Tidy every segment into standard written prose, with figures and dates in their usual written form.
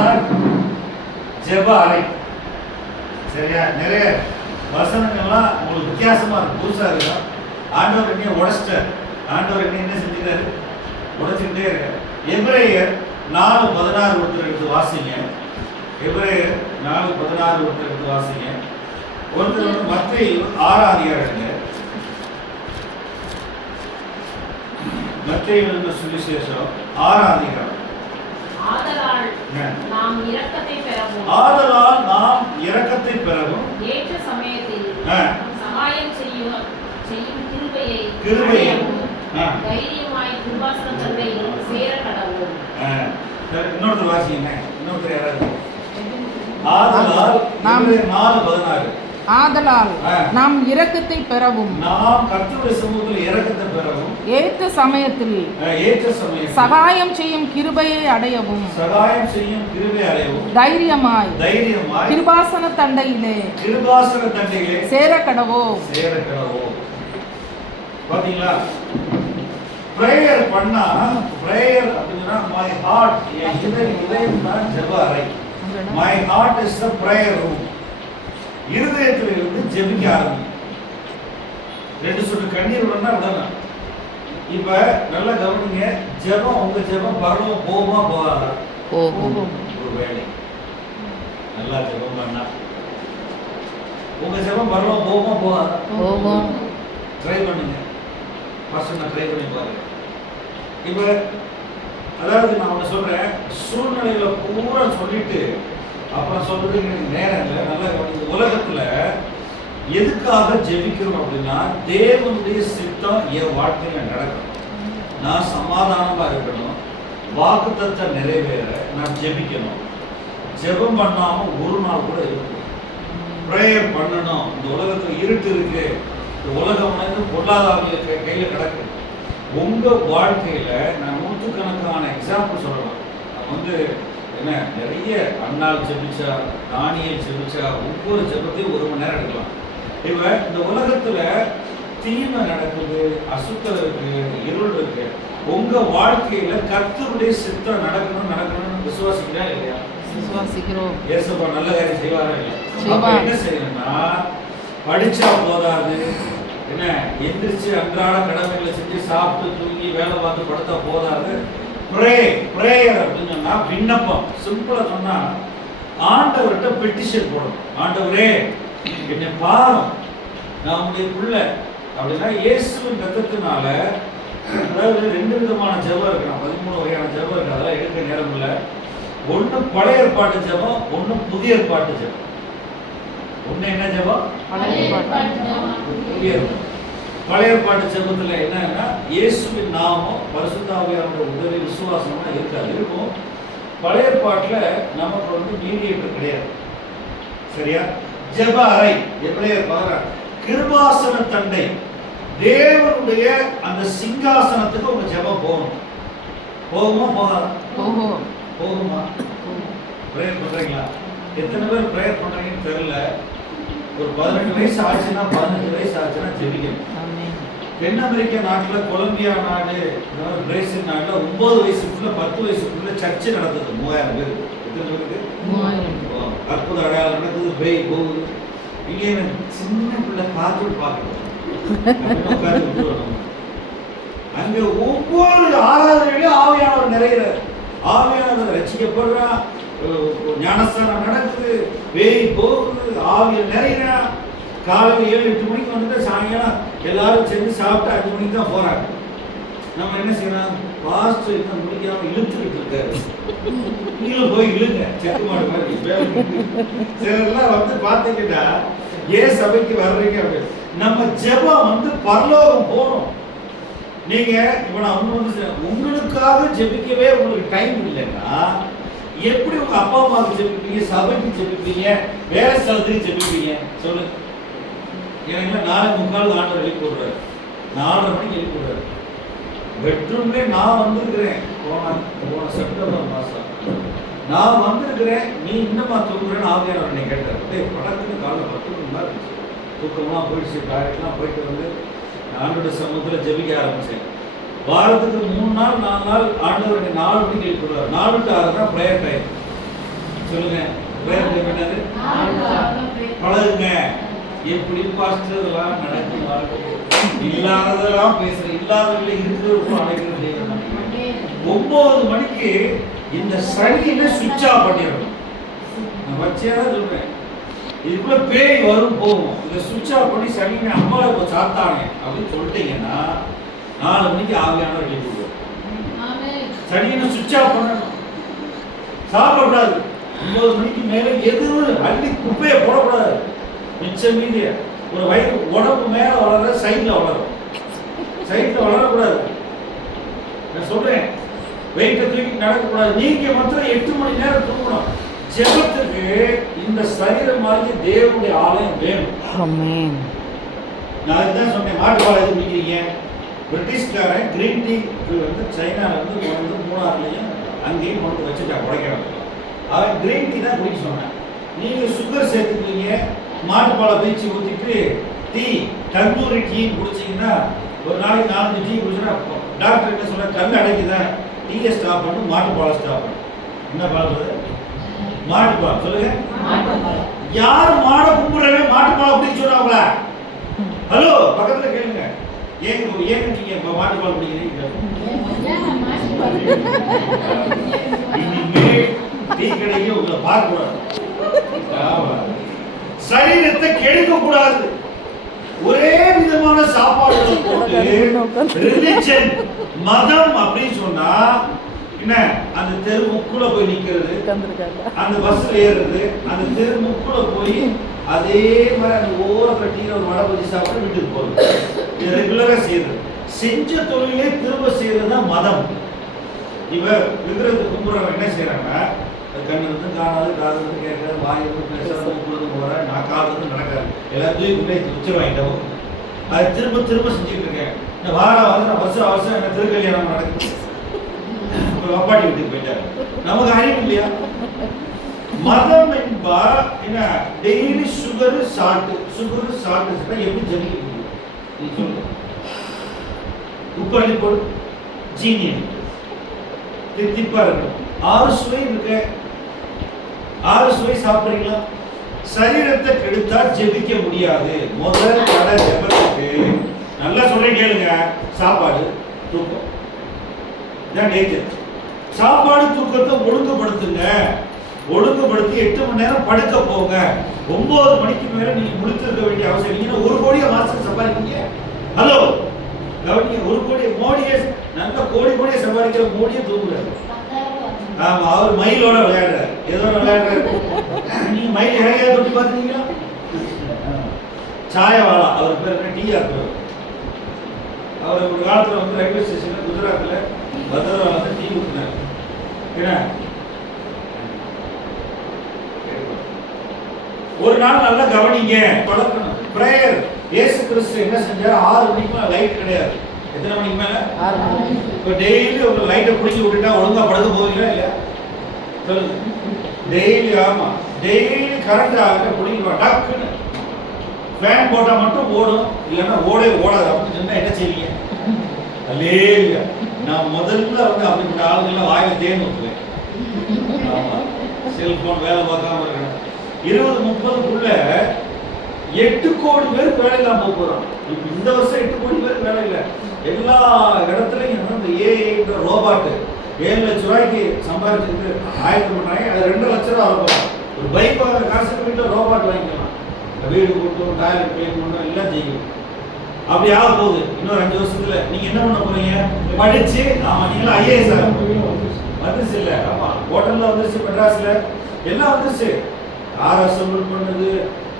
அதுதான் ஜெப அறை. சரியா? நிறைய வசனங்கள்லாம் உங்களுக்கு வித்தியாசமா இருக்கு, புதுசா இருக்கும். ஆண்டவர் என்னைய உடைச்சிட்டார், ஆண்டவர் என்ன செஞ்சுட்டாரு, உடைச்சுக்கிட்டே இருக்காரு. எபிரேயர் 4:16 ஒருத்தர் எடுத்து வாசிங்க. எபிரேயர் 4:16 ஒருத்தர் எடுத்து வாசிங்க. ஒருத்தர் வந்து மத்தேயு 6ஆம் அதிகாரம், மத்தேயு எழுதின சுவிசேஷம் 6ஆம் அதிகாரம். ஆதலால் நாம் இரக்கத்தை பெறவும் ஏற்ற சமயத்தில் சகாயம் செய்யும் கிருபையை தைரியமாய் கிருபாசன தந்தையில் சேர கடவோம். இன்னொருத்தர் வாசிங்க, இன்னொருத்தர் யாராவது. ஆதலால் 4:16 ஆதலால் நாம் இரக்கத்தை பெறவும் கர்த்தருடைய சமூகத்தில் இரக்கத்தை பெறவும் ஏற்ற சமயத்தில் சகாயம் செய்யும் கிருபையை அடையவும் தைரியமாய் கிருபாசன தண்டையிலே சேர கடவோம். பாத்தீங்களா? பிரேயர் பண்ணா, பிரேயர் அப்படின்னா my heart, இதயம் தான் ஜெப அறை. My heart is the prayer room. இருதயத்தில் இருந்து ஜெபிக்க ஆரம்பி. 2 சொட்டு கண்ணீர் விடனா விடலாம். இப்ப நல்லா கவனிங்க, ஜெபம், உங்க ஜெபம் பரலோகம் போகுமா போகாதா? போகும். ஒரு வேளை நல்லா ஜெபம் பண்ணா உங்க ஜெபம் பரலோகம் போகுமா போகாதா? போகும். ட்ரை பண்ணுங்க, பர்சனலா ட்ரை பண்ணி பாருங்க. இப்ப அதாவது நான் ஒன்று சொல்றேன், சூழ்நிலையில பூரா சொல்லிட்டு அப்புறம் சொல்றதுக்கு எனக்கு நேரம் இல்லை. நல்லா உலகத்துல எதுக்காக ஜெபிக்கிறோம் அப்படின்னா, தேவனுடைய சித்தம் என் வாழ்க்கையில நடக்கணும், நான் சமாதானமா இருக்கணும், வாக்குத்தத்தம் நிறைவேற நான் ஜெபிக்கணும். ஜெபம் பண்ணாம ஒரு நாள் கூட இருக்கணும், பிரேயர் பண்ணணும். இந்த உலகத்துல இருட்டு இருக்கு, இந்த உலகம் வந்து பொருளாதார கையில கிடக்கு. உங்க வாழ்க்கையில நான் நூற்றுக்கணக்கான எக்ஸாம்பிள் சொல்லலாம். வந்து என்ன, நிறைய அண்ணால் ஜெபிச்சா, தானியேல் ஜெபிச்சா, ஒவ்வொரு ஜெபத்தையும் 1 மணி நேரம் எடுக்கலாம். இப்ப இந்த உலகத்துல தீமை நடக்குது, அசுத்தம் இருக்கு, இருள் இருக்கு. உங்க வாழ்க்கையில கர்த்தருடைய சித்தம் நடக்கணும்னு விசுவாசிக்கிறா இல்லையா? விசுவாசிக்கிறோம். இயேசுவா நல்ல காரியம் செய்வாரா இல்லையா? அப்ப என்ன செய்யணும்னா, படிச்சா போதாது, என்ன எந்திரிச்சு அன்றாட கடமைகளை செஞ்சு சாப்பிட்டு தூங்கி வேலை பார்த்து படுத்தா போதாது. பிரேயர் அப்படின்னு சொன்னா விண்ணப்பம். சிம்பிளா சொன்னா ஆண்டவர்கிட்ட பெட்டிஷன் போடணும். ஆண்டவரே என்னை பாரும், நான் உங்களுடைய பிள்ளை அப்படின்னா இயேசுவின் ரத்தத்தினால. அதாவது 2 விதமான ஜெபம் இருக்கு, 13 வகையான ஜெபம் இருக்கு, அதெல்லாம் எடுக்க நேரம் இல்லை. ஒன்று பழைய ஏற்பாட்டு ஜெபம், ஒன்று புதிய ஏற்பாட்டு ஜெபம். ஒன்று என்ன ஜெபம்? புதிய ஏற்பாடு. பழைய ஏற்பாட்டு ஜெபத்துல என்னன்னா, இயேசுவின் நாமம், பரிசுத்த ஆவியானவருடைய உதவி, விசுவாசம்லாம் இருக்காது, இருக்கும். பழைய ஏற்பாட்டுல நமக்கு வந்து மீடியேட்டர் கிடையாது. சரியா? ஜெப அறை, எபிரேயர் 16 கிருபாசன தண்டை, தேவனுடைய அந்த சிங்காசனத்துக்கு உங்க ஜெபம் போகணும். போகுமா போகாதா? போகுமா? பிரேயர் பண்றீங்களா? எத்தனை பேர் பிரேயர் பண்றீங்கன்னு தெரியல. ஒரு 18 வயசு ஆச்சுன்னா, 15 வயசு ஆச்சுன்னா ஜெபிக்கணும். தென் அமெரிக்கா நாட்டில், கொலம்பியா நாடு, பிரேசில் நாட்டில் 9 வயசுக்குள்ள 10 வயசுக்குள்ள சர்ச்சு நடந்தது. 3000 பேர். எத்தனை பேருக்கு? அற்புத அடையாளம் நடக்குது, பேய் போகுது. இங்கே சின்ன பிள்ளை காத்து பார்க்கணும். அங்க ஒவ்வொரு ஆராதனையிலும் ஆவியானவர் நிறைகிறார். ஆவியானவர் ரட்சிக்கப்படுறான், ஞானஸ்தானம் நடக்குது, பேய் போகுது, ஆவியில் நிறைகிறான். காலையில் 7-8 மணிக்கு வந்துட்டு சாயங்காலம் எல்லாரும் சேர்ந்து சாப்பிட்டு 5 மணிக்கு தான் போறாங்க. நம்ம என்ன செய்யணும்? பாஸ்டர் இன்னும் முடிக்காம இழுத்துக்கிட்டு இருக்காரு. நீங்களும் போய் இழுங்க, செக்கு மாடு மாதிரி. சிலர்லாம் வந்து பார்த்தீங்கன்னா, ஏன் சபைக்கு வர்றீங்க அப்படின்னு. நம்ம ஜெபம் வந்து பரலோகம் போகணும். நீங்க இப்ப நான் வந்து உங்களுக்காக ஜெபிக்கவே உங்களுக்கு டைம் இல்லைன்னா, எப்படி உங்க அப்பா அம்மாவுக்கு ஜெபிப்பீங்க, சபைக்கு ஜெபிப்பீங்க, வேலை ஸ்தலத்துக்கு ஜெபிப்பீங்க? சொல்லுங்க. எனக்கு 4:45 ஆண்டவர் எழுப்பி போடுறாரு, 4:30 மணிக்கு எழுப்பி போடுறாரு. பெட்ரூம்ல நான் வந்திருக்கிறேன். போன செப்டம்பர் மாசம் நான் வந்திருக்கிறேன், நீ இன்னமா தூங்குறேன்னு ஆவியானவர் என்னை கேட்டார். படத்துக்கு காலைல 10 மணி நேரம் இருந்துச்சு, தூக்கம்லாம் போயிடுச்சு, டாய்லெட்லாம் போயிட்டு வந்து ஆண்டோட சமூகத்தில் ஜெபிக்க ஆரம்பிச்சேன். வாரத்துக்கு 3 நாள் 4 நாள் ஆண்டவர் என்னை 4 மணிக்கு எழுப்பிடுவார். 4 to 6 தான் ப்ரேயர் டைம். எப்படி பாஸ்டர் இதெல்லாம் நடக்கும் வாழ்க்கை? இல்லாததெல்லாம் பேசுறேன், இல்லாதவங்களை இருக்கிற அழைக்கிறது. 9 மணிக்கு இந்த சனியில சுவிட்ச் ஆஃப் பண்ணிடணும். நான் வச்சியாக சொல்றேன், இதுக்குள்ள பேய் வரும் போகும், இதை சுவிட்ச் ஆஃப் பண்ணி சனியை அம்மாவை இப்போ சாத்தானே அப்படின்னு சொல்லிட்டீங்கன்னா 4 மணிக்கு ஆவியானவர் எழுதி கொடுக்கும். சனியை சுவிட்ச் ஆஃப் பண்ணணும், சாப்பிடக்கூடாது. 9 மணிக்கு மேலே எதுவும் அள்ளி குப்பையை போடக்கூடாது. மிச்சம் மீதி ஒரு வயிறு உடம்பு மேலே வளர சைடில் வளரும், சைடில் வளரக்கூடாது. நான் சொல்றேன், வெயிட்டை தூக்கி நடக்கக்கூடாது. நீங்க மாத்திரம் 8 மணி நேரம் தூங்கணும். ஜெபத்துக்கு இந்த சரீரம் மாதிரி தேவனுடைய ஆலயம் வேணும். ஆமென். நான் இதுதான் சொன்னேன். மாட்டு பால் எது குடிக்கிறீங்க? பிரிட்டிஷ்காரன் கிரீன் டீ வந்து சைனால இருந்து கொண்டு மூணாறுலையும் அங்கேயும் கொண்டு வச்சுட்டா குறைக்கிறாங்க. அவன் கிரீன் டீ தான் குடிக்க சொன்னான். நீங்க சுகர் சேர்த்துக்கிறீங்க, மாட்டு பாலை பீச்சு ஊற்றிட்டு டீ தந்தூரி டீ குடிச்சிங்கன்னா ஒரு நாளைக்கு 4 டீ குடிச்சுன்னா டாக்டர் என்ன சொன்ன, கண் அடைக்குதான், டீயை ஸ்டாப் பண்ணு, மாட்டு பாலை ஸ்டாப் பண்ணு. என்ன பால்? மாட்டு பால். சொல்லுங்க, யார் மாட கும்பிடுறவே மாட்டு பாலை குடிக்க சொன்னாங்களா? ஹலோ, பக்கத்துல கேளுங்க, ஏன் நீங்க மாட்டு பால் குடிக்கிறீங்க? டீ கடைக்கு உங்களை பார்க்க கூடாது, சரீரத்தை கெடுக்க கூடாது. ஒரே விதமான சாப்பாடு போட்டு ரிலிஜன் மதம் அப்படின்னு சொன்னா என்ன, அந்த தெரு முக்குல போய் நிக்கிறது, அந்த பஸ்ல ஏறுறது, அந்த தெரு முக்குல போய் அதே மாதிரி அந்த ஓரத்தில் டீ ஒரு வடை பஜ்ஜி சாப்பிட்டு வீட்டுக்கு போறது, இது ரெகுலரா செய்யறது. செஞ்ச தொழிலே திரும்ப செய்யறது தான் மதம். இவ விக்கிரத்தை கும்பிடுறவங்க என்ன செய்யறாங்கன்னா, கண்ணு இருந்து காணாது, காது இருந்து கேட்காது, வாய் இருந்து பேசாது, முப்பது போற, நான் காது இருந்து நடக்காது, எல்லாத்தையும் கொண்டே உச்சவாயிட்டவும் அதை திரும்ப திரும்ப செஞ்சுட்டு இருக்கேன். இந்த வருஷம் என்ன திருக்கல்யாணம் நடக்குது, அப்பாட்டி வீட்டுக்கு போயிட்டாரு. நமக்கு அறிவு இல்லையா? மதம் என்பா என்ன, டெய்லி சுகர் சால்ட் எப்படி ஜெபிக்க முடியும்? நீ சொல்லு. உப்பு அள்ளி போடு, ஜீனி தித்திப்பா இருக்கணும். 6 சுவை இருக்கு, 6 சுவை சாப்பிடுறீங்களா? சரீரத்தை கெடுத்தா ஜெபிக்க முடியாது. முதல் கடை ஜெபத்துக்கு நல்லா சொல்றேன் கேளுங்க, சாப்பாடு தூக்கம் இதான் டேஞ்சர். சாப்பாடு தூக்கத்தை ஒழுங்குபடுத்துங்க, ஒழுங்குபடுத்தி 8 மணி நேரம் படுக்க போங்க. 9 மணிக்கு மேல நீங்க முடித்திருக்க வேண்டிய அவசியம் இல்லைன்னா 1 கோடியை மாசம் சம்பாதிக்கீங்க. ஹலோ கவனிங்க, 1 கோடி மோடியை நல்ல கோடியை சம்பாதிக்கிற மோடியை தூங்குறாரு. ஆமா, அவர் மயிலோட விளையாடுறாரு, எதோட விளையாடுறாரு? நீங்க மயில் இறங்கையா தொட்டி பாத்துட்டீங்களா? சாயவாலா, அவர் பேர் என்ன, டீ ஆக்குறாரு. அவர் ஒரு காலத்துல வந்து ரயில்வே ஸ்டேஷன்ல குஜராத்ல பத்ரா வந்து டீ ஊத்துனாரு. என்ன, ஒரு நாள் நல்லா கவனிங்க, பழக்கணும். பிரேயர் இயேசு கிறிஸ்து என்ன செஞ்சாரு? 6 மணிக்கு மேல லைட் கிடையாது. எத்தனை மணிக்கு மேல? 6 மணி. இப்போ டெய்லி ஒரு லைட்டை பிடிச்சி விட்டுட்டா ஒழுங்கா படுக்க போவீங்களா இல்லையா? சொல்லுங்க. டெய்லி, ஆமா, டெய்லி கரண்ட் ஆகிட்ட பிடிக்கணும். டக்குன்னு ஃபேன் போட்டா மட்டும் ஓடும், இல்லைன்னா ஓடாது. அப்படின்னு சொன்னா என்ன செய்வீங்க? அல்லேலூயா. நான் முதல்ல வந்து அப்படிப்பட்ட ஆளுங்கெல்லாம் வாயில தேன் ஊற்றுவேன். ஆமா, செல்போன் வேலை பார்க்காம இருக்கணும். 20-30க்குள்ள 8 கோடி பேருக்கு வேலை இல்லாம போறோம். இந்த வருஷம் 8 கோடி பேருக்கு வேலை இல்லை. எல்லா இடத்துலையும் இந்த ஏஐன்ற ரோபாட்டு 7 லட்சம் ரூபாய்க்கு சம்பாதிச்சுட்டு ஆயிரத்து பண்றாங்க. அது 2 லட்சம் ரூபா ஆகும். ஒரு பைக் வாங்குற காசு வீட்டில் ரோபாட் வாங்கிக்கலாம். வீடு கூட்டும், டாய்லெட் கிளீன் பண்ணணும், எல்லாம் செய்யும். அப்படி ஆக போகுது. இன்னொரு 5 வருஷத்துல நீங்க என்ன பண்ண போறீங்க? படிச்சு, ஆமா, நீங்களும் ஐஏஎஸ் வந்துருச்சு இல்ல? ஆமா, ஹோட்டல்ல வந்துருச்சு, மெட்ராஸ்ல எல்லாம் வந்துருச்சு. கார் அசம்பிள் பண்ணுது,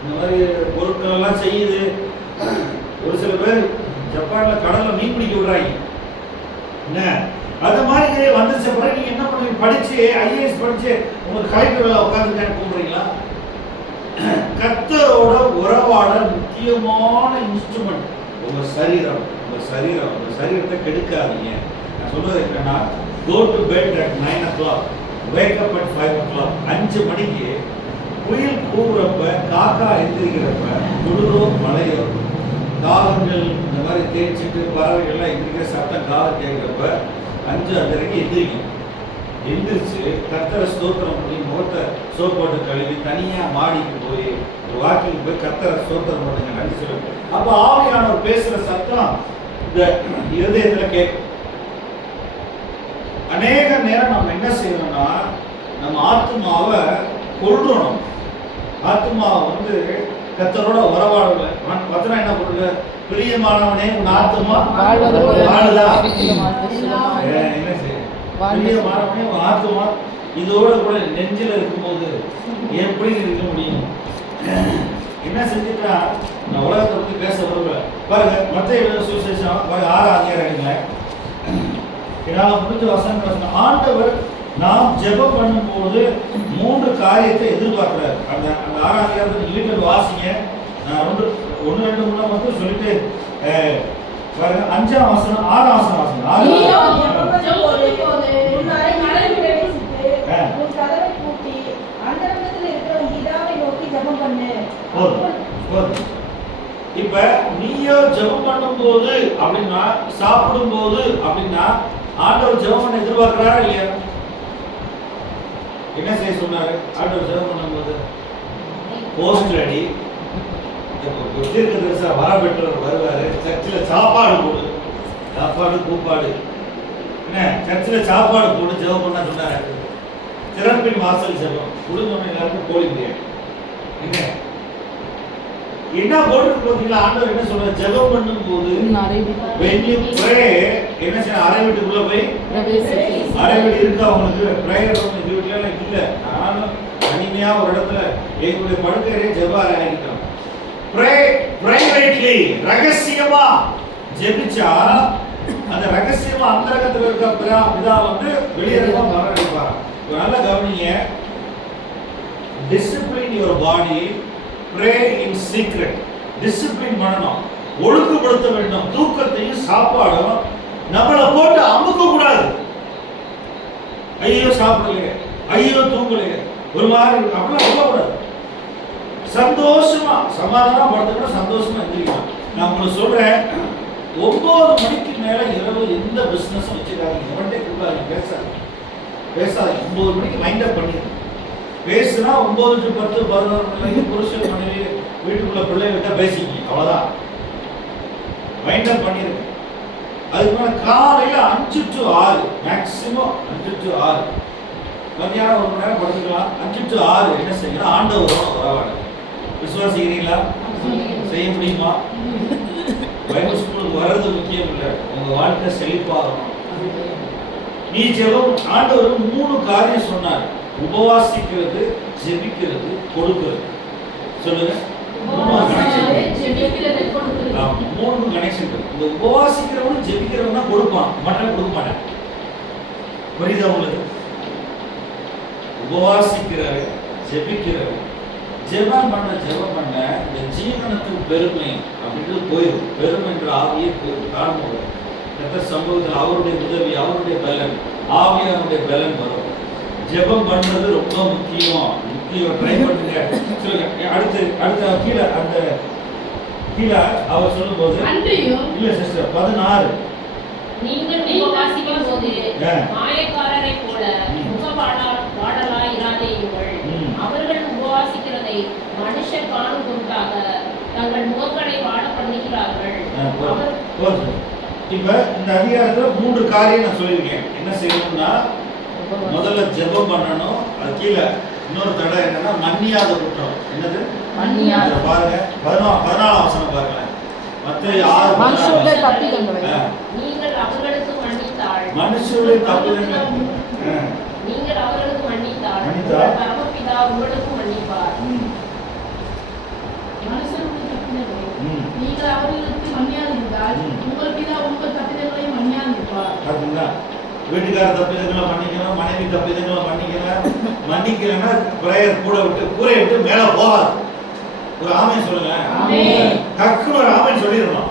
இந்த மாதிரி பொருட்கள் எல்லாம் செய்யுது. ஒரு சில பேர் ஜப்பான்ல கடல்ல மீன் பிடிக்க விடுறாங்க. என்ன, அது மாதிரி வந்துருச்ச பிறகு நீங்க என்ன பண்ணுவீங்க? படிச்சு ஐஏஎஸ் படிச்சு உங்களுக்கு கலெக்டர் வேலை உட்காந்துட்டு கூப்பிடுறீங்களா? கர்த்தரோட உறவாட முக்கியமான இன்ஸ்ட்ருமெண்ட் உங்க சரீரம். உங்க சரீரத்தை கெடுக்காதீங்க. நான் சொல்றது என்னன்னா, go to bed at 9 o'clock, wake up at 5 o'clock. 5 மணிக்கு புயல் கூவுறப்ப, காக்கா எந்திரிக்கிறப்ப, குளிரோ மழையோ, காகங்கள் இந்த மாதிரி தேய்ச்சிட்டு பறவைகள்லாம் எந்திரிக்கிற சத்தம் காலம் கேட்குறப்ப 5:30க்கு எந்திரிக்கும். எந்திரிச்சு கர்த்தரை ஸ்தோத்திரம் பண்ணி முகத்தை சோப் போட்டு கழுவி தனியா மாடிக்கு போய் ஒரு வாக்கிங் போய் கத்தரை சோத்திரம் பண்ணுங்க நன்றி சொல்லுங்க. அப்ப ஆவியானவர் பேசுற சத்தம் இந்த இருதயத்துல கேட்கும். அநேக நேரம் நம்ம என்ன செய்யணும்னா நம்ம ஆத்மாவை கொள்றோம். ஆத்மாவை வந்து கத்தரோட உறவாடல. வசனம் என்ன பண்ணுங்க? பிரியமானவனே உன் ஆத்மா வாழுதா? என்ன செய்ய? பிரியமானவனே உன் ஆத்மா இதோட கூட நெஞ்சில இருக்கும்போது எப்படி இருக்க முடியும்? என்ன செஞ்சுட்டா நான் உலகத்தை பத்தி பேச விரும்பல. பாருங்க மத்தேயு சுவிசேஷம் 6 அதிகாரங்கள என்னால முடிஞ்ச வசனம் ஆண்டவர் நாம் ஜெபம் பண்ணும்போது 3 காரியத்தை எதிர்பார்க்கிறார். அந்த 6 அதிகாரத்தை வீட்டில் வாசிங்க. நான் 1 2 3 மட்டும் சொல்லிட்டு பாருங்க 5ஆம் வசனம் 6ஆம் வசனம் இப்ப நீயோ ஜெபம் பண்ணும்போது அப்படின்னா சாப்பிடும் போது அப்படின்னா ஆண்டவர் ஜெபம் பண்ண எதிர்பார்க்கிறாரா இல்லையா? என்ன செய்ய சொன்னாரு ஆண்டவர் ஜெபம் பண்ணும்போது? போஸ்ட் ரெடி தீர்க்கதரிசி வர பெற்றவர் வருவாரு. சர்ச்சில் சாப்பாடு போடு, சாப்பாடு கூப்பாடு என்ன சர்ச்சில் சாப்பாடு போட்டு ஜெபம் பண்ண சொன்னாரு. திறப்பின் வாசல் ஜெபம் குடும்பம் எல்லாருக்கும் கோழி பிரியாணி என்ன போட்டு பார்த்தீங்களா? ஆண்டவர் என்ன சொல்ற? ஜெபம் பண்ணும் போது when you pray என்ன செய்ய? அறை வீட்டுக்குள்ள போய் அறை வீடு இருக்கு அவங்களுக்கு பிரேயர் ரூம் இது வீட்டுல இல்ல. நானும் தனிமையா ஒரு இடத்துல எங்களுடைய படுக்கையே ஜெப அறை ஆகிட்டோம். pray privately ரகசியமா ஜெபிச்சா அந்த ரகசியமா அந்தரங்கத்துல இருக்க பிதா வந்து வெளியேறமா வரவேற்பார். நல்லா கவனிங்க. discipline your body, pray in secret. discipline பண்ணணும், ஒழுங்குபடுத்த வேண்டும். தூக்கத்தையும் சாப்பாடும் நம்மள போட்டு அமுக்க கூடாது. ஐயோ சாப்பிடலையே, ஐயோ தூங்கலையே, ஒரு மாதிரி அப்படிலாம் சொல்லக்கூடாது. சந்தோஷமா சமாதானம் படுத்துக்கணும், சந்தோஷமா எந்திரிக்கலாம். நான் உங்களுக்கு சொல்றேன் 9 மணிக்கு மேல இரவு எந்த பிசினஸும் வச்சுக்காதீங்க. எவன்டே கூடாது பேசாது 9 மணிக்கு மைண்ட் அப் பண்ணிடுங்க. பேசுனா 9 to 10 11 மணிக்கு புருஷன் மனைவி வீட்டுக்குள்ள பிள்ளை விட்டா பேசிக்கிங்க, அவ்வளவுதான். மைண்ட் அப் பண்ணிருங்க. அதுக்கு மேல காலையில 5 to 6 மேக்ஸிமம் 5 to 6 மத்தியானம் 1 மணி நேரம் படுத்துக்கலாம். 5 to 6 என்ன செய்யணும்? ஆண்டவரோட உறவாடு. விசுவாசிக்கிறீங்களா? செய்ய முடியுமா? பைபிள் ஸ்கூலுக்கு வர்றது முக்கியம் இல்லை, உங்க வாழ்க்கை செழிப்பாகணும். நீ ஜெபம் ஆண்டவர் 3 காரியம் சொன்னார். உபவாசிக்கிறது, ஜெபிக்கிறது, கொடுக்கிறது. சொல்லுங்க. 3 கனெக்ஷன். இந்த உபவாசிக்கிறவனும் ஜெபிக்கிறவனா கொடுப்பான், மற்றவன் கொடுக்க மாட்டான். புரியுதா உங்களுக்கு? உபவாசிக்கிற ஜெபிக்கிறவன் ஜெபம் பண்ண இந்த ஜீவனத்துக்கு பெருமை அப்படின்றது போயிடும். பெருமை என்ற ஆவியே போயிடும். காரணம் எத்த சம்பவத்தில் அவருடைய உதவி, அவருடைய பலன், ஆவியாருடைய பலன் வரும். ஜெபம் பண்றது ரொம்ப முக்கியம். ட்ரை பண்ணுங்க. அடுத்த கீழே அந்த கீழே அவர் சொல்லும் போது இல்ல சிஸ்டர் 16 நீங்கள் உபவாசிக்கும் போது மாயக்காரரை போல முகவாடலாய் இராதேயுங்கள். அவர்கள் உபவாசிக்கிறதை மனுஷர் காணும் பொருட்டாக தங்கள் முகங்களை வாட பண்ணுகிறார்கள். இப்ப இந்த அதிகாரத்துல 3 காரியம் நான் சொல்லியிருக்கேன். என்ன செய்யணும்னா முதல்ல ஜெபம் பண்ணணும். அது கீழே இன்னொரு தடை என்னன்னா மன்னியாத குற்றம். என்னது மன்னியாத? பாருங்க 14ஆம் வசனம் பாருங்க. மத்தேயு 6:14 நீங்கள் அவர்களுக்கு மன்னித்தால் மனுஷருடைய தப்புகளை நீங்கள் அவர்களுக்கு மன்னித்தால் பரமபிதா உங்களுக்கு மன்னிப்பார். மனுஷருடைய தப்புகளை நீங்கள் அவர்களுக்கு மன்னியாதிருந்தால் உங்கள் பிதா உங்கள் தப்புகளை மன்னியாதிருப்பார். அப்படிங்களா? வீட்டுக்கார தப்பிதங்களை மன்னிக்கணும், மனைவி தப்பிதங்களை மன்னிக்கணும். மன்னிக்கலன்னா பிரேயர் கூரை விட்டு மேல போகாது. ஒரு ஆமென் சொல்லுங்க. டக்குனு ஒரு ஆமென் சொல்லிடணும்.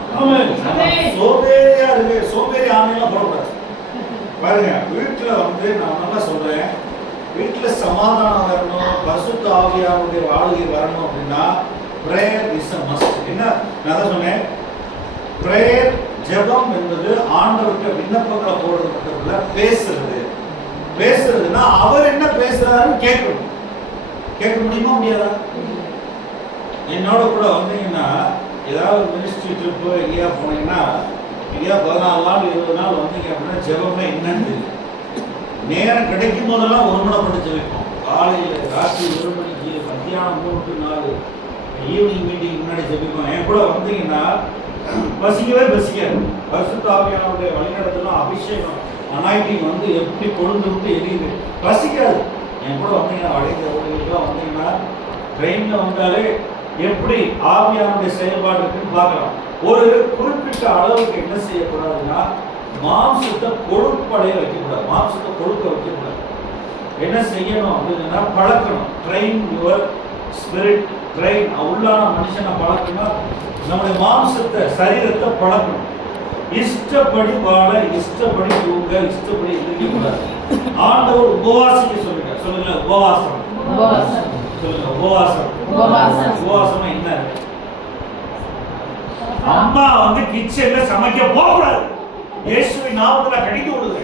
சோம்பேறியா இருக்கு, சோம்பேறி ஆமென்லாம் போடக்கூடாது. பாருங்க வீட்டுல வந்து நான் நல்லா சொல்றேன், வீட்டுல சமாதானம் வரணும், பரிசுத்த ஆவியாருடைய வாழ்க்கை வரணும் அப்படின்னா பிரேயர் இஸ் a must. என்ன நான் தான் சொன்னேன், பிரேயர் ஜெபம் என்பது ஆண்டவர்கிட்ட விண்ணப்பங்களை போடுறது மட்டும் இல்ல, பேசுறதுன்னா அவர் என்ன பேசுறாருன்னு கேட்கணும். கேட்க முடியுமா முடியாதா? என்னோட கூட வந்தீங்கன்னா ஏதாவது மினிஸ்ட்ரி ட்ரிப்பு எங்கேயா போனீங்கன்னா எங்கேயா 14 நாள் 20 நாள் வந்தீங்க அப்படின்னா ஜெபம்னா என்னன்னு தெரியும். நேரம் கிடைக்கும் போதெல்லாம் ஒருமனப்பட்டு ஜெபிப்போம். காலையில் ராத்திரி 1 மணிக்கு, மத்தியானம் 3 to 4, ஈவினிங் மீட்டிங் முன்னாடி ஜெபிப்போம். என் கூட வந்தீங்கன்னா பசிக்கவே பசிக்காது. பரிசுத்த ஆவியானவருடைய வழிநடத்தலும் அபிஷேகம் அனாயிட்டிங் வந்து எப்படி கொழுந்து விட்டு எரியுது, பசிக்காது. என் கூட வந்தீங்கன்னா வடைக்கு வந்தீங்கன்னா ட்ரெயினில் வந்தாலே எப்படி ஆவியானுடைய செயல்பாடு இருக்குன்னு பார்க்கலாம். ஒரு குறிப்பிட்ட அளவுக்கு என்ன செய்யக்கூடாதுன்னா மாம்சத்தை கொழுப்படைய வைக்கக்கூடாது, மாம்சத்தை கொழுக்க வைக்கக்கூடாது. என்ன செய்யணும் அப்படின்னா பழக்கணும். ட்ரெயின் யுவர் ஸ்பிரிட், ட்ரெயின் உள்ளான மனுஷனை பழக்கணும். நம்முடைய மாம்சத்தை சரீரத்தை பழக்கணும். இஷ்டப்படி வாழ, இஷ்டப்படி தூங்க, இஷ்டப்படி இருக்கக்கூடாது. ஆண்டவர் உபவாசிக்க சொல்லிட்டார். சொல்லுங்க உபவாசம். சொல்லுங்க உபவாசம். உபவாசம் என்ன? அம்மா வந்து கிச்சன்ல சமைக்க போகக்கூடாது. இயேசுவின் நாமத்துல கடிந்து விடுங்க.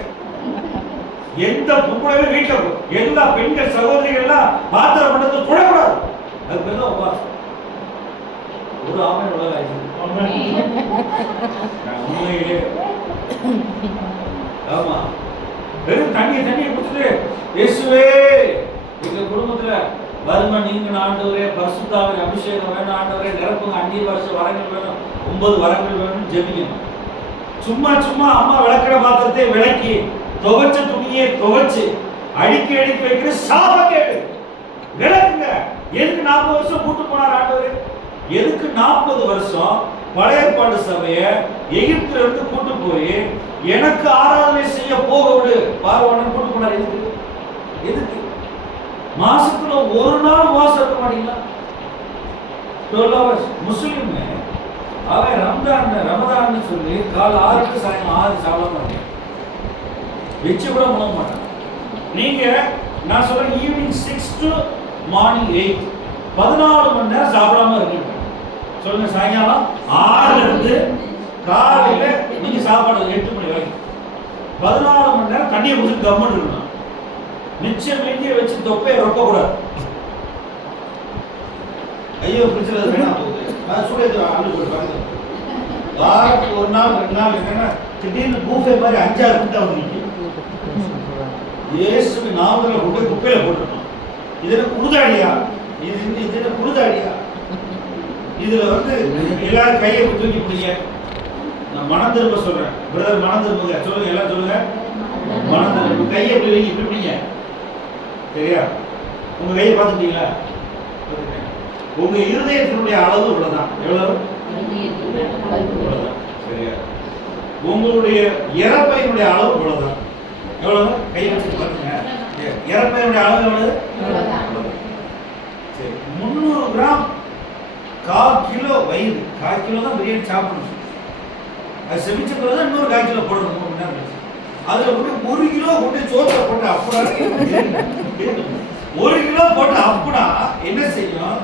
எந்த பொம்பளையும் வீட்டுல எல்லா பெண்கள் சகோதரிகள்லாம் பாத்திரம் பண்ணது தொடக்கூடாது. அது பேர் தான் உபவாசம். ஒரு ஆமை உலகாச்சு உண்மையிலே. ஆமா, வெறும் தண்ணியை குடிச்சுட்டு இயேசுவே எங்க குடும்பத்துல வருமா நீங்க ஆண்டவரே, பரிசுத்தாவின் அபிஷேகம் வேணும் ஆண்டவரே, நிரப்புங்க, அந்நிய பாஷை வரங்கள் வேணும், 9 வரங்கள் வேணும்னு ஜெபிக்கணும். சும்மா சும்மா அம்மா விளக்கிற பாத்திரத்தை விளக்கி துவைச்ச துணியை துவைச்சு அடிக்கி வைக்கிற சாபக்கேடு. விளக்குங்க. எதுக்கு 40 வருஷம் கூட்டு போனார் ஆண்டவரே? எதுக்கு 40 வருஷம் பழைய ஏற்பாடு சபைய எகிப்துல இருந்து கூட்டு போய் எனக்கு ஆராதனை செய்ய போக விடு பார்வானன் கூட்டு போனார்? எதுக்கு? மாசத்துல ஒரு நாள் உபவாசம் இருக்க மாட்டீங்களா? 12 hours. முஸ்லிம் அவன் ரமதான் சொல்லி காலை 6 சாயங்காலம் 6 சாப்பிட மாட்டேன், வச்சு கூட உணர மாட்டான். நீங்க நான் சொல்றேன் ஈவினிங் 6 to மார்னிங் 8 14 மணி நேரம் சாப்பிடாம இருக்கீங்க. சொல்லுங்க சாயங்காலம் 6 இருந்து காலையில நீங்க சாப்பாடு 8 மணி வரைக்கும் 14 மணி நேரம் தண்ணியை குடிச்சு கம்மன் இருக்கணும். மிச்சம் மீண்டிய வச்சு தொப்பையை ரொக்க கூடாது. ஐயோ பிடிச்சது வேணாம் போகுது சூடேத்து ஆளு போட்டு பக்கத்துல வாரத்துக்கு 1 நாள் 2 நாள் என்னன்னா திடீர்னு பூஃபே மாதிரி 5-6 கூட்டா வந்து இயேசுக்கு நாமத்துல கொண்டு குப்பையில போட்டுருக்கோம். இதுல குருதாடியா? இதுல குருதாடியா? இதுல வந்து எல்லாரும் கையை தூக்கி பிடிங்க. நான் மனம் திரும்ப சொல்றேன். பிரதர் மனம் திரும்புங்க. சொல்லுங்க, எல்லாம் சொல்லுங்க. மனம் திரும்ப. கையை இப்படி வைங்க, இப்படி பிடிங்க. சரியா? உங்க கையை பார்த்துட்டீங்களா? உங்க இருதயத்தினுடைய அளவு இவ்வளவுதான். எவ்வளவு? சரியா? உங்களுடைய இறப்பையினுடைய அளவு இவ்வளவுதான். எவ்வளவு? கையை வச்சு பாருங்க. இறப்பையினுடைய அளவு எவ்வளவு? சரி, 300 கிராம் 1/4 கிலோ வயிறு. 1/4 கிலோ தான் பிரியாணி சாப்பிடணும். அது செமிச்ச பிறகு தான் இன்னொரு 1/4 கிலோ போடணும். 3 மணி நேரம் அதுல போட்டு 1 கிலோ போட்டு சோத்துல போட்டு அப்புறம் 1 கிலோ போட்டு அப்புனா என்ன செய்யும்?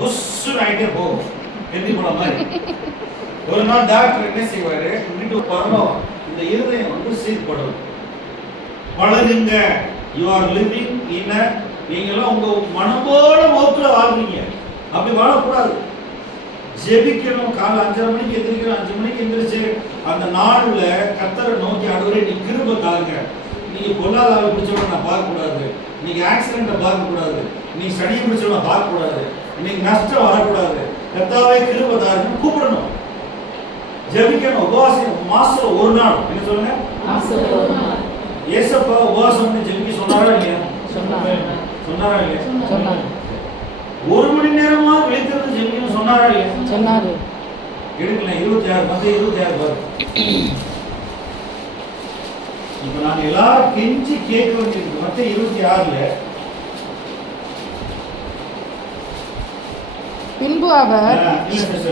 புஷ்ஷுன்னு ஆகிட்டே போகும். எந்தி போன மாதிரி. ஒரு நாள் டாக்டர் என்ன செய்வாரு? வீட்டு வரணும், இந்த இருதயம் வந்து சீர்படும். பழகுங்க. யூ ஆர் லிவிங் இன் அ, நீங்களாம் உங்க மனம்போட மோத்துல வாழ்றீங்க. அப்படி வாழக்கூடாது. ஜெபிக்கணும். காலை 5:30 மணிக்கு எந்திரிக்கணும். 5 மணிக்கு எந்திரிச்சு அந்த நாள்ல கர்த்தரை நோக்கி ஆண்டவரே நீ கிருபை தாருங்க. நீங்க பொல்லாதாவை பிடிச்சவங்க நான் பார்க்கக்கூடாது, இன்னைக்கு ஆக்சிடென்ட்டை பார்க்கக்கூடாது, இன்னைக்கு சனியை பிடிச்சவங்க பார்க்கக்கூடாது, இன்னைக்கு நஷ்டம் வரக்கூடாது, கர்த்தாவே கிருபை தாருன்னு கூப்பிடணும். ஜெபிக்கணும். உபவாசம் மாசத்துல 1 நாள். என்ன சொல்லுங்க? ஏசப்பா உபவாசம் ஜெபிக்க சொன்னாரா இல்லையா? சொன்னாரா இல்லையா? 1 மணி நேரமா விழித்திருந்து ஜெபிக்கணும் சொன்னாரா இல்லையா? சொன்னாரு. எடுக்கல 26 வந்து 26 பாரு. இப்ப நாங்க எல்லாரும் கெஞ்சி கேட்க வேண்டியது மத்த 26ல பின்பு அவர்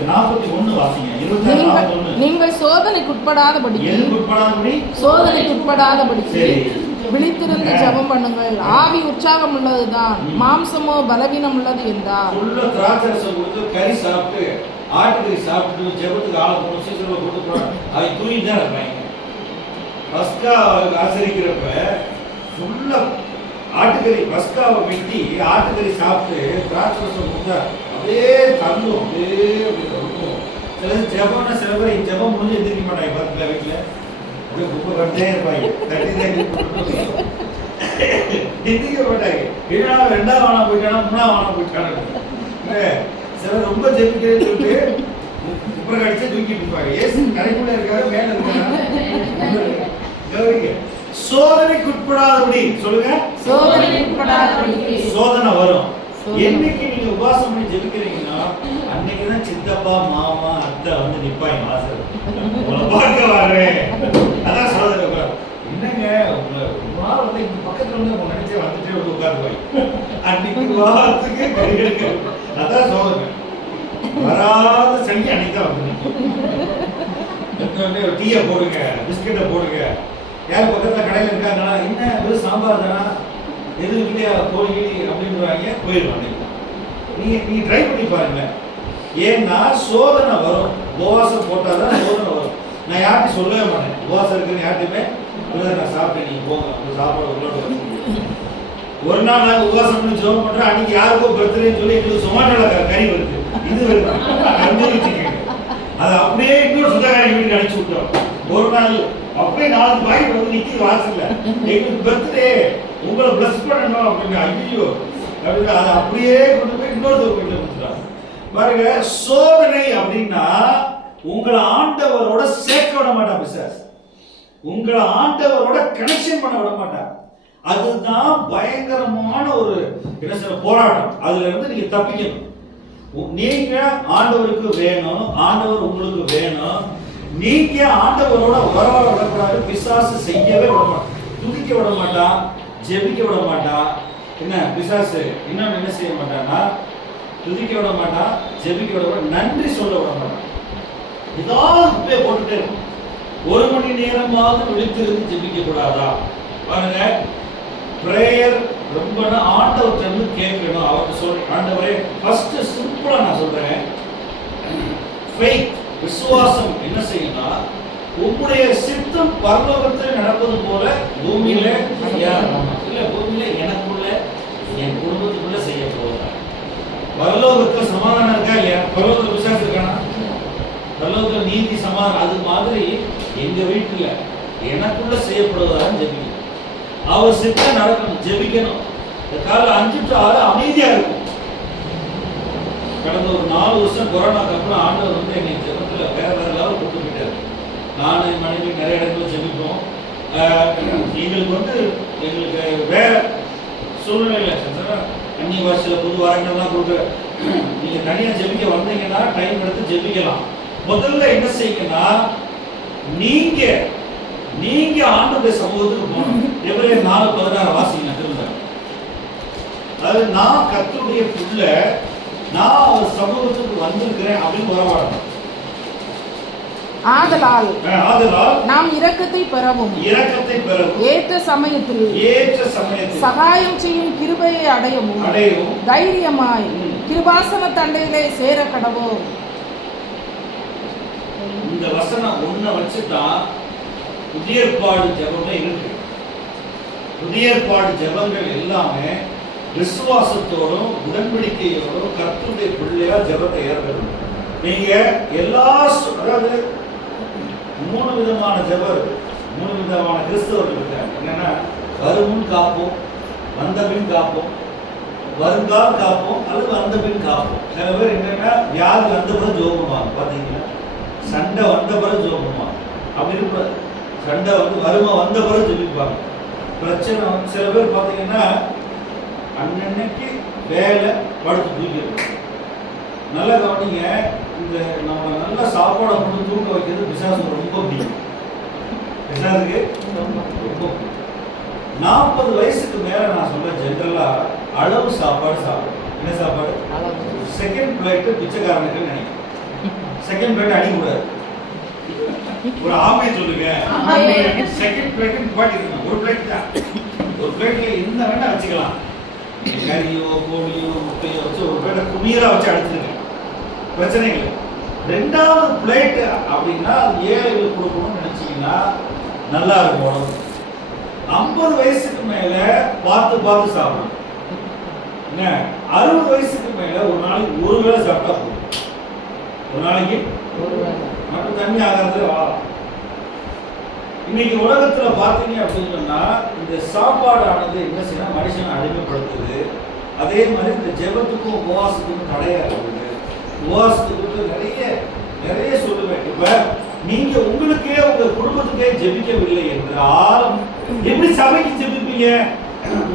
41 வாசிங்க. 26:41 நீங்கள் சோதனைக்குட்படாதபடி விழித்திருந்து ஜெபம் பண்ணுங்கள். ஆவி உற்சாகம் உள்ளதுதான், மாம்சமோ பலவீனம் உள்ளது என்றார். உள்ள திராட்சரசம் கொடுத்து கறி சாப்பிட்டு ஆட்டுக்கறி சாப்பிட்டு ஜெபத்துக்கு ஆளை போட்டு சீக்கிரமா கொடுத்து போறாங்க. அதை தூங்கிட்டு தான் இருப்பாங்க. பஸ்கா ஆசரிக்கிறப்ப ஃபுல்லா ஆட்டுக்கறி மஸ்காவை வெட்டி ஆட்டுக்கறி சாப்பிட்டு திராட்சை ரசம் கொடுத்தா அப்படியே தங்கும், அப்படியே அப்படி இருக்கும். சில ஜபம்னா சில பேர் ஜபம் முடிஞ்சு எந்திரிக்க மாட்டாங்க பார்த்துக்கலாம் வீட்டில், அப்படியே குப்பை கட்டே இருப்பாங்க, தட்டி எந்திரிக்க மாட்டாங்க. ஏன்னா ரெண்டாவது வானம் போயிட்டானா மூணாவது வானம் போயிட்டானு சிலர் ரொம்ப ஜெபிக்கிறேன்னு சொல்லிட்டு குப்பை கடிச்சு தூக்கிட்டு இருப்பாங்க. ஏசு கரைக்குள்ள இருக்காரு, மேல இருக்காரு. சோதனைக்குட்படாதபடி சொல்லுங்க, சோதனைக்குட்படாதபடி. சோதனை வரும். என்னைக்கு நீங்க உபாசம் பண்ணி ஜெபிக்கிறீங்கன்னா அன்னைக்குதான் சித்தப்பா மாமா அத்தை வந்து நிப்பாங்க வாசல், உங்களை பார்க்க வரேன். அதான் சோதனை வரும். என்னங்க உங்களை ரொம்ப நாள் வந்து இந்த பக்கத்துல வந்து உங்க நினைச்சே வந்துட்டே வந்து உட்காந்துவாங்க, அன்னைக்கு வாரத்துக்கு கறி எடுக்க. அதான் சோதனை. வராத சனி அன்னைக்கு தான் வந்து நிற்கும். டீயை போடுங்க, பிஸ்கெட்டை போடுங்க. யார் பக்கத்துல கடையில் இருக்காங்கன்னா என்ன வெறும் சாம்பார் தானா, எதுவும் இல்லையா கோழி அப்படின்றாங்க, போயிடுவாங்க. நீங்க ட்ரை பண்ணி பாருங்க. ஏன்னா சோதனை வரும். உபவாசம் போட்டாதான் சோதனை வரும். நான் யார்ட்டையும் சொல்லவே மாட்டேன் உபவாசம் இருக்குன்னு யார்ட்டையுமே. நான் சாப்பிட்டேன், நீங்க போங்க சாப்பாடு உங்களோட. ஒரு நாள் நாங்கள் உபவாசம் பண்ணி ஜெபம் பண்றோம், அன்னைக்கு யாருக்கோ பர்த்டேன்னு சொல்லி எங்களுக்கு சொமாட்டோல கறி வருது, இது வருது. அதை அப்படியே இன்னொரு சுதாகாரி வீட்டுக்கு அனுப்பிச்சு விட்டோம். ஒரு நாள் அப்படியே 4 பாய் வந்து நிக்கி வாசல்ல, எங்களுக்கு பர்த்டே உங்களை பிளஸ் பண்ணணும் அப்படின்னு. ஐயோ அப்படின்னு அதை அப்படியே கொண்டு போய் இன்னொரு வீட்டுல கொடுத்துட்டாங்க. பாருங்க, சோதனை அப்படின்னா உங்களை ஆண்டவரோட சேர்க்க விட மாட்டா பிசாசு, உங்களை ஆண்டவரோட கனெக்ஷன் பண்ண விட மாட்டா. அதுதான் பயங்கரமான ஒரு என்ன சொல்ற போராட்டம். அதுல இருந்து நீங்க தப்பிக்கணும். நீங்க ஆண்டவருக்கு வேணும், ஆண்டவர் உங்களுக்கு வேணும். நீங்க ஆண்டவரோட உறவ விடக்கூடாது. பிசாசு செய்யவே விட மாட்டான், துதிக்க விட மாட்டான், ஜெபிக்க விட மாட்டான். என்ன பிசாசு இன்னும் என்ன செய்ய மாட்டான்னா, துதிக்க விட மாட்டான், ஜெபிக்க விட மாட்டான், நன்றி சொல்ல விட மாட்டான். ஏதாவது போட்டுட்டே இருக்கும். 1 மணி நேரமாவது விழித்திருந்து ஜெபிக்க கூடாதா? பாருங்க, பிரேயர் ரொம்ப ஆண்டவர்கிட்ட இருந்து கேட்கணும். அவர்கிட்ட சொல்றேன், ஆண்டவரே ஃபர்ஸ்ட் சிம்பிளா நான் சொல்றேன், ஃபெய்த் விசுவாசம் என்ன செய்யும்னா, உங்களுடைய சித்தம் பரலோகத்தில் நடப்பது போல பூமியில இல்ல, பூமியில எனக்குள்ள என் குடும்பத்துக்குள்ள செய்ய போகிறார். பரலோகத்துல சமாதானம் இருக்கா இல்லையா? பரலோகத்துல விசுவாசம் இருக்கானா? பரலோகத்துல நீதி சமாதானம். அது மாதிரி எங்க வீட்டுல எனக்குள்ள செய்யப்படுவதாக ஜெபிக்கணும். அவர் சித்தம் நடக்கணும், ஜெபிக்கணும். இந்த காலைல 5 to 6 அமைதியா இருக்கும். கடந்த ஒரு 4 வருஷம் கொரோனாக்கு அப்புறம் ஆண்டவர் வந்து என்னை ஜெபத்துல வேற லெவல் கொண்டு போயிட்டாரு. நான் என் மனைவி நிறைய இடத்துல ஜெபிப்போம். எங்களுக்கு வந்து எங்களுக்கு வேற சூழ்நிலை அந்நிய பாஷையில புது வாரங்கள்லாம் கொடுக்குற, நீங்க தனியா ஜெபிக்க வந்தீங்கன்னா டைம் எடுத்து ஜெபிக்கலாம். முதல்ல என்ன செய்யுங்கன்னா, நீங்க ஆண்டவருடைய சமூகத்துக்கு போகணும். எபிரேயர் 4:16 வாசிங்க திரும்ப. அதாவது நான் கர்த்தருடைய புள்ள, நான் அவர் சமூகத்துக்கு வந்திருக்கிறேன் அப்படின்னு வரவாடணும். ஆதலால் நாம் இரக்கத்தை பெறவும் ஏற்ற சமயத்தில் சகாயம் செய்யும் கிருபையை அடையவும் தைரியமாய் கிருபாசன தண்டையிலே சேர கடவோம். இந்த வசனம் ஒன்ன வச்சுதான் புதிய ஏற்பாடு ஜெபமே இருக்கு. புதிய ஏற்பாடு ஜெபங்கள் எல்லாமே விசுவாசத்தோடும் உடன்படிக்கையோடும் கர்த்தருடைய பிள்ளையா ஜெபத்தை ஏற்படும். நீங்க எல்லா அதாவது 3 விதமான ஜெபம், 3 விதமான கிறிஸ்தவர்கள் இருக்காங்க. என்னன்னா, வருமுன் காப்போம், வந்தபின் காப்போம், வருங்கால் காப்போம், அல்லது வந்தபின் காப்போம். சில பேர் என்னன்னா, வியாதி வந்த பிறகு ஜெபம் பண்ணுவாங்க. பாத்தீங்கன்னா, சண்டை வந்த பிறகு ஜெபம் பண்ணுவாங்க. அப்படி இருக்கூடாது. சண்டை வந்து வறுமை வந்த பிறகு ஜெபிப்பாங்க. பிரச்சனை சில பேர் பாத்தீங்கன்னா அன்னன்னைக்கு வேலை படுத்து தூக்கிடும். நல்லா கவனிங்க, இந்த நம்ம நல்ல சாப்பாடை கொண்டு தூக்க வைக்கிறது பிசாசுக்கு ரொம்ப பிடிக்கும். பிசாசுக்கு ரொம்ப பிடிக்கும். 40 வயசுக்கு மேல நான் சொல்ல ஜென்ரலா அளவு சாப்பாடு சாப்பிடும். என்ன சாப்பாடு? செகண்ட் பிளேட் பிச்சைக்காரனுக்கு நினைக்கிறேன். செகண்ட் பிளேட் அடிக்கூடாது. ஒரு ஆமை சொல்லுங்க. செகண்ட் பிளேட் பாட்டிருக்கணும். ஒரு பிளேட் தான். ஒரு பிளேட்ல என்ன வேணா வச்சுக்கலாம். கறியோ கோழியோ முட்டையோ வச்சு ஒரு பிளேட்டை குமியரா வச்சு அடிச்சிருங்க, பிரச்சனை இல்லை. 2வது பிளேட் அப்படின்னா அது ஏழைகளுக்கு கொடுக்கணும்னு நினைச்சீங்கன்னா நல்லா இருக்கும். 50 வயசுக்கு மேல பார்த்து பார்த்து சாப்பிடணும். என்ன 60 வயசுக்கு மேல ஒரு நாளைக்கு ஒரு வேளை சாப்பிட்டா போதும். ஒரு நாளைக்கு ஒரு வேளை மட்டும் தண்ணி ஆகிறது. இன்னைக்கு உலகத்துல பாத்தீங்க அப்படின்னு சொன்னா இந்த சாப்பாடானது என்ன செய்யணும், மனுஷனை அடிமைப்படுத்துது. அதே மாதிரி இந்த ஜெபத்துக்கும் உபவாசத்துக்கும் தடையா இருக்குது. உபவாசத்துக்கு நிறைய சொல்லுவேன். இப்ப நீங்க உங்களுக்கே உங்க குடும்பத்துக்கே ஜெபிக்கவில்லை என்றால் எப்படி சபைக்கு ஜெபிப்பீங்க?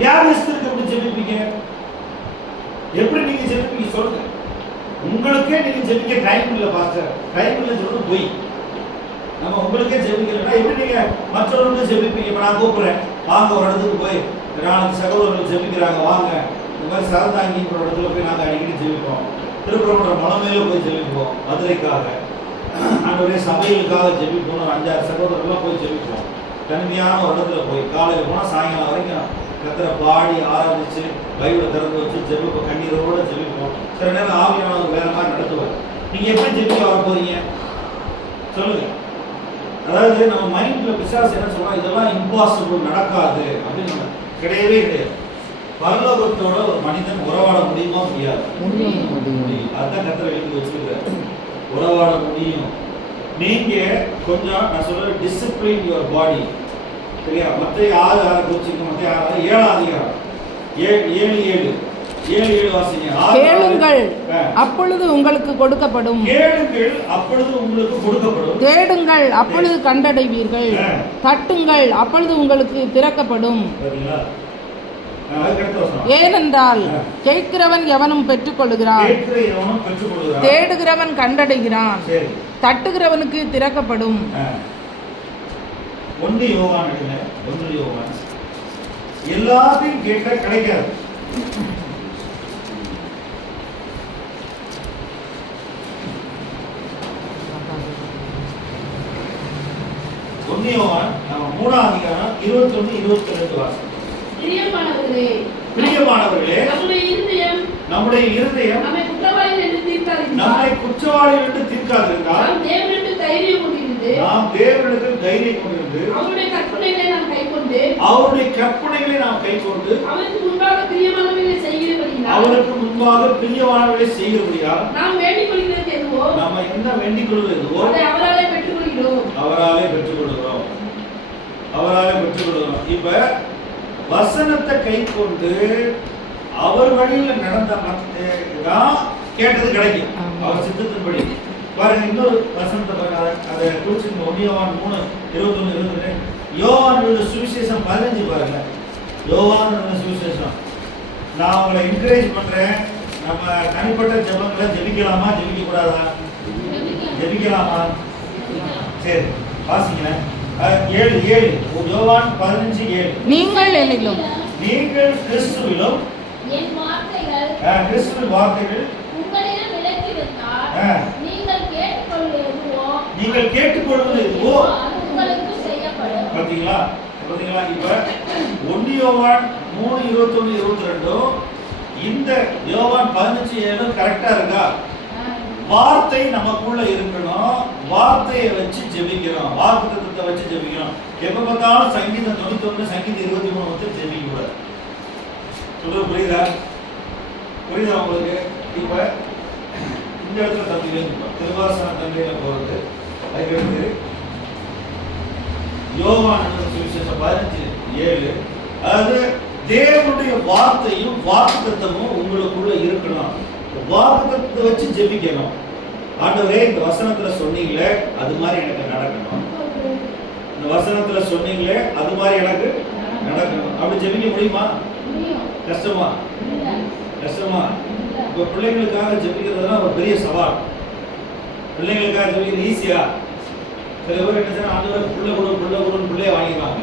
யார் இஷ்டத்துக்கு எப்படி ஜெபிப்பீங்க? எப்படி நீங்க ஜெபிப்பீங்க சொல்லுங்க. உங்களுக்கே நீங்க ஜெபிக்க டைம் இல்லை பாஸ்டர், டைம் இல்லை சொல்றது போய். நம்ம உங்களுக்கே ஜெபிக்கலன்னா எப்படி நீங்க மற்றவர்களுக்கு ஜெபிப்பீங்க? இப்ப நான் கூப்பிடுறேன், வாங்க ஒரு இடத்துக்கு போய் நாளைக்கு சகோதரர்கள் ஜெபிக்கிறாங்க வாங்க. இந்த மாதிரி சரதாங்கின்ற இடத்துல போய் நாங்கள் அடிக்கடி ஜெபிப்போம். திருப்பரங்குன்ற மலைமையில போய் ஜெபிப்போம். மதுரைக்காக ஆண்டவரே சபைகளுக்காக ஜெபிப்போம். 5-6 சகோதரர்கள்லாம் போய் ஜெபிப்போம். தனிமையான ஒரு இடத்துல போய் காலையில் போனால் சாயங்காலம் வரைக்கும் கத்தரை பாடி ஆராதிச்சு பைபிளை திறந்து வச்சு ஜெபிப்போம். கண்ணீரோட ஜெபிப்போம். சில நேரம் ஆவியானவர் வேற மாதிரி நடத்துவார். நீங்க எப்படி ஜெபிக்க வர போறீங்க சொல்லுங்க. அதாவது நம்ம மைண்ட்ல பிசாசு என்ன சொல்றோம், இதெல்லாம் இம்பாசிபிள் நடக்காது அப்படின்னு. கிடையவே கிடையாது. பரலோகத்தோட ஒரு மனிதன் உறவாட முடியுமா? முடியாது. முடியும். அதுதான் கத்தரை எழுதி வச்சிருக்காரு. உறவாட முடியும். நீங்க கொஞ்சம் நான் சொல்ற டிசிப்ளின் யுவர் பாடி. சரியா? மற்ற 6 கோச்சிங்க. மற்ற 7 அதிகாரம் 7 வாசிங்க. கேளுங்கள் அப்பொழுது உங்களுக்கு கொடுக்கப்படும். கேளுங்கள் அப்பொழுது உங்களுக்கு கொடுக்கப்படும். தேடுங்கள் அப்பொழுது கண்டடைவீர்கள். தட்டுங்கள் அப்பொழுது உங்களுக்கு திறக்கப்படும். ஏனென்றால் கேட்கிறவன் எவனும் பெற்றுக்கொள்கிறான், தேடுகிறவன் கண்டடைகிறான், தட்டுகிறவனுக்கு திறக்கப்படும். 1 யோவான் எல்லாத்தையும் கேட்க கிடைக்காது. யோவான் 3 அதிகாரம் 21-22 வாசம். பிரியமானவர்களே நம்முடைய இருதயம் நம்மை குற்றவாளி என்று தீர்க்காதிருந்தால் நாம் தேவனிடத்தில் தைரியம் கொண்டிருந்து அவருடைய கற்பனைகளை நாம் கைக்கொண்டு அவருக்கு முன்பாக பிரியமானவர்களை செய்கிறபடியால் நாம் என்ன வேண்டிக் கொள்வது எதுவோ அவராலே பெற்றுக்கொள்கிறோம். இப்ப வசனத்தை கை கொண்டு அவர் வழியில நடந்தா கேட்டது கிடைக்கும். அவர் சித்தத்தின்படி பாருங்க. இன்னொரு வசனத்தை பாருங்க, அதை குறிச்சு 1 யோவான் 3:21-22. யோவான் சுவிசேஷம் 15 பாருங்க. யோவான் சுவிசேஷம். நான் உங்களை என்கரேஜ் பண்றேன். நம்ம தனிப்பட்ட ஜெபங்களை ஜெபிக்கலாமா ஜெபிக்க கூடாதா? ஜெபிக்கலாமா? சரி வாசிங்க. 7 யோவான் 15:7. நீங்கள் கிறிஸ்துவிலும் கிறிஸ்துவின் வார்த்தைகள் நீங்கள் கேட்டுக்கொள்வது எதுவோ பாத்தீங்களா? இப்ப 1 யோவான் 3:21-22 இந்த யோவான் 15:7 கரெக்டா இருக்கா? வார்த்தை நமக்குள்ள இருக்கணும். வார்த்தையை வச்சு ஜெபிக்கிறோம். வாக்குத்தத்தத்தை வச்சு ஜெபிக்கிறோம். எப்ப பார்த்தாலும் சங்கீதம் 91 சங்கீதம் 23 வச்சு ஜெபிக்க கூடாது. சொல்றது புரியுதா உங்களுக்கு? இப்ப இந்த இடத்துல தம்பியில திருவாசன தம்பியில போறது. அதுக்கடுத்து யோவான் சுவிசேஷம் 15:7. அதாவது தேவனுடைய வார்த்தையும் வாக்குத்தத்தமும் உங்களுக்குள்ள இருக்கணும். வாக்குத்தத்தத்தை வச்சு ஜெபிக்கணும். ஆண்டவரே இந்த வசனத்துல சொன்னீங்களே அது மாதிரி எனக்கு நடக்கணும். இந்த வசனத்துல சொன்னீங்களே அது மாதிரி எனக்கு நடக்கணும். அப்படி ஜெபிக்க முடியுமா? கஷ்டமா? இப்ப பிள்ளைங்களுக்காக ஜெபிக்கிறதுலாம் ஒரு பெரிய சவால். பிள்ளைங்களுக்காக ஜெபிக்கிறது ஈஸியா? சில பேர் என்ன செய்யணும், ஆண்டவர் புள்ள பிள்ளைய வாங்கிடுவாங்க.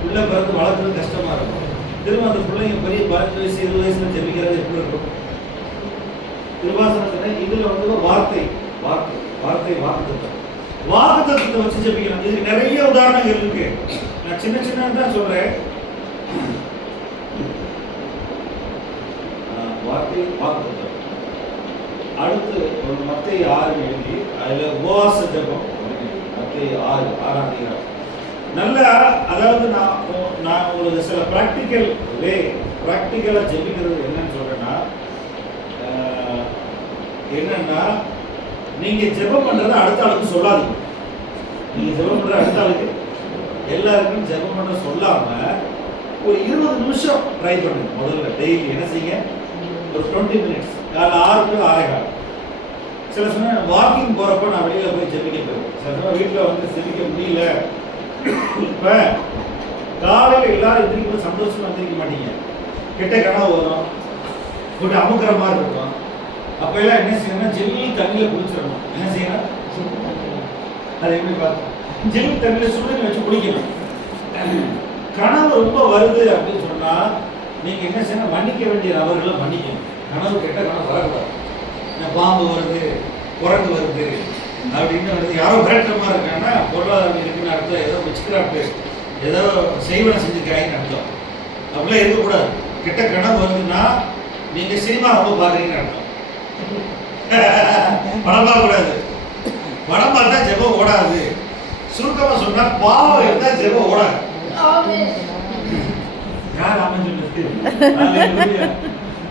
புள்ள பிறகு வளர்க்குறது கஷ்டமா இருக்கும். திரும்ப அந்த பிள்ளைங்க பெரிய 15 வயசு 20 வயசுல ஜெபிக்கிறது எப்படி இருக்கும்? திருவாசனத்துல இதுல வாக்குத்தத்தத்தை வச்சு ஜெபிக்கணும். இதுக்கு நிறைய உதாரணங்கள் இருக்கு. நான் சின்ன தான் சொல்றேன். வாக்குத்தத்தம். அடுத்து ஒரு மத்தேயு 6 எழுதி அதுல உபவாச ஜெபம். மத்தேயு 6 அதிகாரம் நல்ல அதாவது நான் உங்களுக்கு சில ப்ராக்டிக்கலாக ஜெபிக்கிறது என்னன்னு சொல்றேன்னா, என்னன்னா நீங்க ஜெபம் பண்றதை அடுத்த ஆளுக்கு சொல்லாதீங்க. நீங்க ஜெபம் பண்ற அடுத்த ஆளுக்கு எல்லாருக்கும் ஜெபம் பண்ண சொல்லாம ஒரு 20 நிமிஷம் ட்ரை பண்ணுங்க. முதல்ல டெய்லி என்ன செய்யுங்க, ஒரு 20 மினிட்ஸ், காலை 6 to 6:15. சில சமயம் வாக்கிங் போறப்ப நான் வெளியில போய் ஜெபிக்க போயிருவேன். சில சமயம் வீட்டில் வந்து ஜெபிக்க முடியல. இப்ப காலையில் எல்லாரும் எந்திரிக்கும் சந்தோஷமா எந்திரிக்க மாட்டீங்க, கெட்ட கனவு வரும், போட்டு அமுக்கிற மாதிரி இருக்கும். அப்ப எல்லாம் என்ன செய்யணும்னா ஜெல்லி தண்ணியில குளிச்சிடணும். என்ன செய்யணும், அதை எப்படி பார்த்து ஜெல்லி தண்ணியில சுடுதண்ணி வச்சு குளிக்கணும். கனவு ரொம்ப வருது அப்படின்னு சொன்னா நீங்க என்ன செய்யணும், மன்னிக்க வேண்டிய நபர்களை மன்னிக்கணும். கனவு கெட்ட கனவு வரக்கூடாது. பாம்பு வருது, குரங்கு வருது அப்படின்னு வருது, யாரோ விரட்டுற மாதிரி இருக்காங்கன்னா பொருளாதாரம் இருக்குன்னு அர்த்தம், ஏதோ வச்சுக்கிறாப்பு, ஏதோ செய்வனை செஞ்சுக்கிறாங்கன்னு அர்த்தம். அப்படிலாம் இருக்கக்கூடாது. கெட்ட கனவு வருதுன்னா நீங்க சினிமா ரொம்ப பாக்குறீங்கன்னு அர்த்தம். படம் பார்க்கக்கூடாது. படம் பார்த்தா ஜெபம் ஓடாது. சுருக்கமா சொன்னா பாவம் இருந்தா ஜெபம் ஓடாது. யார் அமைஞ்சு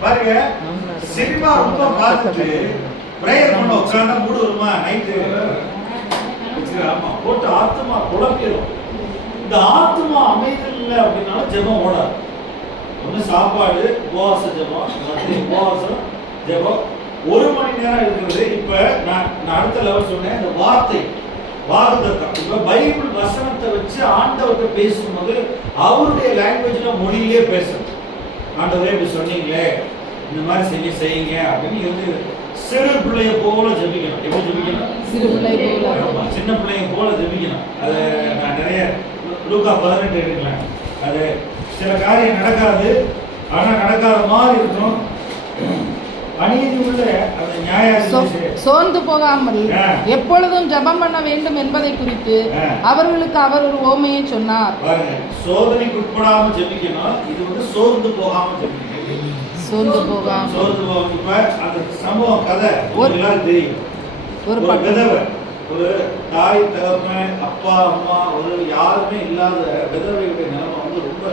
பாருங்க, சினிமா ரொம்ப பார்த்துட்டு பிரேயர் பண்ண உட்கார்ந்தா மூடு வருமா நைட்டு? ஆமா, போட்டு ஆத்மா குழப்பிடும். இந்த ஆத்மா அமைதல் இல்லை அப்படின்னாலும் ஜெபம் ஓடாது. ஒண்ணு சாப்பாடு, உபவாச ஜெபம், உபவாசம் ஜெபம் 1 மணி நேரம் இருக்கிறது. இப்ப நான் அடுத்த லெவல் சொன்னேன், இந்த வார்த்தை வாக்குத்தத்தம். இப்ப பைபிள் வசனத்தை வச்சு ஆண்டவர்கிட்ட பேசும்போது அவருடைய லாங்குவேஜ்ல மொழியிலே பேசணும். ஆண்டவரே இப்படி சொன்னீங்களே, இந்த மாதிரி செய்யுங்க அப்படின்னு இருந்து சிறு பிள்ளைய போல ஜெபிக்கணும். எப்படி ஜெபிக்கணும்? சிறு பிள்ளை போல, சின்ன பிள்ளைய போல ஜெபிக்கணும். அது நான் நிறைய லூக்கா 18 எடுக்கலாம். அது சில காரியம் நடக்காது, ஆனா நடக்காத மாதிரி இருக்கும். அநீதி உள்ள அந்த நியாயாதிபதி சோர்ந்து போகாமல் எப்பொழுதும் ஜெபம் பண்ண வேண்டும் என்பதை குறித்து அவர்களுக்கு அவர் ஒரு ஓமையை சொன்னார். பாருங்க, சோதனைக்கு உட்படாம ஜெபிக்கணும். இது வந்து சோர்ந்து போகாம ஜெபிக்கணும். சோர்ந்து போகாம இப்ப அந்த சம்பவம் கதை எல்லாரும் தெரியும். ஒரு விதவை, ஒரு தாய் தகப்பன் அப்பா அம்மா ஒரு யாருமே இல்லாத விதவையுடைய நிலைமை வந்து ரொம்ப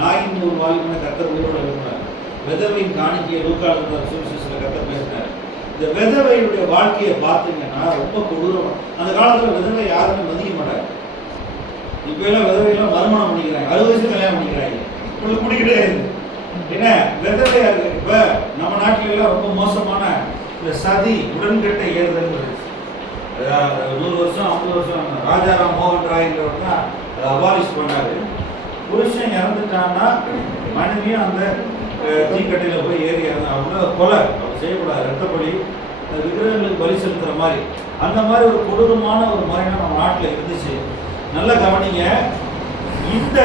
400 வாலிபனை கர்த்தர் உயிரோட இருந்தார். விதவையின் காணிக்கையை லூக்கால சுவிசேஷத்துல கர்த்தர் பேசினார். இந்த விதவையுடைய வாழ்க்கையை பார்த்தீங்கன்னா ரொம்ப கொடூரம். அந்த காலத்துல விதவை யாருமே மதிக்க மாட்டாங்க. இப்ப எல்லாம் விதவையெல்லாம் மறுமணம் பண்ணிக்கிறாங்க, 60 வயசு கல்யாணம் பண்ணிக்கிறாங்க, முடிக்கிட்டே இருக்கு. என்ன விதவையா இருக்கு. இப்ப நம்ம நாட்டில எல்லாம் ரொம்ப மோசமான இந்த சதி உடன்கட்டை ஏறுதல் 100 வருஷம் 50 வருஷம் ராஜாராம் மோகன் ராய்ங்கிறவர் தான் அதை அபாலிஷ் பண்ணாரு. புருஷன் இறந்துட்டான்னா மனைவியும் அந்த தீக்கட்டையில் போய் ஏறி இறந்தா அவங்க கொலை அவர் செய்யக்கூடாது. ரத்தப்படி விக்கிரகங்களுக்கு பலி செலுத்துற மாதிரி அந்த மாதிரி ஒரு கொடூரமான ஒரு முறையான நம்ம நாட்டில் இருந்துச்சு. நல்லா கவனிங்க. இந்த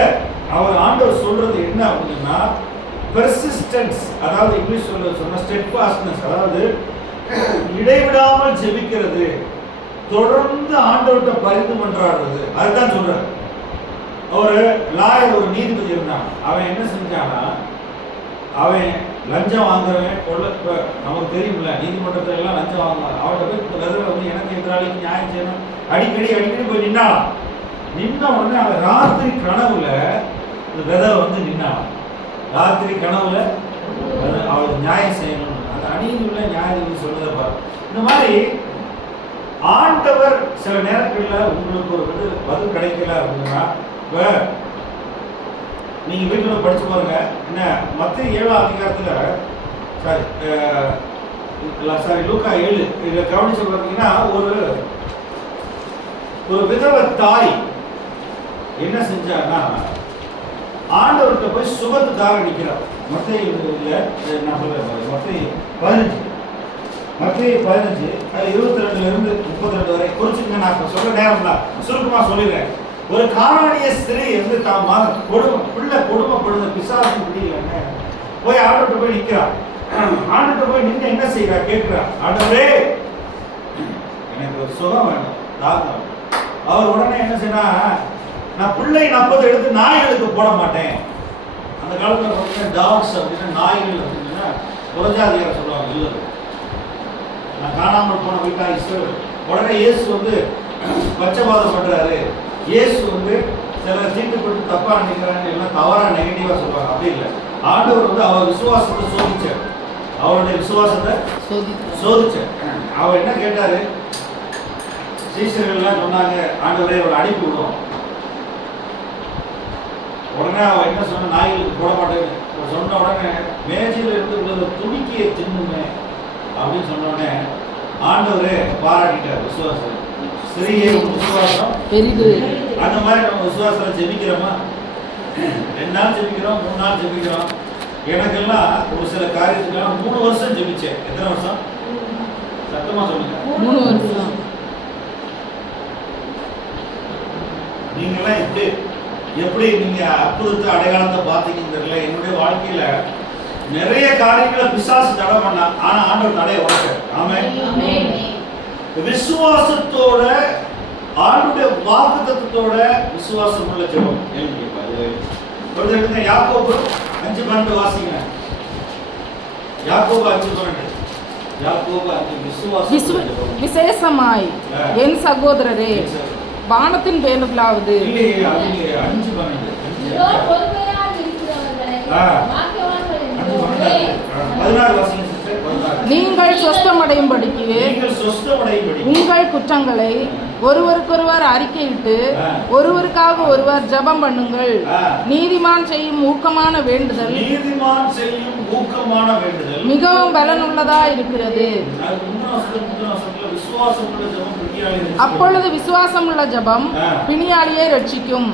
அவர் ஆண்டவர் சொல்றது என்ன அப்படின்னா பெர்சிஸ்டன்ஸ், அதாவது இங்கிலீஷ் சொன்ன ஸ்டெட்ஃபாஸ்ட்னஸ், அதாவது இடைவிடாமல் ஜெபிக்கிறது, தொடர்ந்து ஆண்டவர்கிட்ட பரிந்து பண்றாடுறது. அதுதான் சொல்றாரு. ஒரு லாயர், ஒரு நீதிபதி இருந்தான். அவன் என்ன செஞ்சானா, அவன் லஞ்சம் வாங்குறவன் கொள்ள, நமக்கு தெரியும்ல நீதிமன்றத்துல எல்லாம் லஞ்சம் வாங்குவாங்க. அவன்கிட்ட போய் விதவை வந்து எனக்கு எதிராளிக்கு நியாயம் செய்யணும் அடிக்கடி போய் நின்னான். நின்ன உடனே அவன் ராத்திரி கனவுல இந்த விதவை வந்து நின்னான். ராத்திரி கனவுல அவளுக்கு நியாயம் செய்யணும். அந்த அநீதி உள்ள நியாயத்தை சொல்றதை பாரு. இந்த மாதிரி ஆண்டவர் சில நேரங்களில் உங்களுக்கு ஒரு பதில் கிடைக்கல அப்படின்னா, இப்போ நீங்க வீட்டில் படிச்சு பாருங்க. என்ன மத்திய 7ஆம் அதிகாரத்துல லூக்கா 7 இதை கவனிச்சு பார்த்தீங்கன்னா ஒரு விதவை தாய் என்ன செஞ்சான்னா ஆண்டவர்கிட்ட போய் சுகத்துக்காக நிற்கிறார். மத்திய நான் சொல்றேன், மத்திய 15 அது 22 இருந்து 32 வரை குறிச்சுங்க. நான் சொல்ற நேரம் தான் சுருக்கமா சொல்லிடுறேன். ஒரு கானானிய ஸ்திரீ வந்து தான் கொடுமைப்படுத்த பிசாசு முடியலன்னு போய் ஆண்டவர்கிட்ட போய் நிற்கிறார். ஆண்டவர்கிட்ட போய் நின்று என்ன செய்யறா கேட்கிறார், ஆண்டவரே எனக்கு ஒரு சுகம் வேணும் தாங்க. அவர் உடனே என்ன செய்யனா, நான் பிள்ளை 40 எடுத்து நாய்களுக்கு போட மாட்டேன். அந்த காலத்துல பார்த்தீங்கன்னா டாக்ஸ் அப்படின்னா நாய்கள் அப்படின்னா புரஜாதிகாரம் சொல்லுவாங்க. இல்லை, நான் காணாமல் போன வீட்டா இஸ்ரவேல். உடனே இயேசு வந்து பச்சைவாதம் பண்றாரு. இயேசு வந்து சிலர் தீட்டுப்பட்டு தப்பா நினைக்கிறாங்க, எல்லாம் தவறா நெகட்டிவா சொல்றாங்க. அப்படி இல்லை. ஆண்டவர் வந்து அவர் விசுவாசத்தை சோதிச்சார். அவருடைய விசுவாசத்தை சோதிச்சார். அவர் என்ன கேட்டாரு? சீசர்கள்லாம் சொன்னாங்க, ஆண்டவரே அவர் அனுப்பி விடுவோம். உடனே அவன் என்ன சொன்ன, நாய்களுக்கு போட மாட்டேன்னு சொன்ன உடனே மேஜையில் இருந்து உள்ள துணிக்கியை தின்னுமே அப்படின்னு சொன்ன உடனே ஆண்டவரே பாராட்டிட்டார் விசுவாசம். ஸ்திரீயே விசுவாசம் பெரிது. அந்த மாதிரி நம்ம விசுவாசம் ஜெபிக்கிறோமா? 2 நாள் ஜெபிக்கிறோம், 3 நாள் ஜெபிக்கிறோம். எனக்கெல்லாம் ஒரு சில காரியத்துக்கெல்லாம் 3 வருஷம் ஜெபிச்சேன். எத்தனை வருஷம்? சத்தமா சொல்லுங்க. 3 வருஷம். நீங்களாம் எப்படி நீங்க அற்புதத்தை அடையாளத்தை பார்த்தீங்கன்னு தெரியல. என்னுடைய வாழ்க்கையில நிறைய காரியங்களை பிசாசு தடை பண்ணா, ஆனா ஆண்டவர் தடையை உடைச்சார். ஆமென். விசுவாசத்தோட ஆண்டுடைய வாக்குத்தத்தத்தோட விசுவாசம் உள்ள ஜெபம். யாக்கோபு 5:12 வாசிங்க. யாக்கோபு 5:12. யாக்கோபு 5 விசேஷமாய் என் சகோதரரே வானத்தின் பேணுகளாவது நீங்கள் சொஸ்தமடையும்படிக்கு உங்கள் குற்றங்களை ஒருவருக்கொருவர் அறிக்கையிட்டு ஒருவருக்காக ஒருவர் ஜெபம் பண்ணுங்கள். நீதிமான் செய்யும் ஊக்கமான வேண்டுதல் மிகவும் பலனுள்ளதா இருக்கிறது. அப்பொழுது விசுவாசம் உள்ள ஜெபம் பிணியாளியை ரட்சிக்கும்.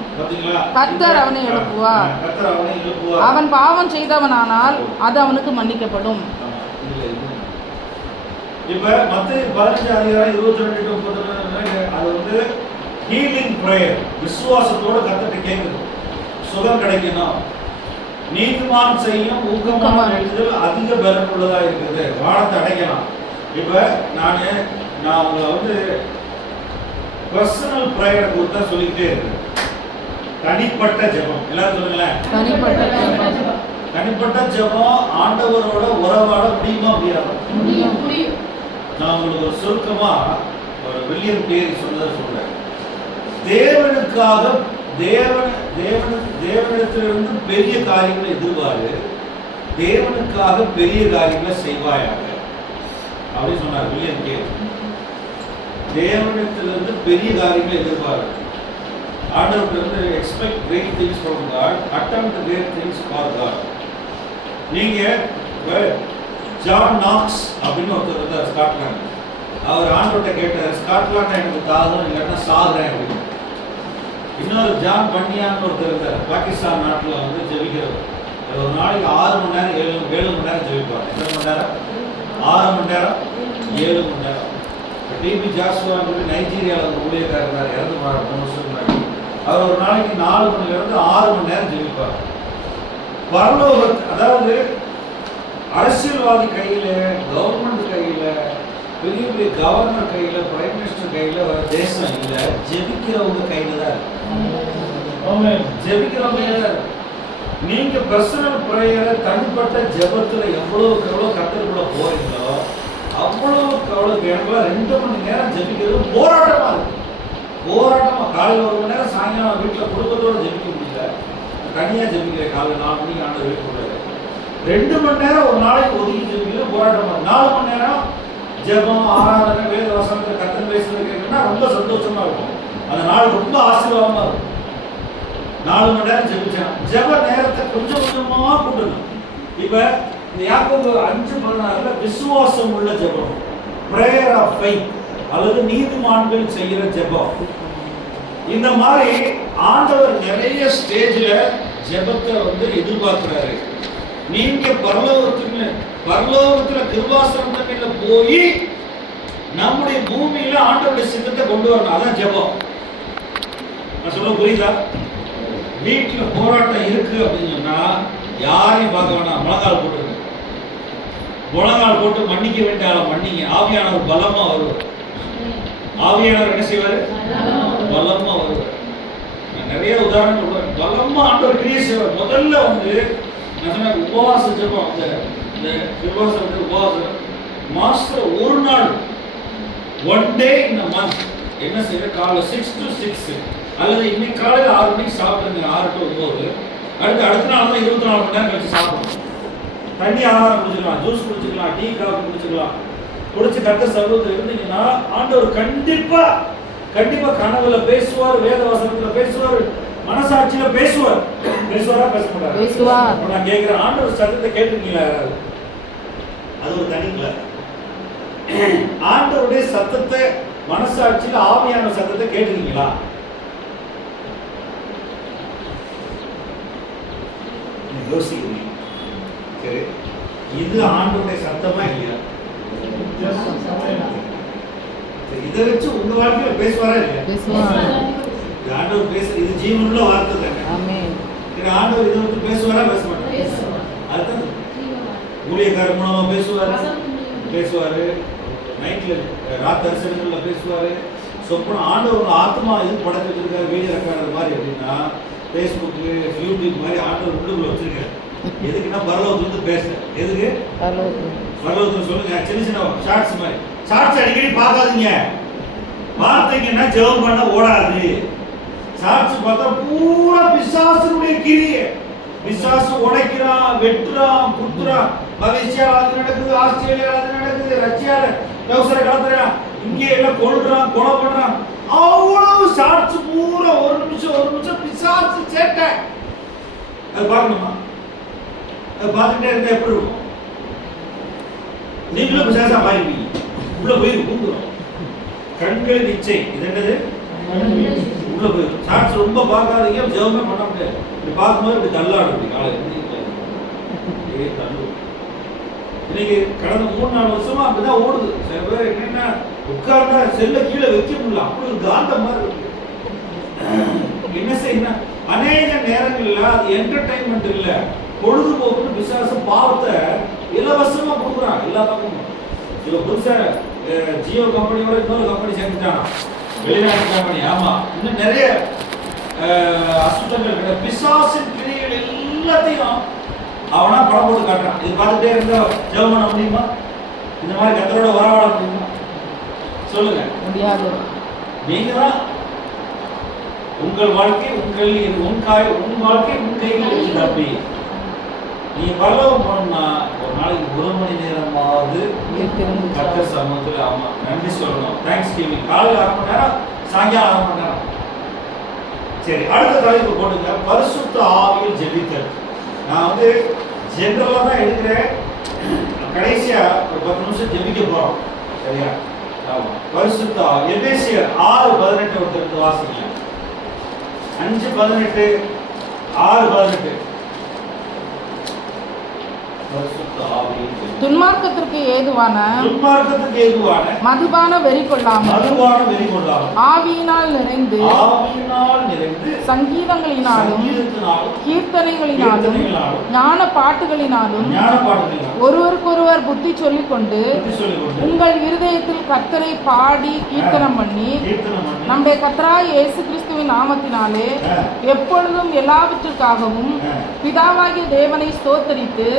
கர்த்தர் அவனை எழுப்புவார். அவன் பாவம் செய்தவனானால் அது அவனுக்கு மன்னிக்கப்படும். இப்ப மத்தேயு 15:22-30 அது வந்து ஹீலிங் பிரேயர். விசுவாசத்தோட கர்த்தர்ட்ட கேட்கணும், சுகம் கிடைக்கணும். நீதிமான் செய்யும் ஊக்கமான வேண்டுதல் அதிக பலனுள்ளதா இருக்குது, வானத்தை அடைக்கலாம். இப்ப நான் உங்களை வந்து பர்சனல் பிரேயரை குறித்தா சொல்லிக்கிட்டே இருக்கேன். தனிப்பட்ட ஜெபம். எல்லாரும் சொல்லுங்களேன். தனிப்பட்ட ஜெபம் ஆண்டவரோட உறவாட முடியுமா? முடியாது. நான் உங்களுக்கு ஒரு சுருக்கமா ஒரு வில்லியம் கேரி சொன்னதை சொல்றேன். தேவனுக்காக தேவனிடத்திலிருந்து பெரிய காரியங்களை எதிர்பாரு, தேவனுக்காக பெரிய காரியங்களை செய்வாயாக அப்படின்னு சொன்னார் வில்லியம் கேரி. தேவனிடத்திலிருந்து பெரிய காரியங்களை எதிர்பாரு. ஆண்டவர்கிட்ட இருந்து expect great things from God, attempt great things for God. நீங்க ஜான் நாக்ஸ் அப்படின்னு ஒருத்தர் இருந்தார் ஸ்காட்லாந்து. அவர் ஆண்டவர்கிட்ட கேட்டார், ஸ்காட்லாந்து எனக்கு தாகம் இல்லைன்னா சாகுறேன் அப்படின்னு. இன்னொரு ஜான் பன்னியான்னு ஒருத்தர் இருந்தார், பாகிஸ்தான் நாட்டில் வந்து ஜெபிக்கிறவர். ஒரு நாளைக்கு 6 மணி நேரம் 7 மணி நேரம் ஜெபிப்பார். எத்தனை மணி நேரம்? 6 மணி நேரம் 7 மணி நேரம். டிபி ஜாஸ்வான்னு நைஜீரியாவில் ஊழியக்காரர் இருந்தார், இறந்து 3 வருஷம் முன்னாடி. அவர் ஒரு நாளைக்கு 4 மணிலேருந்து 6 மணி நேரம் ஜெபிப்பார். பரலோகத்து, அதாவது அரசியல்வாதி கையில, கவர்மெண்ட் கையில, பெரிய பெரிய கவர்னர் கையில, பிரைம் மினிஸ்டர் கையில வர தேசம் இல்ல, ஜெபிக்கிறவங்க கையில தான். ஜெபிக்கிறவங்க நீங்க பர்சனல் பிரேயரை தனிப்பட்ட ஜெபத்துல எவ்வளவு கர்த்தருக்குள்ள போறீங்களோ அவ்வளவுக்கு எனக்குள்ள 2 மணி நேரம் ஜெபிக்கிறது போராட்டமா இருக்கு. போராட்டமா. காலையில் 1 மணி நேரம், சாயங்காலம் வீட்டில் குடும்பத்தோட ஜெபிக்க முடியல, தனியா ஜெபிக்கிறேன். காலையில் 4 மணிக்கு ஆண்டு வீட்டுக்குள்ள 2 மணி நேரம் ஒரு நாளைக்கு ஒதுக்கி ஜெபிக்கிறது போராட்டமா. 4 மணி நேரம் ஜெபம், ஆராதனை, வேத வசனத்தை கர்த்தர் பேசுறது கேட்கணும்னா ரொம்ப சந்தோஷமா இருக்கும். அந்த நாள் ரொம்ப ஆசீர்வாதமா இருக்கும். 4 மணி நேரம் ஜெபிச்சேன். ஜெப நேரத்தை கொஞ்சம் கொஞ்சமா கூட்டணும். இப்ப இந்த யாக்கோபு 5:16 விசுவாசம் உள்ள ஜெபம், பிரேயர் ஆஃப் ஃபெய்த் அல்லது நீதிமான்கள் செய்கிற ஜெபம். இந்த மாதிரி ஆண்டவர் நிறைய ஸ்டேஜ்ல ஜெபத்தை வந்து எதிர்பார்க்கிறாரு. நீங்க பரலோகத்துல கிருபாசனத்துல போய் நம்முடைய பூமியில ஆண்டவருடைய சித்தத்தை கொண்டு வரணும். அதான் ஜெபம். நான் சொல்ல புரியுதா? வீட்டுல போராட்டம் இருக்கு அப்படின்னு சொன்னா யாரையும் பார்க்க வேணாம், முழங்கால் போட்டு மன்னிக்க வேண்டிய ஆளை மன்னிங்க. ஆவியானவர் பலமா வருவார். ஆவியானவர் என்ன செய்வாரு? பலமா வருவார். நான் நிறைய உதாரணம் சொல்றேன். பலமா ஆண்டவர் கிரியை செய்வார். முதல்ல வந்து நான் சொன்ன உபவாச ஜெபம், இந்த உபவாசம் வந்து உபவாசம் மாசத்துல ஒரு நாள், 1 day in a month என்ன செய்யற? காலைல 6 to 6 அல்லது இன்னைக்கு காலையில் 6 மணிக்கு சாப்பிடுங்க, 6 to 9. அடுத்த நாள் தான் 24 மணி நேரம் கழிச்சு சாப்பிடணும். தண்ணி ஆகாரம் குடிச்சுக்கலாம், ஜூஸ் குடிச்சுக்கலாம், டீ காஃபி குடிச்சுக்கலாம். குடிச்சு கர்த்தர் சமூகத்தில் இருந்தீங்கன்னா ஆண்டவர் கண்டிப்பா கனவுல பேசுவார், வேத வசனத்துல பேசுவார், மனசாட்சியில பேசுவார். பேசுவாரா பேச மாட்டாரா? பேசுவார். நான் கேட்கிறேன், ஆண்டவர் சத்தத்தை கேட்டிருக்கீங்களா யாராவது? அது ஒரு தனிக்கல. ஆண்டவருடைய சத்தத்தை, மனசாட்சியில ஆவியான சத்தத்தை கேட்டிருக்கீங்களா? யோசிக்கிறீங்க. சரி, இது ஆண்டவருடைய சத்தமா இல்லையா? இதை வச்சு உங்க வாழ்க்கையில பேசுவாரா இல்லையா? இது ஆண்டவர் பேச, இது ஜீவனுள்ள வார்த்தை தானே. ஆமென். இது ஆண்டவர் இதை வச்சு பேசுவாரா பேச மாட்டாரா? அதுதான் ஊழியக்காரர் மூலமா பேசுவாரு, நைட்ல ராத் தரிசனங்கள்ல பேசுவாரு, சொப்பனம். ஆண்டவர் ஆத்மா இது படத்தை வச்சிருக்காரு, வீடியோ ரெக்கார்டர் மாதிரி. அப்படின்னா ஃபேஸ்புக்கு, யூடியூப் மாதிரி ஆண்டவர் உள்ளுக்குள்ள வச்சிருக்காரு. எதுக்குன்னா பரலோகத்துல பேச. எதுக்கு? பரலோகத்துல சொல்லுங்க. சின்ன ஷார்ட்ஸ் மாதிரி. ஷார்ட்ஸ் அடிக்கடி பார்க்காதீங்க. பார்த்தீங்கன்னா ஜெபம் பண்ண ஓடாது. ஷார்ட்ஸ் பார்த்தா பூரா பிசாசுடைய கிரியை. பிசாசு உடைக்கிறான், வெட்டுறான், குத்துறான். மலேசியாவில் அது நடக்குது, ஆஸ்திரேலியாவில் அது நடக்குது, ரஷ்யால டவுசரை கலத்துறான், இங்கே எல்லாம் கொள்றான், கொலை பண்றான். அவ்வளவு ஷார்ட்ஸ் பூரா ஒரு நிமிஷம் பிசாசு சேட்டை. அது பார்க்கணுமா? அது பார்த்துட்டே இருந்தா எப்படி இருக்கும்? நீங்களும் பிசாசா மாறிப்பீங்க. உள்ள போயிரு கூந்துரும். கண்களின் இச்சை. இது என்னது? உள்ள போயிரும். ஷார்ட்ஸ் ரொம்ப பார்க்காதீங்க, ஜெபமே பண்ண முடியாது. இப்படி பார்க்கும்போது இப்படி தள்ளாடும். காலையில் தள்ளு. இன்னைக்கு கடந்த 3-4 வருஷமா அப்படிதான் ஓடுது. சில பேர் என்னன்னா உட்கார்ந்தா செல்ல கீழே வைக்க முடியல, அப்படி ஒரு காந்த மாதிரி இருக்கு. என்ன செய்யணும்? அநேக நேரங்கள்ல அது என்டர்டைன்மெண்ட் இல்ல, பொழுதுபோக்குன்னு பிசாசு பாவத்தை இலவசமா கொடுக்குறான் எல்லா பக்கமும். இவ புதுசா ஜியோ கம்பெனியோட இன்னொரு கம்பெனி சேர்ந்துட்டானா, வெளிநாட்டு கம்பெனி. ஆமா, இன்னும் நிறைய அசுத்தங்கள் கிடையாது. பிசாசின் கிரியைகள் எல்லாத்தையும் அவனா படம் போட்டு காட்டுறான். இது பார்த்துட்டே இருந்தா ஜெபம் பண்ண முடியுமா? இந்த மாதிரி கர்த்தரோட வரவாட முடியுமா? சொல்லுங்க, முடியாது. நீங்க தான் உங்கள் வாழ்க்கை உன் கையில், உன் வாழ்க்கை உன் கையில் இருக்கு தம்பி. நீ பரலோகம் போனா ஒரு நாளைக்கு 1 மணி நேரமாவது கர்த்தர் சமூகத்தில் ஆமா நன்றி சொல்லணும். Thanks giving. காலையில் 1/2 மணி நேரம், சாயங்காலம் 1/2 மணி நேரம். சரி, அடுத்த தலைப்பு போட்டுங்க, பரிசுத்த ஆவியில் ஜெபித்தல். நான் ஜெனரலா தான் எடுக்கிறேன். கடைசியா ஒரு 10 நிமிஷம் ஜெபிக்க போறோம். சரியா? ஆமா. பரிசுத்த ஆவி. எபேசியர் 6:18 ஒருத்தருக்கு வாசிங்க. 5:18, 6:18. பரிசுத்த ஆவி. துன்மார்க்கத்திற்கு ஏதுவான மதுபான வெறி கொள்ளாமல் ஆவியினால் நிறைந்து சங்கீதங்களினாலும் கீர்த்தனைகளினாலும் ஞான பாட்டுகளினாலும் ஒருவருக்கொருவர் புத்தி சொல்லிக்கொண்டு உங்கள் இருதயத்தில் கர்த்தரை பாடி கீர்த்தனம் பண்ணி நம்முடைய கர்த்தராகிய இயேசு கிறிஸ்துவின் நாமத்தினாலே எப்பொழுதும் எல்லாவற்றிற்காகவும் பிதாவாகிய தேவனை ஸ்தோத்தரித்து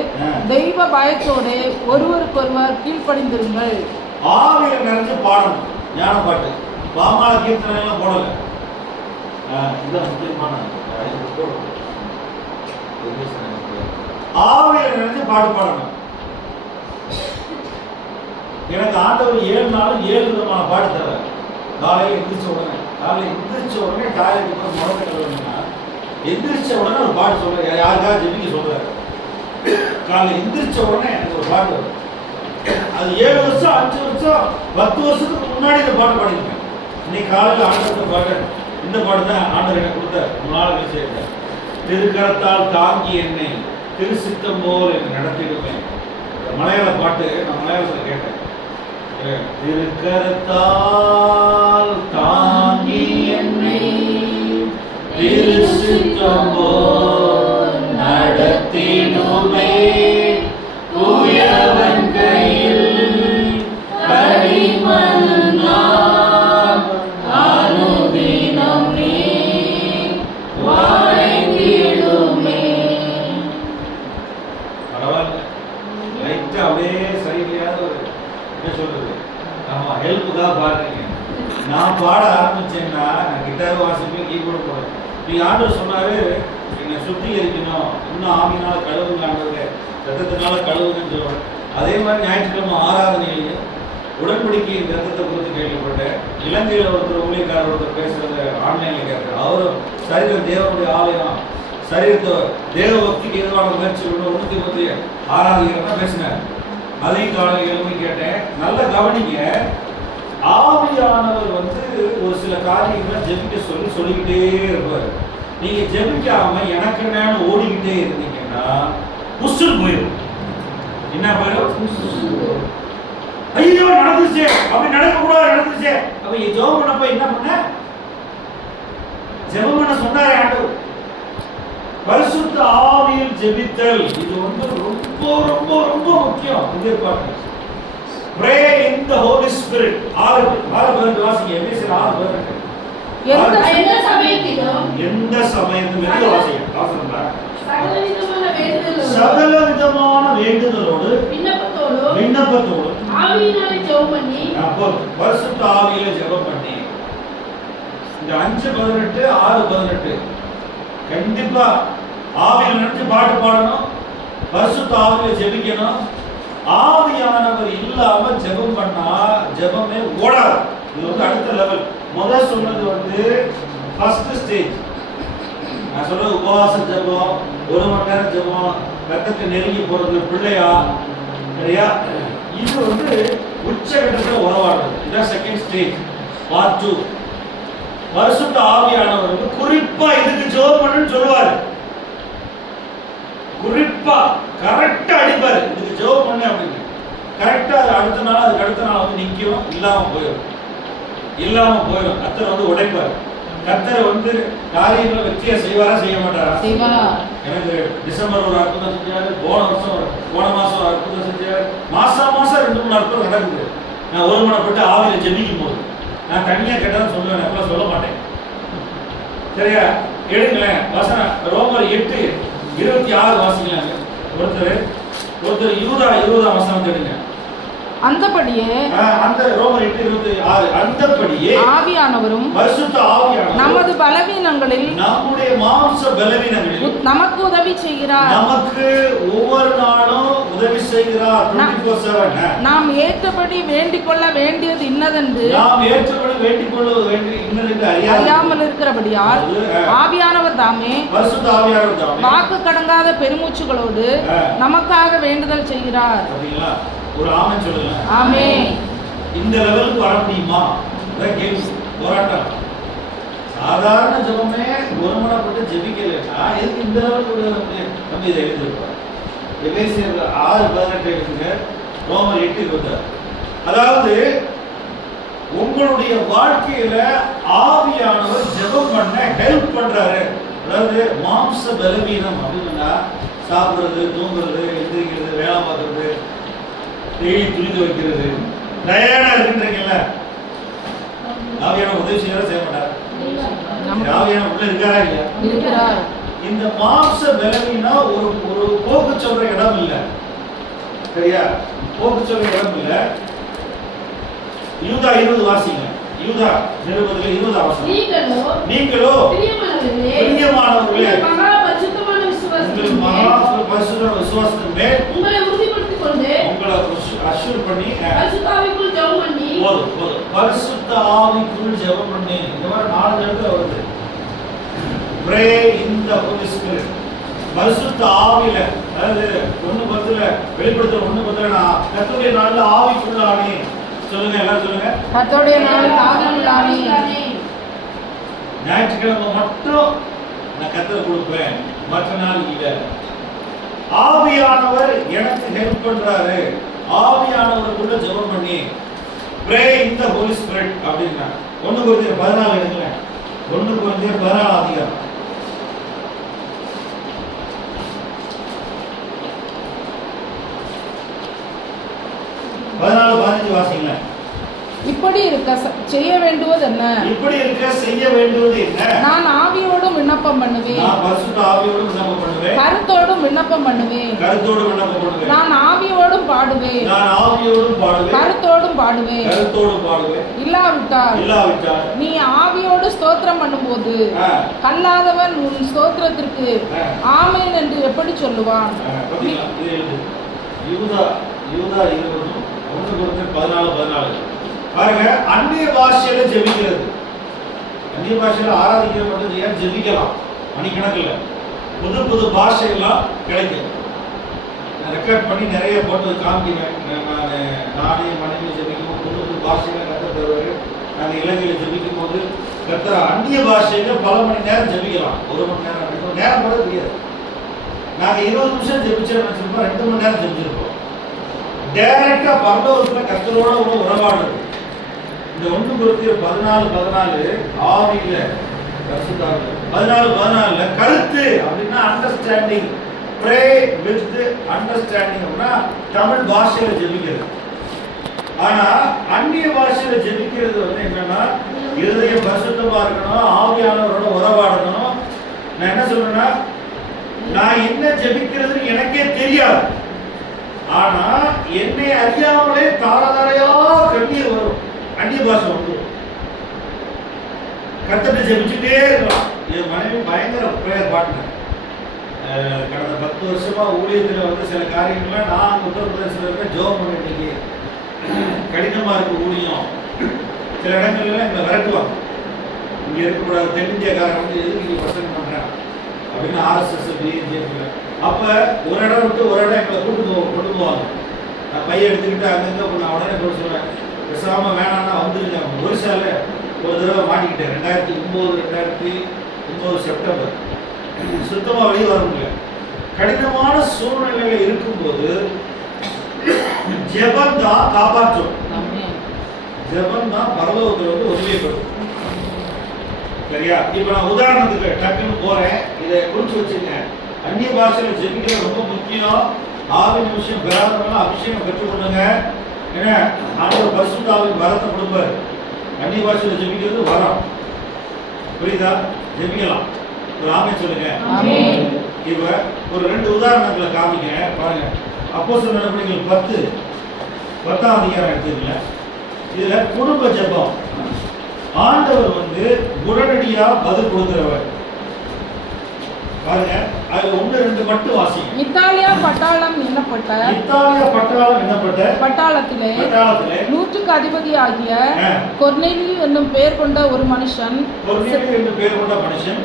தெய்வ பயத்தோடு ஒருவருக்கொருவர் கீழ்ப்படிந்திருங்கள். ஆவியில் நிறைஞ்சு பாடணும். ஞான பாட்டு, பாமால கீர்த்தனை எல்லாம் போடல. இதுதான் முக்கியமான. ஆவியில் நிறைஞ்சு பாட்டு பாடணும். எனக்கு ஆண்டவர் 7 நாளும் 7 விதமான பாட்டு தர. காலையில் எந்திரிச்ச உடனே டாய்லெட் போய் முடக்க கழுவுனா எந்திரிச்ச உடனே ஒரு பாட்டு சொல்ற. யாருக்காவது ஜெபிக்க சொல்றாரு. காலையில் எந்திரிச்ச உடனே எனக்கு ஒரு பாட்டு வரும். அது 7 வருஷம் 5 வருஷம் 10 வருஷத்துக்கு முன்னாடி இந்த பாட்டு பாடிருக்கேன். இன்னைக்கு காலையில் ஆண்டவர் பாட்டு, இந்த பாட்டு தான் ஆண்டவர் எனக்கு கொடுத்தார். 3 நாள் கழிச்சு, திருக்கரத்தால் தாங்கி என்னை திரு சித்தம் போல் என்னை நடத்திடுவேன். மலையாள பாட்டு நான் மலையாளத்தில் கேட்டேன். திருக்கரத்தால் தாங்கி என்னை திரு சித்தம் போல் நடத்திடுமே, உயவன் கையில் கரிமன்னா அனுதினம் நீ வாழ்ந்திடுமே. பரவாயில்ல, லைட்டா அப்படியே சரியில்லையாத ஒரு என்ன சொல்றது, ஆமா ஹெல்ப்புக்காக பாடுறீங்க. நான் பாட ஆரம்பிச்சேன்னா நான் கிட்டார் வாசிப்பேன், கீபோர்டு போடுறேன். நீங்க ஆண்டவர் சொன்னாரு என்னை சுத்திகரிக்கணும், இன்னும் ஆவியினால கழுவுங்க ஆண்டவரே, ரத்தத்தினால கழுவுங்கன்னு சொல்லுவேன். அதே மாதிரி ஞாயிற்றுக்கிழமை ஆராதனையிலேயே உடன்படிக்கையின் ரத்தத்தை குறித்து கேள்விப்பட்டேன். இலங்கையில் ஒருத்தர் ஊழியக்காரர் ஒருத்தர் பேசுறத ஆன்லைன்ல கேட்கிறேன். அவரும் சரீரம் தேவனுடைய ஆலயம், சரீரத்தை தேவ பக்திக்கு எதிரான முயற்சி ஒன்று ஆராதிக்கிறதா பேசினார். அதையும் காலையிலுமே கேட்டேன். நல்ல கவனிங்க, ஆவியானவர் ஒரு சில காரியங்களை ஜெபிக்க சொல்லிக்கிட்டே இருப்பார். நீங்க ஜெபிக்காம எனக்கு என்னன்னு ஓடிக்கிட்டே இருந்தீங்கன்னா புஷ்ஷுன்னு போயிடும். என்ன போயிடும்? ஐயோ நடந்துச்சு, அப்படி நடக்கக்கூடாது, நடந்துச்சு. அப்ப ஜெபம் பண்ணப்ப என்ன பண்ண? ஜெபம் பண்ண சொன்னாரே ஆண்டவர். பரிசுத்த ஆவியில் ஜெபித்தல் இது ரொம்ப ரொம்ப ரொம்ப முக்கியம். இங்கே பாருங்க, pray in the Holy Spirit. ஆறு பேர் வாசிங்க. எபேசியர் 6:8. எந்த சமயத்திலும் வாசிங்க. வாசனங்களா? சகல விதமான வேண்டுதலோடு விண்ணப்பத்தோடு ஆவியினாலே ஜெபம் பண்ணி, அப்போ பரிசுத்த ஆவியில ஜெபம் பண்ணி, இந்த 5:18 6:18 கண்டிப்பா ஆவியில நினைச்சு பாட்டு பாடணும், பரிசுத்த ஆவியில ஜெபிக்கணும். ஆவியானவர் இல்லாம ஜெபம் பண்ணா ஜெபமே ஓடாது. இது அடுத்த லெவல். முதல் சொன்னது ஃபர்ஸ்ட் ஸ்டேஜ். நான் சொல்றது உபவாச ஜெபம், 1 மணி நேரம் ஜெபம், ரத்தத்தை நெருங்கி போறது, பிள்ளையா சரியா, இது உச்சகட்டத்தில் உறவாடுறது. இதுதான் செகண்ட் ஸ்டேஜ், பார்ட் 2. பரிசுத்த ஆவியானவர் குறிப்பா இதுக்கு ஜெபம் பண்ணுன்னு சொல்லுவாரு. குறிப்பா கரெக்டா அடிப்பாரு, இதுக்கு ஜெபம் பண்ணு அப்படின்னு. கரெக்டா அடுத்த நாள் அதுக்கு அடுத்த நாள் நிக்கும், இல்லாம போயிடும். கர்த்தர் உடைப்பாரு. கர்த்தர் காரியங்களை வெற்றியா செய்வாரா செய்ய மாட்டாரா? எனக்கு டிசம்பர் ஒரு அற்புதம் செஞ்சாரு, போன மாசம் ஒரு அற்புதம் செஞ்சாரு. மாசம் 2-3 அற்புதம் நடக்குது. நான் ஒருமனப்பட்டு ஆவியில ஜெபிக்கும் போது நான் தனியா கேட்டாலும் சொல்லுவேன், எப்பெல்லாம் சொல்ல மாட்டேன். சரியா? எடுங்களேன் வசனம், ரோமர் 8:26 வாசிக்கலாங்க. ஒருத்தர் யூதா 20ஆம் வசனம் எடுங்க. அந்தபடியே அந்த ரோமர் 8:26 அந்தபடியே ஆவியானவரும் பரிசுத்த ஆவியானவர் நமது பலவீனங்களில், நம்முடைய மாம்ச பலவீனங்களில் நமக்கு உதவி செய்கிறார். நமக்கு ஒவ்வொரு நாளும் உதவி செய்கிறார். 24/7 நாம் ஏற்றபடி வேண்டிக் கொள்ள வேண்டியது இன்னதென்று அறியாமல் இருக்கிறபடியால் ஆவியானவர் தாமே வாக்கு கடங்காத பெருமூச்சுகளோடு நமக்காக வேண்டுதல் செய்கிறார். ஒரு ஆமென் சொல்லுங்க. ஆமென். இந்த லெவலுக்கு வர முடியுமா? போராட்டம். சாதாரண ஜெபமே ஒருமனப்பட்டு ஜெபிக்கலைன்னா எதுக்கு இந்த லெவலுக்கு நம்ம இதை எழுதிருக்கோம். எபேசியர் 6:18 எடுத்துங்க, ரோமர் 8:26. அதாவது உங்களுடைய வாழ்க்கையில ஆவியானவர் ஜெபம் பண்ண ஹெல்ப் பண்றாரு. அதாவது மாம்ச பலவீனம் அப்படின்னா சாப்பிடுறது, தூங்குறது, எந்திரிக்கிறது, வேலை பார்க்கறது, டெய்லி துணி துவைக்கிறது, டயர்டா இருக்குன்றீங்கல்ல, ஆவியான உதவி செய்ய மாட்டார். ஆவியான உள்ள இருக்காரா இல்லையா? இருக்கிறார். இந்த மாம்ச பலவீனா ஒரு போக்கு சொல்ற இடம் இல்ல. சரியா? போக்கு சொல்ற இடம் இல்ல. யூதா 20 வாசிங்க. யூதா நிருபத்திலே 20 வசனம். நீங்களோ பிரியமானவர்களே மகா பரிசுத்தமான விசுவாசத்தின் மேல் உங்களை உறுதிப்படுத்திக் கொண்டு உங்களை அஷ்யூர் பண்ணி பரிசுத்த ஆவிக்குள் ஜெபம் பண்ணி பரிசுத்த ஆவிக்குள் ஜெபம் பண்ணி. இந்த மாதிரி 4 இடத்துல வருது. Pray in the Holy Spirit. பரிசுத்த ஆவியில, அதாவது 1:10 வெளிப்படுத்தல் 1:10 நான் கர்த்தருடைய நாள்ல ஆவிக்குள்ளானே. சொல்லுங்க, எல்லாரும் சொல்லுங்க. கர்த்தருடைய நாளில் ஆவிக்குள்ளானே. ஞாயிற்றுக்கிழமை மட்டும் நான் கர்த்தர் கொடுப்பேன், மற்ற நாள் இல்ல. ஆவியானவர் எனக்கு ஹெல்ப் பண்றாரு. ஆவியானவருக்குள்ள ஜெபம் பண்ணி pray in the Holy Spirit அப்படின்னா 1 கொரிந்தியர் 14 எடுங்களேன். 1 கொரிந்தியர் 14 அதிகாரம் 14-15 வாசிங்களேன். இப்படி இருக்க செய்ய வேண்டுவது என்ன? நான் ஆவியோடும் விண்ணப்பம் பண்ணுவேன். கருத்தோடும் விண்ணப்பம் பண்ணுவேன். நான் ஆவியோடும் பாடுவேன். கருத்தோடும் பாடுவேன். இல்லாவிட்டால் நீ ஆவியோடு ஸ்தோத்திரம் பண்ணும்போது கல்லாதவன் உன் ஸ்தோத்திரத்திற்கு ஆமென் என்று எப்படி சொல்லுவான்? பாருங்க, அந்நிய பாஷையில ஜெபிக்கிறது, அந்நிய பாஷையில ஆராதிக்கிற மட்டும் ஏன் ஜெபிக்கலாம் மணிக்கணக்கில், புது புது பாஷைகள்லாம் கிடைக்கும். ரெக்கார்ட் பண்ணி நிறைய போட்டு காமிக்கிறேன். நானே மனைவி ஜெபிக்கும் புது புது பாஷைகளை கற்றுத் தருவார். நாங்கள் இலங்கையில் ஜெபிக்கும் போது கத்துற அந்நிய பாஷையில பல மணி நேரம் ஜெபிக்கலாம். 1 மணி நேரம் 2 மணி நேரம் கூட தெரியாது. நாங்கள் 20 நிமிஷம் ஜெபிச்சோம் வச்சிருப்போம், 2 மணி நேரம் ஜெபிச்சிருப்போம். டைரக்டா பரலோகத்துல கர்த்தரோட உறவாடுறது. இந்த 1 கொரிந்தியர் 14:14 ஆவியில பரிசுத்தாவில 14:14 கருத்து அப்படின்னா அண்டர்ஸ்டாண்டிங், ப்ரே வித் அண்டர்ஸ்டாண்டிங் அப்படின்னா தமிழ் பாஷையில ஜெபிக்கிறது. ஆனா அந்நிய பாஷையில ஜெபிக்கிறது வந்து என்னன்னா இருதயம் பரிசுத்தமா இருக்கணும், ஆவியானவரோட உறவாடணும். நான் என்ன சொல்றேன்னா, நான் என்ன ஜெபிக்கிறதுன்னு எனக்கே தெரியாது, ஆனா என்னை அறியாமலே தாரதாரையா கண்ணீர் வரும். அந்நிய பாஷை வந்துடும். கர்த்தரை ஜெபிச்சுட்டே இருக்கலாம். என் மனைவி பயங்கர பிரேயர் பார்ட்னர். கடந்த 10 வருஷமா ஊழியத்தில் வந்து சில காரியங்கள்லாம் நான் உத்தரப்பிரதேசத்தில் இருக்க ஜோம் பண்ணிட்டு கடினமா இருக்கு ஊழியம். சில இடங்கள்ல எங்களை விரட்டுவாங்க. இங்க இருக்கக்கூடாது, தென்னிந்தியக்காரன் வந்து எதுக்கு நீங்க பிரசங்கம் பண்றேன் அப்படின்னு RSS பிஜேபி. அப்ப ஒரு இடம் விட்டு ஒரு இடம் எங்களை கொண்டு போவாங்க. நான் பையன் எடுத்துக்கிட்டு அங்கங்க நான் உடனே போய் சொல்லுவேன், பேசாம வேணான்னா வந்துருங்க. ஒரிசால ஒரு தடவை மாட்டிக்கிட்டேன். 2009 செப்டம்பர். சுத்தமா வெளியே வர முடியல. கடினமான சூழ்நிலையில இருக்கும்போது ஜெபம் தான் காப்பாற்றும். ஜெபம் தான் பரலோகத்துல வந்து உதவியப்படும். சரியா? இப்ப நான் உதாரணத்துக்கு டக்குன்னு போறேன், இதை குறிச்சு வச்சுங்க. அந்நிய பாஷையில ஜெபிக்கிறது ரொம்ப முக்கியம். ஆவின் விஷயம் பெறாதவங்க அபிஷேகம் பெற்றுக்கொள்ளுங்க. ஏன்னா ஆண்டவர் பரிசுத்த ஆவியின் வரத்தை கொடுப்பாரு. அந்நிய பாஷையில ஜெபிக்கிறது வரம். புரியுதா? ஜெபிக்கலாம். ஒரு ஆமென் சொல்லுங்க. இப்ப ஒரு 2 உதாரணங்களை காமிங்க பாருங்க. அப்போஸ்தலர் நடவடிக்கைகள் 10ஆம் அதிகாரம் எடுத்துக்கல. இதுல குடும்ப ஜெபம். ஆண்டவர் வந்து உடனடியா பதில் கொடுக்கிறவர். பாருங்க, அதுல 1-2 மட்டும் வாசிங்க. இத்தாலியா பட்டாளம் என்னப்பட்ட பட்டாளத்திலே 100க்கு அதிபதியாகிய கொர்நேலியு என்னும் பெயர் கொண்ட ஒரு மனுஷன்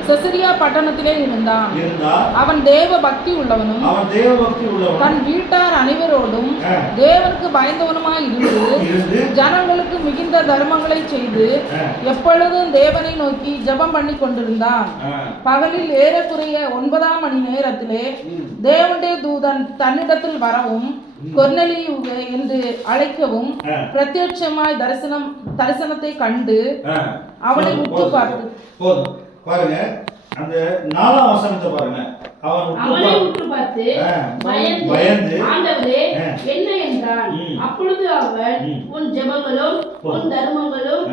செசரியா பட்டணத்திலே இருந்தான். அவன் தேவ பக்தி உள்ளவனும் தன் வீட்டார் அனைவரோடும் தேவனுக்கு பயந்தவனுமாய் இருந்து ஜனங்களுக்கு மிகுந்த தர்மங்களை செய்து எப்பொழுதும் தேவனை நோக்கி ஜெபம் பண்ணி கொண்டிருந்தான். பகலில் ஏறக்குறைய 9ஆம் மணி நேரத்திலே தேவனுடைய தூதன் தன்னிடத்தில் வரவும் கொர்நேலியு என்று அழைக்கவும் பிரத்யட்சமாய் தரிசனத்தை கண்டு அவனை உற்று பார்த்து பாருங்க. அந்த 4ஆம் வசனத்தை பாருங்க. அவனை உற்று பார்த்து பயந்து ஆண்டவரே என்ன என்றான். அப்பொழுது அவன் உன் ஜெபங்களும் உன் தர்மங்களும்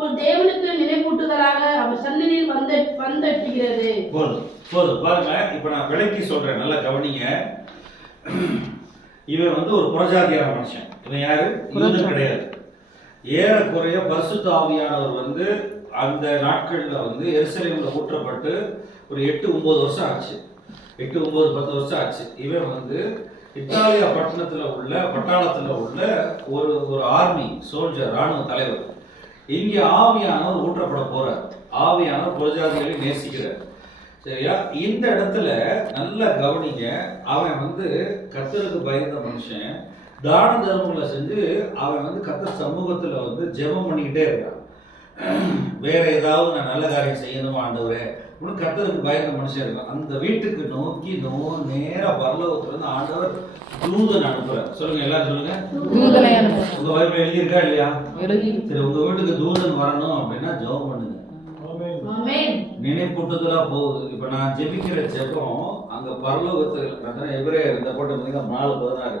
உன் தேவனுக்கு நினைவூட்டுதலாக அவர் சந்நிதியில் வந்தெட்டுகிறது. போதும் பாருங்க. இப்ப நான் விளக்கி சொல்றேன், நல்லா கவனிங்க. இவன் வந்து ஒரு புறஜாதியான மனுஷன். இவன் யாரு? யூதன் கிடையாது. ஏறக்குறைய பரிசுத்த ஆவியானவர் வந்து அந்த நாட்கள்ல வந்து எருசலேம்ல ஊற்றப்பட்டு ஒரு 8-9 வருஷம் ஆச்சு. 8-9-10 வருஷம் ஆச்சு. இவன் வந்து இத்தாலியா பட்டாளத்துல உள்ள ஒரு ஆர்மி சோல்ஜர், ராணுவ தலைவர். இங்க ஆவியானவர் ஊற்றப்பட போறார். ஆவியானவர் புறஜாதிகளை நேசிக்கிறார். சரியா? இந்த இடத்துல நல்லா கவனிங்க. அவன் வந்து கர்த்தருக்கு பயந்த மனுஷன். தான தர்மங்களை செஞ்சு அவன் வந்து கர்த்தர் சமூகத்துல வந்து ஜெபம் பண்ணிக்கிட்டே இருக்கான். வேற ஏதாவது நான் நல்ல காரியம் செய்யணுமா ஆண்டவரே, உனக்கு கர்த்தருக்கு பயந்த மனுஷன் இருக்கான். அந்த வீட்டுக்கு நோக்கி நேரா பரலோகத்துல இருந்து ஆண்டவர் தூதன் அனுப்புறார். சொல்லுங்க, எல்லாரும் சொல்லுங்க. உங்க பைபிள் எழுதியிருக்கா இல்லையா? சரி, உங்க வீட்டுக்கு தூதன் வரணும் அப்படின்னா ஜெபம் பண்ணுங்க. நினைப்பூட்டுதலா போகுது. இப்ப நான் ஜெபிக்கிற ஜெபம் அங்க பரலோகத்துல எபிரேயர் இந்த போட்டு 4:16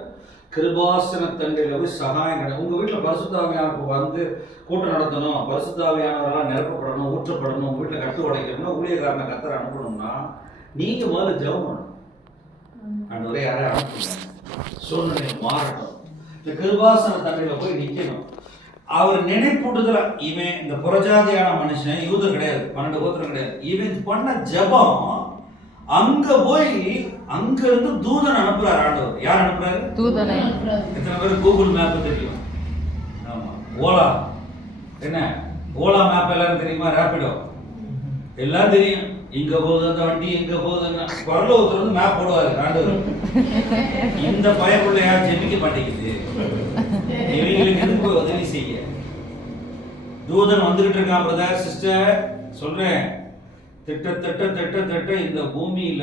கிருபாசன தண்டையில போய் சகாயம் கிடைக்கும். உங்க வீட்டுல பரிசுத்தாவியானவர் வந்து கூட்டம் நடத்தணும், பரிசுத்தாவியானவரெல்லாம் நிரப்பப்படணும், ஊற்றப்படணும், உங்க வீட்டுல கட்டு உடைக்கணும்னா ஊழியக்காரனை கர்த்தர் அனுப்பணும்னா நீங்க முதல்ல ஜெபம் பண்ணணும். ஆண்டவரே யாரையும் அனுப்புங்க, சூழ்நிலை மாறட்டும். இந்த கிருபாசன தண்டையில போய் நிக்கணும். அவர் நினைப்பூட்டுதல இவன் இந்த புறஜாதியான மனுஷன், யூதர் கிடையாது, 12 கோத்திரம் கிடையாது, இவன் பண்ண ஜெபம் அங்க போய் அங்க இருந்து தூதன் அனுப்புறாரு ஆண்டவர். யார் அனுப்புறாரு? தூதனை. எத்தனை பேர் கூகுள் மேப் தெரியும்? ஆமா. ஓலா, என்ன ஓலா மேப் எல்லாரும் தெரியுமா? ரேபிடோ எல்லாம் தெரியும். இங்க போகுது அந்த வண்டி, எங்க போகுதுன்னா பரலோகத்துல வந்து மேப் போடுவாரு ஆண்டவர். இந்த பயக்குள்ள யார் ஜெபிக்க மாட்டேங்குது, இவங்களுக்கு எதுக்கு போய் உதவி செய்ய? தூதன் வந்துகிட்டு இருக்கான். பிரதர் சிஸ்டர் சொல்றேன், திட்ட இந்த பூமியில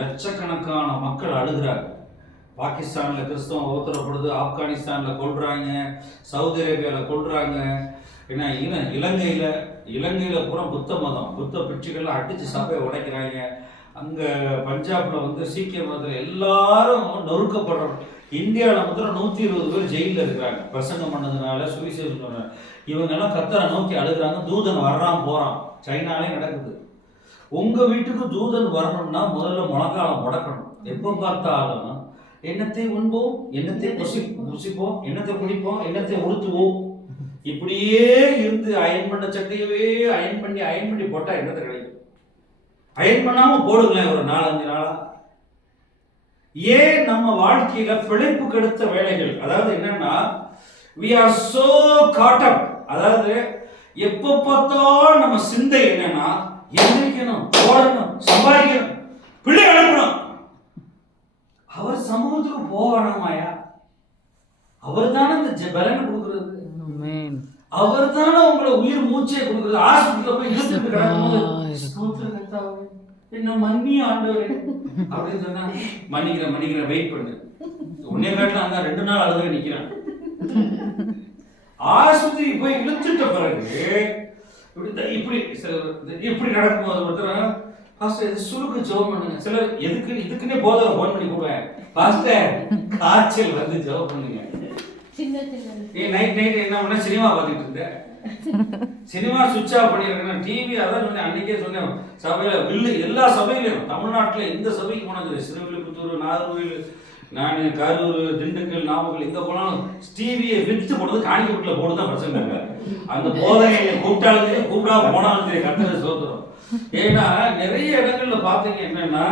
லட்சக்கணக்கான மக்கள் அழுகிறாங்க. பாகிஸ்தான்ல கிறிஸ்தவம் உத்தரப்படுது, ஆப்கானிஸ்தான்ல கொல்றாங்க, சவுதி அரேபியால கொல்றாங்க, ஏன்னா இலங்கையில பூரா புத்த மதம், புத்த பிட்சுகள்லாம் அடிச்சு சபையை உடைக்கிறாங்க. அங்க பஞ்சாப்ல வந்து சீக்கிய மதத்துல எல்லாரும் நொறுக்கப்படுறோம். இந்தியாவில் மாத்திரம் 120 பேர் ஜெயிலில் இருக்கிறாங்க பிரசங்கம் பண்ணதுனால, சுவிசேஷம் சொன்ன. இவங்க எல்லாம் கத்தரை நோக்கி அழுகிறாங்க. தூதன் வர்றான் போறான். சைனாலே நடக்குது. உங்க வீட்டுக்கு தூதன் வரணும்னா முதல்ல முழங்காலம் முடக்கணும். எப்போ பார்த்தாலும் என்னத்தை உண்போம், என்னத்தை புசிப்போம், என்னத்தை குடிப்போம், என்னத்தை உடுத்துவோம், இப்படியே இருந்து அயன் பண்ண சட்டையவே அயன் பண்ணி போட்டா என்னத்தை கிடைக்கும்? அயன் பண்ணாம போடுங்களேன் ஒரு 4-5 நாளா. ஏன் நம்ம வாழ்க்கையில பிழைப்பு கெடுத்த வேலைகள், அதாவது என்னன்னா we are so caught up, அதாவது எப்ப பார்த்தாலும் நம்ம சிந்தை என்னன்னா எந்திரிக்கணும், ஓடணும், சம்பாதிக்கணும், பிள்ளை அனுப்பணும். அவர் சமூகத்துக்கு போகணுமாயா? அவர் தானே இந்த பலனை கொடுக்கறது, அவர் தானே உங்களை உயிர் மூச்சை கொடுக்கறது. ஹாஸ்பிட்டல் போய் இழுத்துட்டு கிடக்கும்போது என்ன மன்னி ஆண்டவரே அப்படின்னு சொன்னா, மன்னிக்கிறேன் வெயிட் பண்ணு. உன்னை காட்டில அங்க 2 நாள் அழுது நிக்கிறான். ஆஸ்பத்திரி போய் இழுத்துட்ட பிறகு இப்படி நடக்கும்போது ஒருத்தர் பாஸ்டர் சுருக்கு ஜெபம் பண்ணுங்க. சிலர் இதுக்குன்னே போதலை போன் பண்ணி கூடுவேன், பாஸ்டர் காய்ச்சல் வந்து ஜெபம் பண்ணுங்க. நைட் என்ன பண்ண சினிமா பார்த்துட்டு இருந்தேன், சினிமா சுவிட்ச் ஆஃப் பண்ணிருக்கேன், டிவி. அதான் சொன்னேன், அன்னைக்கே சொன்னேன், சபையில எல்லா சபையிலும் தமிழ்நாட்டில் எந்த சபைக்கு போனது, சிறுவில்லிபுத்தூர், நாகர்கோவில், நான் கரூர், திண்டுக்கல், நாமக்கல், எங்க போனாலும் டிவியை வித்து போனது காணிக்க வீட்டில் போட்டு தான் பிரச்சனை. அந்த போதனையை கூப்பிட்டாலும் கூப்பிடாம போனாலும் தெரியும், கட்டளை சோதரம். ஏன்னா நிறைய இடங்கள்ல பாத்தீங்க என்னன்னா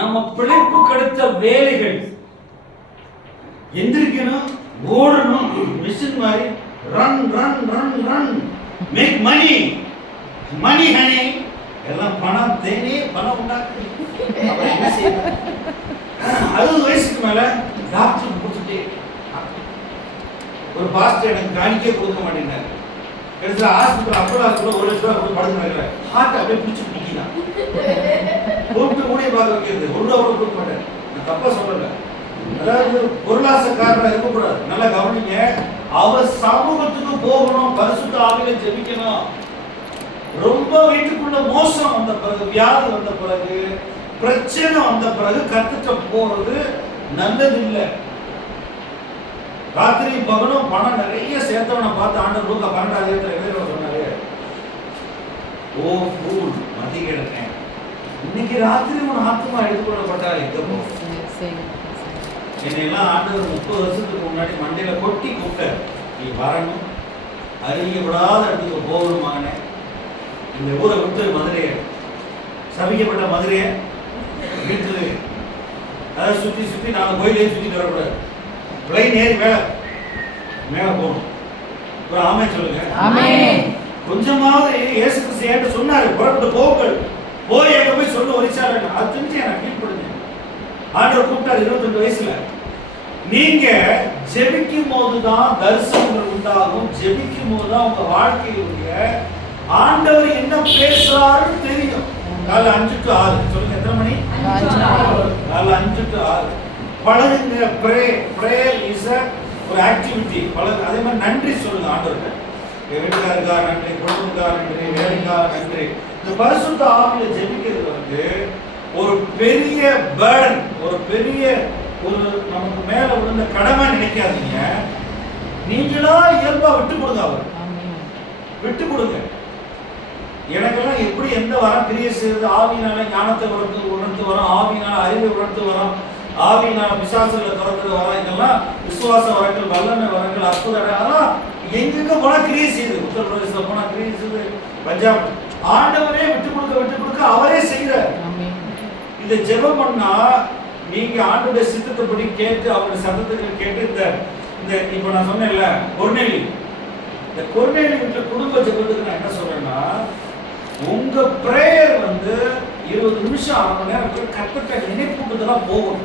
நம்ம பிழைப்பு கெடுத்த வேலைகள், எந்திரிக்கணும், ஓடணும், மிஷின் மாதிரி run run run run make money honey, எல்லாம் பணம் தேனே பணம் உண்டாக்கு. அப்புறம் என்ன செய்யணும்? 60 வயசுக்கு மேல டாக்டர் கொடுத்துட்டே. ஒரு பாஸ்டர் எனக்கு காணிக்கே கொடுக்க மாட்டேங்கிறார். கடைசியில் ஹாஸ்பிட்டல் அப்போலா கூட 1 லட்சம் ரூபாய் கொடுத்து படுத்துறாங்க. ஹார்ட் அப்படியே பிடிச்சி பிடிக்கிறான். கூப்பிட்டு மூடியை பார்க்க வைக்கிறது 1 ரூபா கூட கொடுக்க மாட்டேன். நான் தப்பா சொல்லல. அதாவது பொருளாசக்காரனா இருக்கக்கூடாது. நல்லா கவனிங்க. அவர் சமூகத்துக்கு போகணும், பரிசுத்த ஆவியில ஜெபிக்கணும். ரொம்ப வீட்டுக்குள்ள மோசம் வந்த பிறகு, வியாதி வந்த பிறகு, பிரச்சனை வந்த பிறகு கத்துட்ட போறது நல்லது இல்லை. ராத்திரி பகலும் பணம் நிறைய சேர்த்தவனை பார்த்து ஆண்டவர் லூக்கா 12 சொன்னாரு, ஓ ஃபூல் மதிக்கிடனே, இன்னைக்கு ராத்திரி உன் ஆத்மா எடுத்துக்கொள்ளப்பட்டார். என்னையெல்லாம் ஆண்டவர் 30 வருஷத்துக்கு முன்னாடி மண்டையில கொட்டி கூப்பிட்டார், நீ வரணும், அறியப்படாத இடத்துக்கு போகணும் மகனே, இந்த ஊரை விட்டு மதுரையை, சபிக்கப்பட்ட மதுரையை விட்டு, அதை சுற்றி நாங்கள் கோயிலே சுற்றிட்டு வரக்கூடாது, பிளைன் ஏறி மேல போகணும். ஒரு ஆமே சொல்லுங்க. கொஞ்சமாவது இயேசு கிறிஸ்து ஏற்ற சொன்னாரு, புறப்பட்டு போங்கள், போய் அங்க போய் சொல்ல ஒரிசால. அது தெரிஞ்சு எனக்கு கீழ்ப்படுங்க. ஆண்டவர் கூப்பிட்டாரு 22 வயசுல. நீங்க ஜெபிக்கும் போதுதான் தரிசனங்கள் உண்டாகும். ஜெபிக்கும் போதுதான் உங்க வாழ்க்கையிலுடைய ஆண்டவர் என்ன பேசுறாருன்னு தெரியும். காலை 5 to 6 சொல்லுங்க. எத்தனை மணி? காலை 5 to 6 பழகுங்க. பிரேயர் இஸ் ஒரு ஆக்டிவிட்டி. பழகு. அதே மாதிரி நன்றி சொல்லுங்க ஆண்டவருக்கு. வீட்டுக்காருக்கா நன்றி, குடும்பத்துக்கா நன்றி, வேலைக்கா நன்றி. இந்த பரிசுத்த ஆவியில ஜெபிக்கிறது வந்து ஒரு பெரிய பேர்டன், ஒரு பெரிய ஒரு நமக்கு மேல விழுந்த கடமை நினைக்காதீங்க. நீங்களா இயல்பா விட்டு கொடுங்க. அவர் விட்டு கொடுங்க. எனக்கெல்லாம் எப்படி எந்த வரம் கிரியை செய்வது, ஆவியினால ஞானத்தை உணர்த்து வரோம், ஆவியினால அறிவை உணர்த்து வரோம், ஆவியினால பிசாசுகளை துரத்துறது வரம், இதெல்லாம் விசுவாச வரங்கள், வல்லமை வரங்கள், அற்புத அதெல்லாம் எங்கெங்க போனா கிரியை செய்யுது. உத்தரப்பிரதேசத்துல போனா கிரியை செய்யுது, பஞ்சாப். ஆண்டவரே விட்டு கொடுக்க அவரே செய்யறார். இதை ஜெபம் பண்ணா நீங்க ஆண்டவருடைய சித்தத்தைப்படி கேட்டு அவருடைய சத்தத்துக்கு கேட்டு இந்த இப்ப நான் சொன்னேன்ல கொர்நேலி, இந்த கொர்நேலி வீட்டுல குடும்ப ஜெபத்துக்கு நான் என்ன சொல்றேன்னா, உங்க பிரேயர் வந்து 20 நிமிஷம் 1/2 மணி நேரம் கர்த்தர்ட்ட நினைப்பூட்டுதான் போகும்.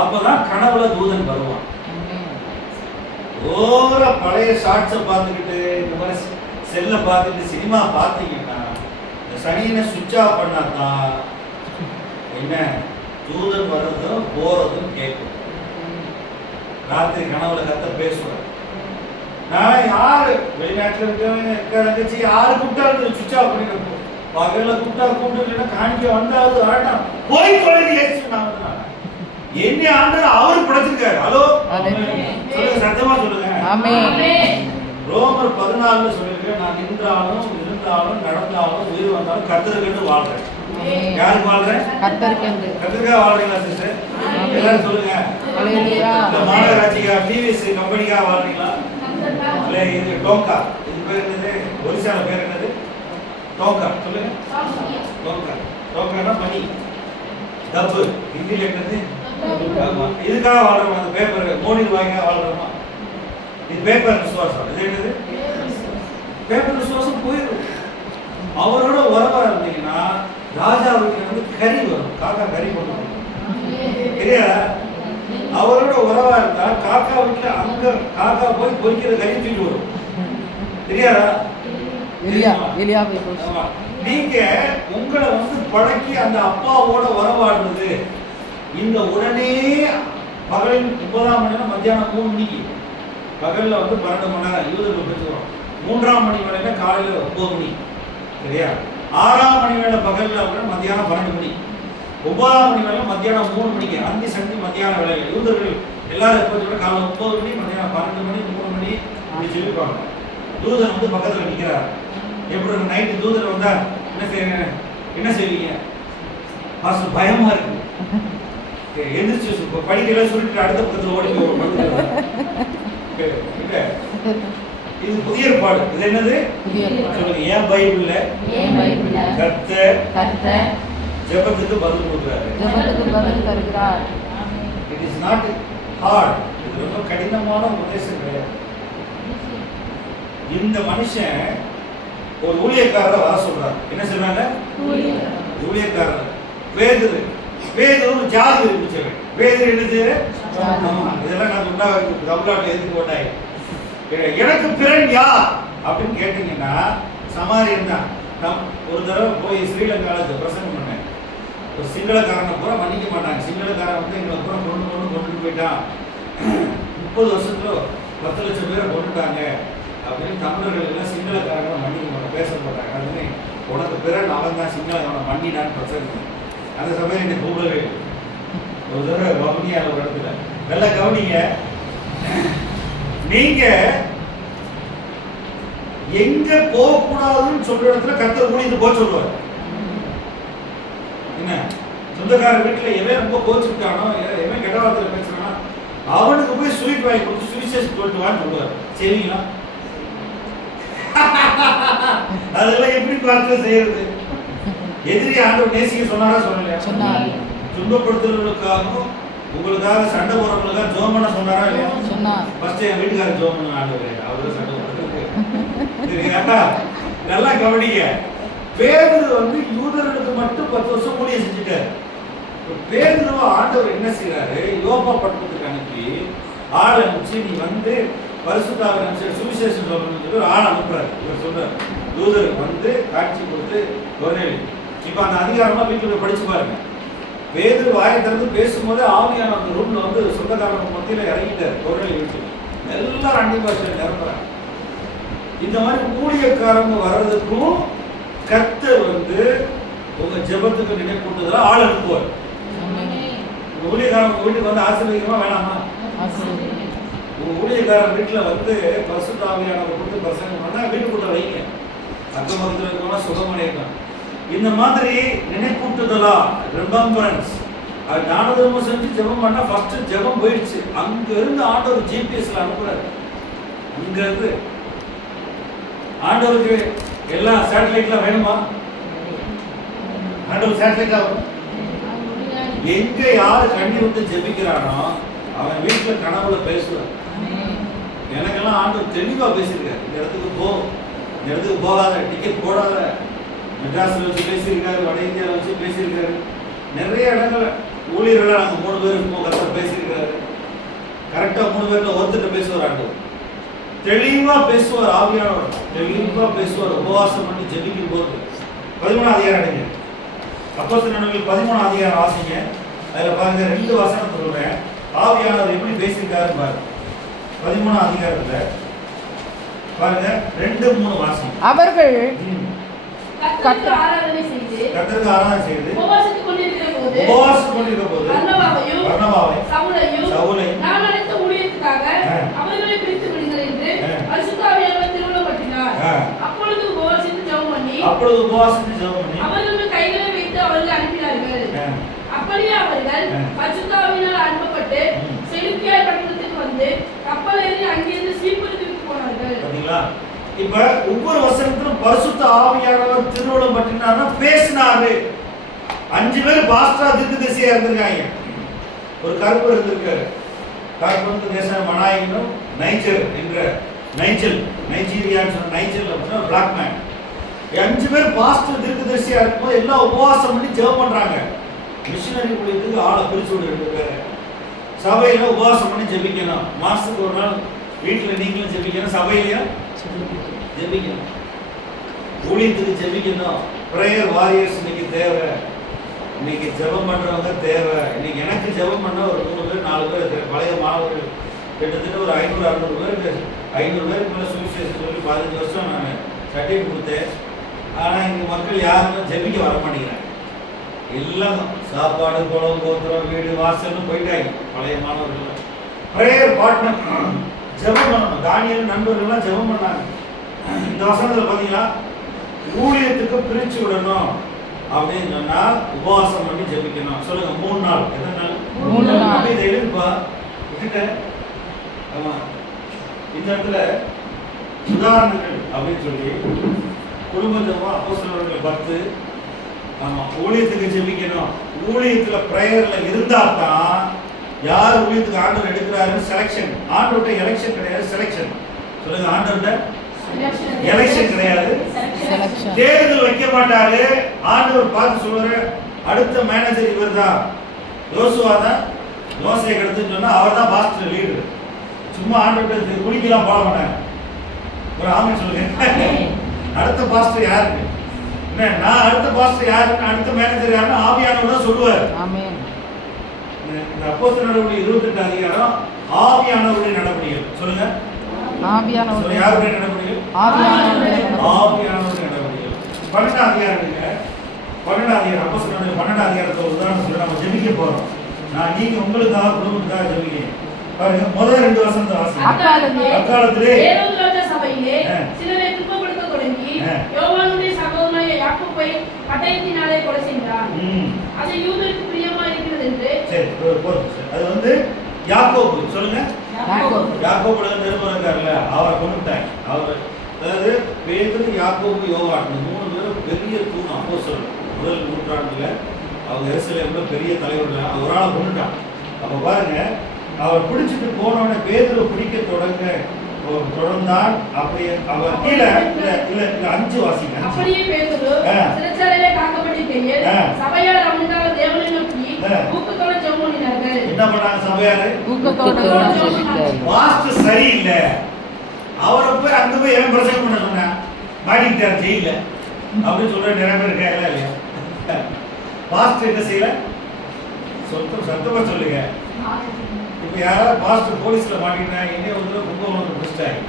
அப்பதான் கனவுல தூதன் வருவான். ஓர பழைய ஷார்ட்ஸை பார்த்துக்கிட்டு இந்த மாதிரி செல்ல பார்த்துக்கிட்டு சினிமா பார்த்தீங்கன்னா இந்த சனியனை சுவிட்ச் ஆஃப் பண்ணாதான் என்ன தூதன் வர்றதும் போறதும் கேட்கும். ராத்திரி கனவுல கத்த பேசுவார். நான் யாரு வெளிநாட்டில் இருக்கவங்க யாரு கூப்பிட்டாலும் சுவிட்ச் ஆஃப் பண்ணி வைப்போம். பகல்ல கூப்பிட்டு காணிக்க வந்தாது ஆட்டம் போய் தொழில் ஏற்று நான் வந்து என்ன ஆண்டவர் அவரு படைச்சிருக்காரு. ஹலோ சொல்லுங்க, சத்தமா சொல்லுங்க. ரோமர் 14 சொல்லிருக்கேன், நான் நின்றாலும் இருந்தாலும் நடந்தாலும் உயிர் வந்தாலும் கர்த்தருக்கென்று வாழ்றேன். யாருக்கு வாழ்றேன்? கர்த்தருக்காக வாழ்றீங்களா சிஸ்டர்? எல்லாரும் சொல்லுங்க. இந்த மாநகராட்சிக்கா டிவிஎஸ் கம்பெனிக்காக வாழ்றீங்களா? இல்ல இது டோங்கா, இது பேர் என்னது? ஒரிசால பேர் என்னது? டோங்கா. சொல்லுங்க. டோங்கா. டோங்கானா மணி. டப்பு ஹிந்தியில் என்னது? இதுக்காக வாழ்றோமா? அந்த பேப்பர் மோடி வாங்க வாழ்றோமா? இது பேப்பர் விசுவாசம். இது என்னது? பேப்பர் விசுவாசம் போயிடும். அவரோட உறவா இருந்தீங்கன்னா ராஜாவுக்கு வந்து கறி வரும், காக்கா கறி கொண்டு வரும். தெரியாதா? அவரோட உறவா இருந்தா காக்கா வீட்டுல அங்க காக்கா போய் பொறிக்கிற கறி தூக்கிட்டு வரும். தெரியாதா? நீங்க உங்களை வந்து பழக்கி அந்த அப்பாவோட உறவாடுறது இந்த உடனே பகலில் 9ஆம் மணி நேரம் மத்தியானம் 3 மணிக்கு, பகல்ல வந்து 12 மணி நேரம் யூதர்கள் பேசுவோம். 3ஆம் மணி வேலையில காலையில 9 மணி. சரியா? 6ஆம் மணி வேலை பகல்ல மத்தியானம் 12 மணி. 9ஆம் மணி வேலை மத்தியானம் 3 மணிக்கு. அந்தி சந்தி மத்தியான வேலையில யூதர்கள் எல்லாரும் எப்போ சொல்ல காலையில் 9 மணி மத்தியானம் 12 மணி 3 மணி அப்படி சொல்லியிருப்பாங்க. தூதன் வந்து பக்கத்தில் நிற்கிறார். எப்படி நைட்டு தூதன் வந்தா என்ன செய்வீங்க? பாஸ்டர் பயமா இருக்கு, எந்திரிச்சு படிக்கல சொல்லிட்டு அடுத்த பக்கத்தில் ஓடி போய். இது புதிய ஏற்பாடு. இது என்னது? சொல்லுங்க. ஏன் பைபிள்ல கர்த்தர் ஜெபத்துக்கு பதில் கொடுக்கிறார். It is not hard. இது ரொம்ப கடினமான உபதேசம் கிடையாது. இந்த மனுஷன் ஒரு ஊழியக்காரரை வர சொல்றாரு. என்ன சொல்றாங்க? ஊழியக்காரர் பேதுரு. பேதுரு ஜாதி இருந்துச்சு. பேதுரு என்னது? இதெல்லாம் நான் சொன்னா தமிழ்நாட்டில் எதுக்கு போட்டாங்க? எனக்கு பிறன் யார் அப்படின்னு கேட்டீங்கன்னா சமாரியன் தான். நான் ஒரு தடவை போய் ஸ்ரீலங்காவில் பிரசங்கம் பண்ணேன். ஒரு சிங்களக்காரனை பூரா மன்னிக்க மாட்டாங்க. சிங்களக்காரன் வந்து எங்களை பூரா கொண்டுட்டு போயிட்டான். 30 வருஷத்துல 10 லட்சம் பேரை கொண்டுட்டாங்க அப்படின்னு தமிழர்கள் எல்லாம் சிங்களக்காரங்களை மன்னிக்க மாட்டாங்க, பேச மாட்டாங்க. அதுன்னு உனக்கு பிறன் அவன் தான் சிங்களக்காரனை மன்னினான்னு பிரசங்கம். அந்த சமயம் என்னை கூப்பிடவே ஒரு தடவை கவனியான ஒரு இடத்துல நல்லா கவனிங்க. நீங்க எங்க போகக்கூடாதுன்னு சொல்ற இடத்துல கர்த்தர் கூட்டிட்டு போக சொல்லுவார். என்ன சொந்தக்கார வீட்டுல எவன் ரொம்ப கோச்சுட்டானோ, எவன் கெட்ட வார்த்தையில பேசுறானோ அவனுக்கு போய் ஸ்வீட் வாங்கி கொடுத்து சுவிசேஷம் சொல்லிட்டு வான்னு சொல்லுவார். சரிங்களா? அதெல்லாம் எப்படி பார்த்து செய்யறது? எதிரி ஆண்டவர் நேசிக்க சொன்னாரா சொல்லலையா? துன்பப்படுத்துறவங்களுக்காகவும் உங்களுக்காக சண்டை போறவங்களுக்காக ஜோம் பண்ண சொன்னாரா இல்லையா? ஃபர்ஸ்ட் என் வீட்டுக்காரர் ஜோம் பண்ண ஆண்டவர் அவரு சண்டை போடுறது. நல்லா கவனிங்க. பேதுரு வந்து யூதர்களுக்கு மட்டும் 10 வருஷம் ஊழியம் செஞ்சுட்டாரு. பேதுருவ ஆண்டவர் என்ன செய்யறாரு? யோப்பா பட்டணத்துக்கு அனுப்பி ஆள் அனுப்பிச்சு நீ வந்து பரிசுத்தாவை சுவிசேஷம் சொல்லணும்னு சொல்லி ஒரு ஆள் அனுப்புறாரு. இவர் சொல்றாரு யூதருக்கு வந்து காட்சி கொடுத்து கொர்நேலி. இப்ப அந்த அதிகாரமா வீட்டுல படிச்சு பாருங்க. பேதுரு வாயை திறந்து பேசும்போது ஆவியான அந்த ரூம்ல வந்து சொந்தக்காரங்க மத்தியில இறங்கிட்டாரு. கொர்நேலி வீட்டுல எல்லாரும் அந்நிய பாஷையில நிரப்புறாங்க. இந்த மாதிரி ஊழியக்காரங்க வர்றதுக்கும் கர்த்தர் வந்து உங்க ஜெபத்துக்கு நினைப்பூட்டுதல ஆள் அனுப்புவார். ஊழியக்காரங்க வீட்டுக்கு வந்து ஆசீர்வதிக்கமா வேணாமா? உங்க ஊழியக்காரன் வீட்டுல வந்து பரிசுத்த ஆவியானவரை கொடுத்து பிரசங்கம் பண்ணா வீட்டுக்குள்ள வைங்க. அக்கம் பக்கத்துல இருக்கவங்க சுகமடையலாம். இந்த மாதிரி நினைப்பூட்டுதலா ரிமெம்பரன்ஸ் அது தான தர்மம் செஞ்சு ஜெபம் பண்ணா ஃபர்ஸ்ட் ஜெபம் போயிடுச்சு. அங்க இருந்து ஆண்டவர் ஜிபிஎஸ்ல அனுப்புறாரு. அங்க இருந்து ஆண்டவருக்கு எல்லா சேட்டலைட்லாம் வேணுமா? ஆண்டவர் சேட்டலைட்டா எங்க யாரு கண்ணி விட்டு ஜெபிக்கிறானோ அவன் வீட்டுல கனவுல பேசுவான். எனக்கெல்லாம் ஆண்டவர் தெளிவா பேசியிருக்காரு. இந்த இடத்துக்கு போ, இந்த இடத்துக்கு போகாத, டிக்கெட் போடாத. மெட்ராஸ்ல வச்சு பேசியிருக்காரு, வட இந்தியாவில் வச்சு பேசியிருக்காரு. நிறைய இடங்கள்ல ஊழியர்கள் அங்கே 3 பேர் இருக்கும் கரெக்டாக பேசியிருக்காரு. கரெக்டாக 3 பேர்ல ஒருத்தர் பேசுவார். ஆண்டவர் தெளிவா பேசுவார். ஆவியானவர் தெளிவா பேசுவார். உபவாசம் பண்ணி ஜெபிக்கும் போது 13ஆம் அதிகாரம் எடுங்க. அப்போஸ்தலர் நடவடிக்கைகள் 13ஆம் அதிகாரம் வாசிங்க. அதுல பாருங்க 2 வசனம் சொல்றேன். ஆவியானவர் எப்படி பேசியிருக்காரு பாருங்க. 13ஆம் அதிகாரத்துல பாருங்க 2-3 வாசிங்க. அவர்கள் கர்த்தருக்கு ஆராதனை செய்து உபவாசித்துக் கொண்டிருக்கிற போது பர்னபாவை சவுலையும் நான் அழைத்த ஊழியத்துக்காக அவர்களை பிரித்து விடுங்கள் என்று பரிசுத்த ஆவியானவர் திருவுளப்பட்டினார். அப்பொழுது உபவாசித்து ஜெபம் பண்ணி அவர்கள் கைகளை வைத்து அவர்களை அனுப்பினார்கள். அப்படியே அவர்கள் பரிசுத்த ஆவியினால் அனுப்பப்பட்டு செலுக்கியா பட்டணத்துக்கு வந்து கப்பல் ஏறி அங்கிருந்து சீப்புருக்கு போனார்கள். இப்ப ஒவ்வொரு வசனத்திலும் பரிசுத்த ஆவியானவர் திருவுளம் பற்றினார்னா பேசினாரு. 5 பேர் பாஸ்டரா தீர்க்கதரிசியா இருந்திருக்காங்க. ஒரு கருப்பு இருந்திருக்காரு. கருப்பு தேசம் மனாயினும் நைஜர் என்ற நைஜீரியான்னு சொன்ன நைஜர்ல அப்படின்னா பிளாக் மேன். 5 பேர் பாஸ்டர் தீர்க்கதரிசியா இருக்கும்போது எல்லாம் உபவாசம் பண்ணி ஜெபம் பண்றாங்க. மிஷினரி ஊழியத்துக்கு ஆளை பிரிச்சு விட்டுருக்காரு. சபையில உபவாசம் பண்ணி ஜெபிக்கணும். மாசத்துக்கு ஒரு நாள் வீட்டுல நீங்களும் ஜெபிக்கணும், சபையிலையும் ஜெபிக்கணும், ஊழியத்துக்கு ஜெபிக்கணும். பிரேயர் வாரியர்ஸ் இன்னைக்கு தேவை. இன்னைக்கு ஜெபம் பண்றவங்க தேவை. இன்னைக்கு எனக்கு ஜெபம் பண்ண ஒரு 3 பேர் 4 பேர் பழைய மாணவர்கள் கிட்டத்தட்ட ஒரு 500-600 பேருக்கு 500 பேருக்கு மேலே சுவிசேஷம் சொல்லி 15 வருஷம் நான் சர்டிஃபிகேட் கொடுத்தேன். ஆனால் இங்கே மக்கள் யாருமே ஜெபிக்க வர மாட்டேங்கிறாங்க. எல்லாம் சாப்பாடு, குளம், கோத்திரம், வீடு, வாசல்னு போயிட்டாங்க பழைய மாணவர்கள். பிரேயர் பார்ட்னர் ஜெபம் பண்ணணும். தானியல் நண்பர்கள்லாம் ஜெபம் பண்ணாங்க. இந்த வசனத்தில் பார்த்தீங்கன்னா ஊழியத்துக்கு பிரிச்சு விடணும் அப்படின்னு சொன்னா உபவாசம் பண்ணி ஜெபிக்கணும். சொல்லுங்க 3 நாள். எத்தனை நாள்? 3 நாள். இதை எழுதுப்பா விட்டுட்டேன். ஆமா, இந்த இடத்துல உதாரணங்கள் அப்படின்னு சொல்லி குடும்ப ஜெபம் அப்போஸ்தலர்கள் 10. ஆமா, ஊழியத்துக்கு ஜெபிக்கணும். ஊழியத்துல பிரேயர்ல இருந்தா தான் யார் ஊழியத்துக்கு ஆண்டவர் எடுக்கிறாருன்னு செலக்ஷன். ஆண்டவர்கிட்ட எலெக்ஷன் கிடையாது, செலக்ஷன். சொல்லுங்க, ஆண்டவர்கிட்ட எலெக்ஷன் கிடையாது, தேர்தல் வைக்க மாட்டாரு. ஆண்டவர் பார்த்து சொல்லுவாரு, அடுத்த மேனேஜர் இவர் தான். யோசுவா தான் யோசையை எடுத்துன்னு சொன்னா அவர் தான் பாஸ்டர் லீடர். சும்மா ஆண்டவர்கிட்ட குடிக்கலாம் போட மாட்டாங்க. ஒரு ஆமென் சொல்லுங்க. அடுத்த பாஸ்டர் யாருக்கு? என்ன, நான் அடுத்த பாஸ்டர் யாருன்னு, அடுத்த மேனேஜர் யாருன்னு ஆவியானவர் தான் சொல்லுவார். ஆமென். இந்த அப்போஸ்தலர் நடவடிக்கை 28 அதிகாரம் ஆவியானவருடைய நடவடிக்கைகள். சொல்லுங்க, ஆவியானவர் யாருடைய நடவடிக்கைகள்? ஆவியானவருடைய நடவடிக்கைகள். 12 அதிகாரம் 12 அதிகாரம் அப்போஸ்தலர் 12 அதிகாரத்தை உதாரணம் சொல்லி நம்ம ஜெபிக்க போறோம். நான் நீங்க உங்களுக்காக குடும்பத்துக்காக ஜெபிக்கிறேன். பாருங்க, முதல் 2 வசனத்தை வாசிங்க. அக்காலத்திலே ஏரோது ராஜா சபையிலே சிலரை துன்பப்படுத்த தொடங்கி யோவானுடைய சகோதரனாகிய யாக்கோபை பட்டயத்தினாலே கொலை செய்தார். அது யூதருக்கு பிரியமா இருக்கிறது என்று. சரி, அது வந்து யாக்கோபு. சொல்லுங்க, யாக்கோபுல நிருபர்காரல அவரை கொண்டுட்டாங்க. அவர் அதாவது பேதுரு, யாக்கோபு, யோவான் 3 பேரும் பெரிய தூண் அப்போஸ்தலர். முதல் நூற்றாண்டுல அவங்க எருசலேம்ல பெரிய தலைவர்கள். அவரால கொண்டுட்டான். அப்ப பாருங்க, அவர் பிடிச்சிட்டு போனோடனே பேதுரு பிடிக்க தொடர்ந்தான். அப்படியே அவர் கீழே இல்ல 5 வாசிங்க. அப்படியே பேதுரு சிறைச்சாலையிலே காக்கப்பட்டிருக்கையில் சபையார் அவனுக்காக தேவனை நோக்கி ஊக்கத்தோட ஜெபம் பண்ணினார்கள். என்ன பண்ணாங்க சபையார்? ஊக்கத்தோட ஜெபம் பண்ணாங்க. மாஸ்டர் சரியில்லை. அவரை போய் அங்க போய் ஏன் பிரசங்கம் பண்ண சொன்னா மாட்டிக்கிட்டார் ஜெயில அப்படின்னு சொல்ற நிறைய பேர் இருக்காங்களா இல்லையா? மாஸ்டர் என்ன செய்யல? சத்தமா சொல்லுங்க. இப்ப யாராவது மாஸ்டர் போலீஸ்ல மாட்டினா என்ன வந்து கும்பகோணம் பிடிச்சிட்டாங்க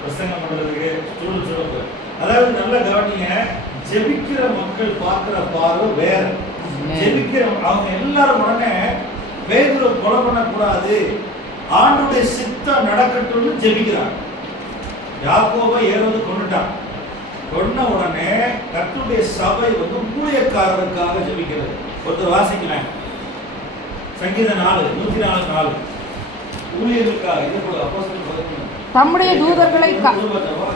பிரசங்கம் பண்றதுக்கு ஸ்டூடெண்ட் சொல்லுங்க. அதாவது நல்லா கவனிங்க, ஜெபிக்கிற மக்கள் பார்க்கிற பார்வை வேற. ஜெபிக்கிற அவங்க எல்லாரும் உடனே பேதுரு கொலை பண்ணக்கூடாது, ஆண்டுடைய சித்தம் நடக்கட்டும்னு ஜெபிக்கிறாங்க. யாக்கோபை ஏரோது கொண்டுட்டான். கொன்ன உடனே கர்த்தருடைய சபை வந்து ஊழியக்காரருக்காக ஜெபிக்கிறது. ஒருத்தர் வாசிக்கலாம். சங்கீதம் 104 ஊழியர்களுக்காக இது போல அப்போஸ்தலர் 11 தம்முடைய தூதர்களை இது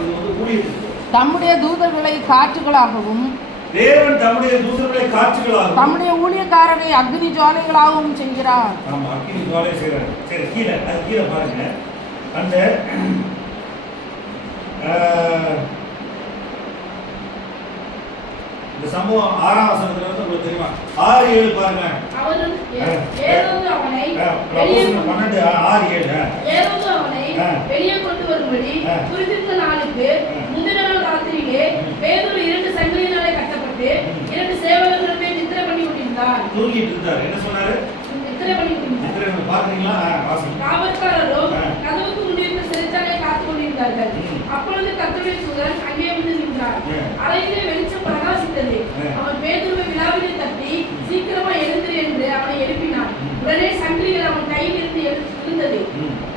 வந்து ஊழியத்துக்கு தம்முடைய தூதர்களை காற்றுகளாகவும் தேவன் தம்முடைய தூதர்களை காற்றுகளாகவும் தம்முடைய ஊழியக்காரரை அக்னி ஜுவாலைகளாகவும் செய்கிறார். ஆமா, அக்னி ஜுவாலை செய்கிறார். சரி, கீழே பாருங்க. அந்த இந்த சம்பவம் 6ஆம் வசனத்துல இருந்து உங்களுக்கு தெரியுமா? 6-7 பாருங்க. அவரும் ஏரோது அவனை வெளியே கொண்டு வரும்படி குறிப்பிட்ட நாளுக்கு முந்தின நாள் ராத்திரியிலே பேதுரு 2 சங்கிலியினாலே கட்டப்பட்டு 2 சேவகர்களுமே நித்திரை பண்ணி கொண்டிருந்தார். தூங்கிட்டு இருந்தார். என்ன சொன்னாரு? நித்திரை பண்ணி கொண்டிருந்தார். பாத்தீங்களா? காவல்காரரும் கதவுக்கு முன்னிருந்த சிறைச்சாலையை காத்துக் கொண்டிருந்தார்கள். அப்பொழுது கர்த்தருடைய தூதன் அங்கே வந்து நின்றார். அறையிலே வெளிச்சம் பிரகாசித்தது. அவன் பேதுருவை விழாவிலே தட்டி சீக்கிரமா எழுந்திரு என்று அவனை எழுப்பினான். உடனே சங்கிலிகள் அவன் கையில் இருந்து விழுந்தது.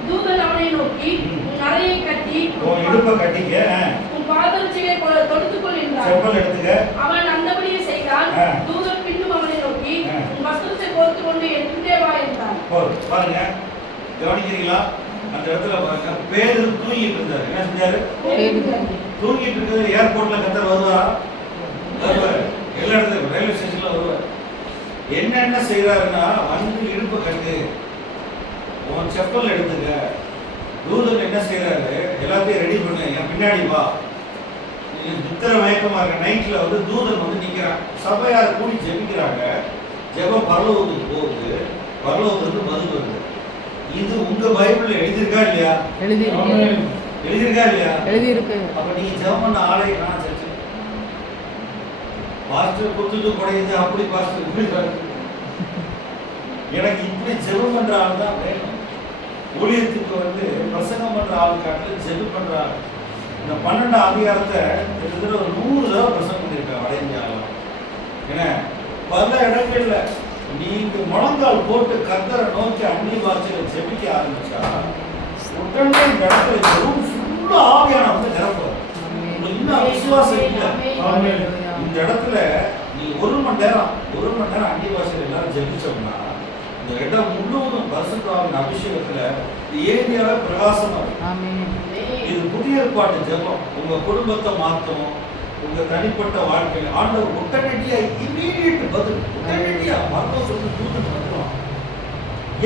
தூதன் அவனை நோக்கி உன் அறையை கட்டி உன் பாதரட்சையை தொடுத்துக்கொள் என்றார். அவன் அந்தபடியே செய்தான். தூதன் பின்னும் அவனை நோக்கி உன் வஸ்திரத்தை கோர்த்து கொண்டு என்கிட்டே வா என்றார். பாருங்க, கவனிக்கிறீங்களா? அந்த இடத்துல பாருங்க, பேதுரு தூங்கிட்டு இருந்தாரு. என்ன செஞ்சாரு? தூங்கிட்டு இருக்கிறது. ஏர்போர்ட்ல கர்த்தர் வருவாரா? வருவார். எல்லா இடத்துலயும் ரயில்வே ஸ்டேஷன்ல வருவார். என்ன செய்யறாருன்னா, வந்து இடுப்பு கட்டு, உன் செப்பல் எடுத்துக்க. தூதன் என்ன செய்யறாரு? எல்லாத்தையும் ரெடி பண்ணு, என் பின்னாடி வா. நித்திர மயக்கமா இருக்க நைட்ல வந்து தூதன் வந்து நிக்கிறான். சபையார் கூடி ஜெபிக்கிறாங்க. ஜெபம் பரலோகத்துக்கு போகுது. பரலோகத்துக்கு பதில் வருது. இது உங்க பைபிள்ல எழுதியிருக்கா இல்லையா? எழுதியிருக்கா இல்லையா? எழுதியிருக்கு. அப்ப நீங்க ஜெபம் பண்ண ஆளே காண சர்ச்சு. பாஸ்டர் குத்துட்டு குறையுது, அப்படி பாஸ்டர் இப்படி வருது. எனக்கு இப்படி ஜெபம் பண்ற ஆள் தான் வேணும். ஊழியத்துக்கு வந்து பிரசங்கம் பண்ற ஆள் காட்டில் ஜெபம் பண்ற ஆள். இந்த 12ஆம் அதிகாரத்தை கிட்டத்தட்ட ஒரு 100 தடவை பிரசங்கம் பண்ணியிருக்கேன் வட இந்தியாவில். ஏன்னா பல இடங்கள்ல நீங்க முழங்கால் போட்டு கர்த்தரை நோக்கி அந்நிய பாஷையில ஜெபிக்க ஆரம்பிச்சா உடனே இந்த இடத்துல இந்த ரூம் ஃபுல்லா ஆவியான வந்து நிரப்புவார். இன்னும் விசுவாசம் இல்லை. இந்த இடத்துல நீ 1 மணி நேரம் அந்நிய பாஷையில எல்லாரும் ஜெபிச்சோம்னா இந்த இடம் முழுவதும் பரிசுத்தாவின் அபிஷேகத்துல ஏரியாவே பிரகாசமா இருக்கும். இது புதிய ஏற்பாட்டு ஜெபம். உங்க குடும்பத்தை மாற்றும், உங்க தனிப்பட்ட வாழ்க்கையில் ஆண்டவர் உடனடியா இமீடியட் பதில், உடனடியா மருத்துவ சொல்லி தூத்து பண்ணுவான்.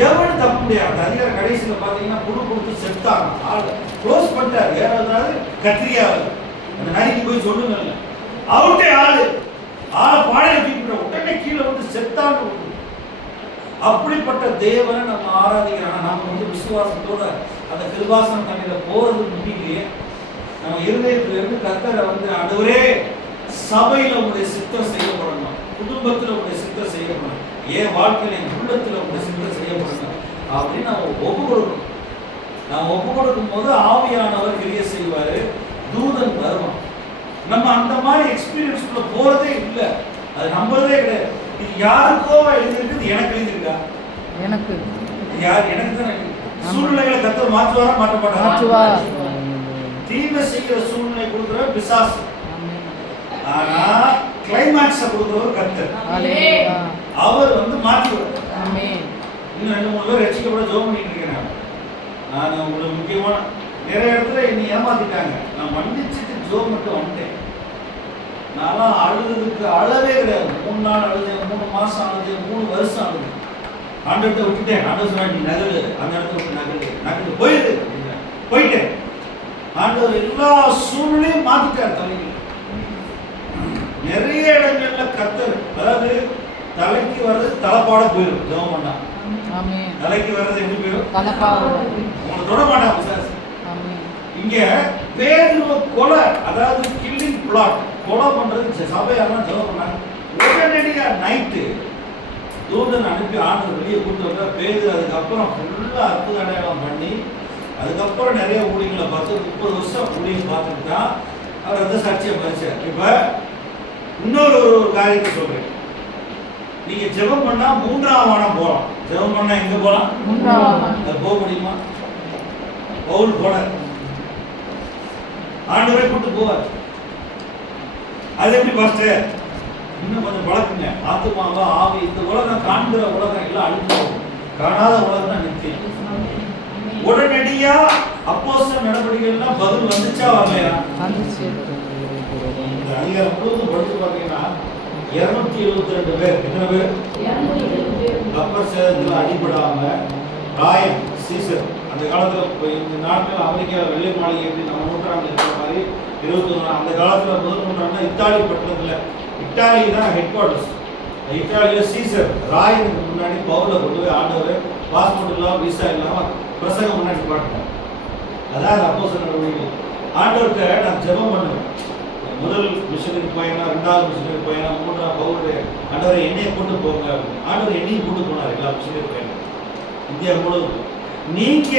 எவனு தப்பு முடியாது. அதிகார கடைசியில் பார்த்தீங்கன்னா குழு கொடுத்து செத்தாங்க. ஆள் க்ளோஸ் பண்ணிட்டாரு. வேற ஏதாவது கத்திரியாவது அந்த நரிக்கு போய் சொல்லுங்க, அவுட்டே ஆளை பாடையை தூக்கிட்ட உடனே கீழே வந்து செத்தான்னு. அப்படிப்பட்ட தேவனை நம்ம ஆராதிக்கிறோம். நம்ம வந்து விசுவாசத்தோட அந்த கிருபாசன தண்ணியில போறது முடியலையே. நம்ம இருதயத்திலிருந்து கர்த்தரை வந்து ஆண்டவரே சபையில உங்களுடைய சித்தம் செய்யப்படணும், குடும்பத்தில் உங்களுடைய சித்தம் செய்யப்படணும், ஏன் வாழ்க்கையில என் உள்ளத்தில் உங்களுடைய சித்தம் செய்யப்படணும் அப்படின்னு நம்ம ஒப்பு கொடுக்கணும். நாம் ஒப்பு கொடுக்கும் போது ஆவியானவர் கிரியை செய்வாரு, தூதன் வருவான். நம்ம அந்த மாதிரி எக்ஸ்பீரியன்ஸ்குள்ள போறதே இல்லை, அது நம்புறதே கிடையாது. இது யாருக்கோ எழுதிருக்கு, எனக்கு எழுதியிருக்கா? எனக்கு யார்? எனக்கு தான். சூழ்நிலைகளை கர்த்தர் மாற்றுவாரா? மாற்ற மாட்டாரா? தீமை செய்கிற சூழ்நிலை கொடுக்குற பிசாசு, ஆனா கிளைமாக்ஸ கொடுக்குறவர் கர்த்தர். அவர் வந்து மாற்றுவார். இன்னும் 2-3 பேர் ரட்சிக்கப்பட ஜெபம் பண்ணிட்டு இருக்கேன். நான் உங்களுக்கு முக்கியமான நிறைய இடத்துல என்னை ஏமாத்திட்டாங்க. நான் மன்னிச்சுட்டு ஜெபம் மட்டும் வந்துட்டேன். நான்லாம் அழுதுக்கு அளவே கிடையாது. 3 நாள் அழுதேன், 3 மாசம் ஆனது, 3 வருஷம் ஆனது. ஆண்டவர்கிட்ட விட்டுட்டேன். ஆண்டவர் சொன்னா நீ நகரு, அந்த இடத்துல விட்டு நகரு போயிடு அப்படின்னா போயிட்டேன். ஆண்டவர் எல்லா சூழ்நிலையும் மாத்திட்டார். தலைக்கு நிறைய இடங்கள்ல கர்த்தர், அதாவது தலைக்கு வர்றது தலைப்பாட போயிடும் ஜெபம் பண்ணா. தலைக்கு வர்றது எப்படி போயிடும்? உங்களை தொட மாட்டாங்க. இங்க பேதுருவ கொலை, அதாவது கில்லிங் பிளாட், கொலை பண்றது சபையாரெல்லாம் ஜெபம் பண்ணாங்க. உடனடியா நைட்டு தூதன் அனுப்பி ஆண்டவர் வெளியே கூட்டு வந்தா பேதுரு அதுக்கப்புறம் ஃபுல்லா அற்புத அடையாளம் பண்ணி அதுக்கப்புறம் நிறைய ஊழியர்களை பார்த்து 30 வருஷம் ஊழியர் பார்த்துட்டு தான் அவர் அந்த சாட்சியை பறிச்சார். இப்ப இன்னொரு காரியத்தை சொல்றேன். நீங்க ஜெபம் பண்ணா 3ஆம் வானம் போகலாம். ஜெபம் பண்ணா எங்க போகலாம்? 3ஆம் வானம். போக முடியுமா? பவுல் போனார், ஆண்டவரை கூட்டு போவார். அது எப்படி பாஸ்டர்? இன்னும் கொஞ்சம் பழக்குங்க. ஆத்துமாவா ஆவி, இந்த உலகம் காண்கிற உலகம் எல்லாம் அழிஞ்சு காணாத உலகம் தான் நித்தியம். உடனடியா அப்போஸ்தலர் நடவடிக்கைகள்னா பதில் வந்துச்சா வரலையா? வந்துச்சு. இந்த அதிகாரம் முழுவதும் படிச்சு பார்த்தீங்கன்னா 272 பேர், எத்தனை பேர்? 270 பேர். கப்பர் சேதத்தில் அடிபடாம ராயன் சீசர் அந்த காலத்துல இந்த நாட்கள் அமெரிக்காவில் வெள்ளை மாளிகை எப்படி நம்ம நூற்றாண்டு இருக்கிற மாதிரி 21 அந்த காலத்துல முதல் நூற்றாண்டு இத்தாலி பட்டணத்துல, இத்தாலி தான் ஹெட் குவார்டர்ஸ். இத்தாலியில சீசர் ராயனுக்கு முன்னாடி பவுல கொண்டு போய் ஆண்டவர் பாஸ்போர்ட் இல்லாம விசா இல்லாம பிரசங்கம் முன்னாடி பாட்டுட்டார். அதான் அப்போஸ்தலர் நடவடிக்கைகள். ஆண்டவர்கிட்ட நான் ஜெபம் பண்ணுவேன். முதல் மிஷனுக்கு போயினா, 2வது மிஷனுக்கு போயினா, 3வது பவுலுடைய ஆண்டவரை என்னையை கூட்டு போங்க. ஆண்டவர் என்னையும் கூட்டு போனார் எல்லா மிஷனுக்கு போயினா இந்தியா முழுவதும். நீங்க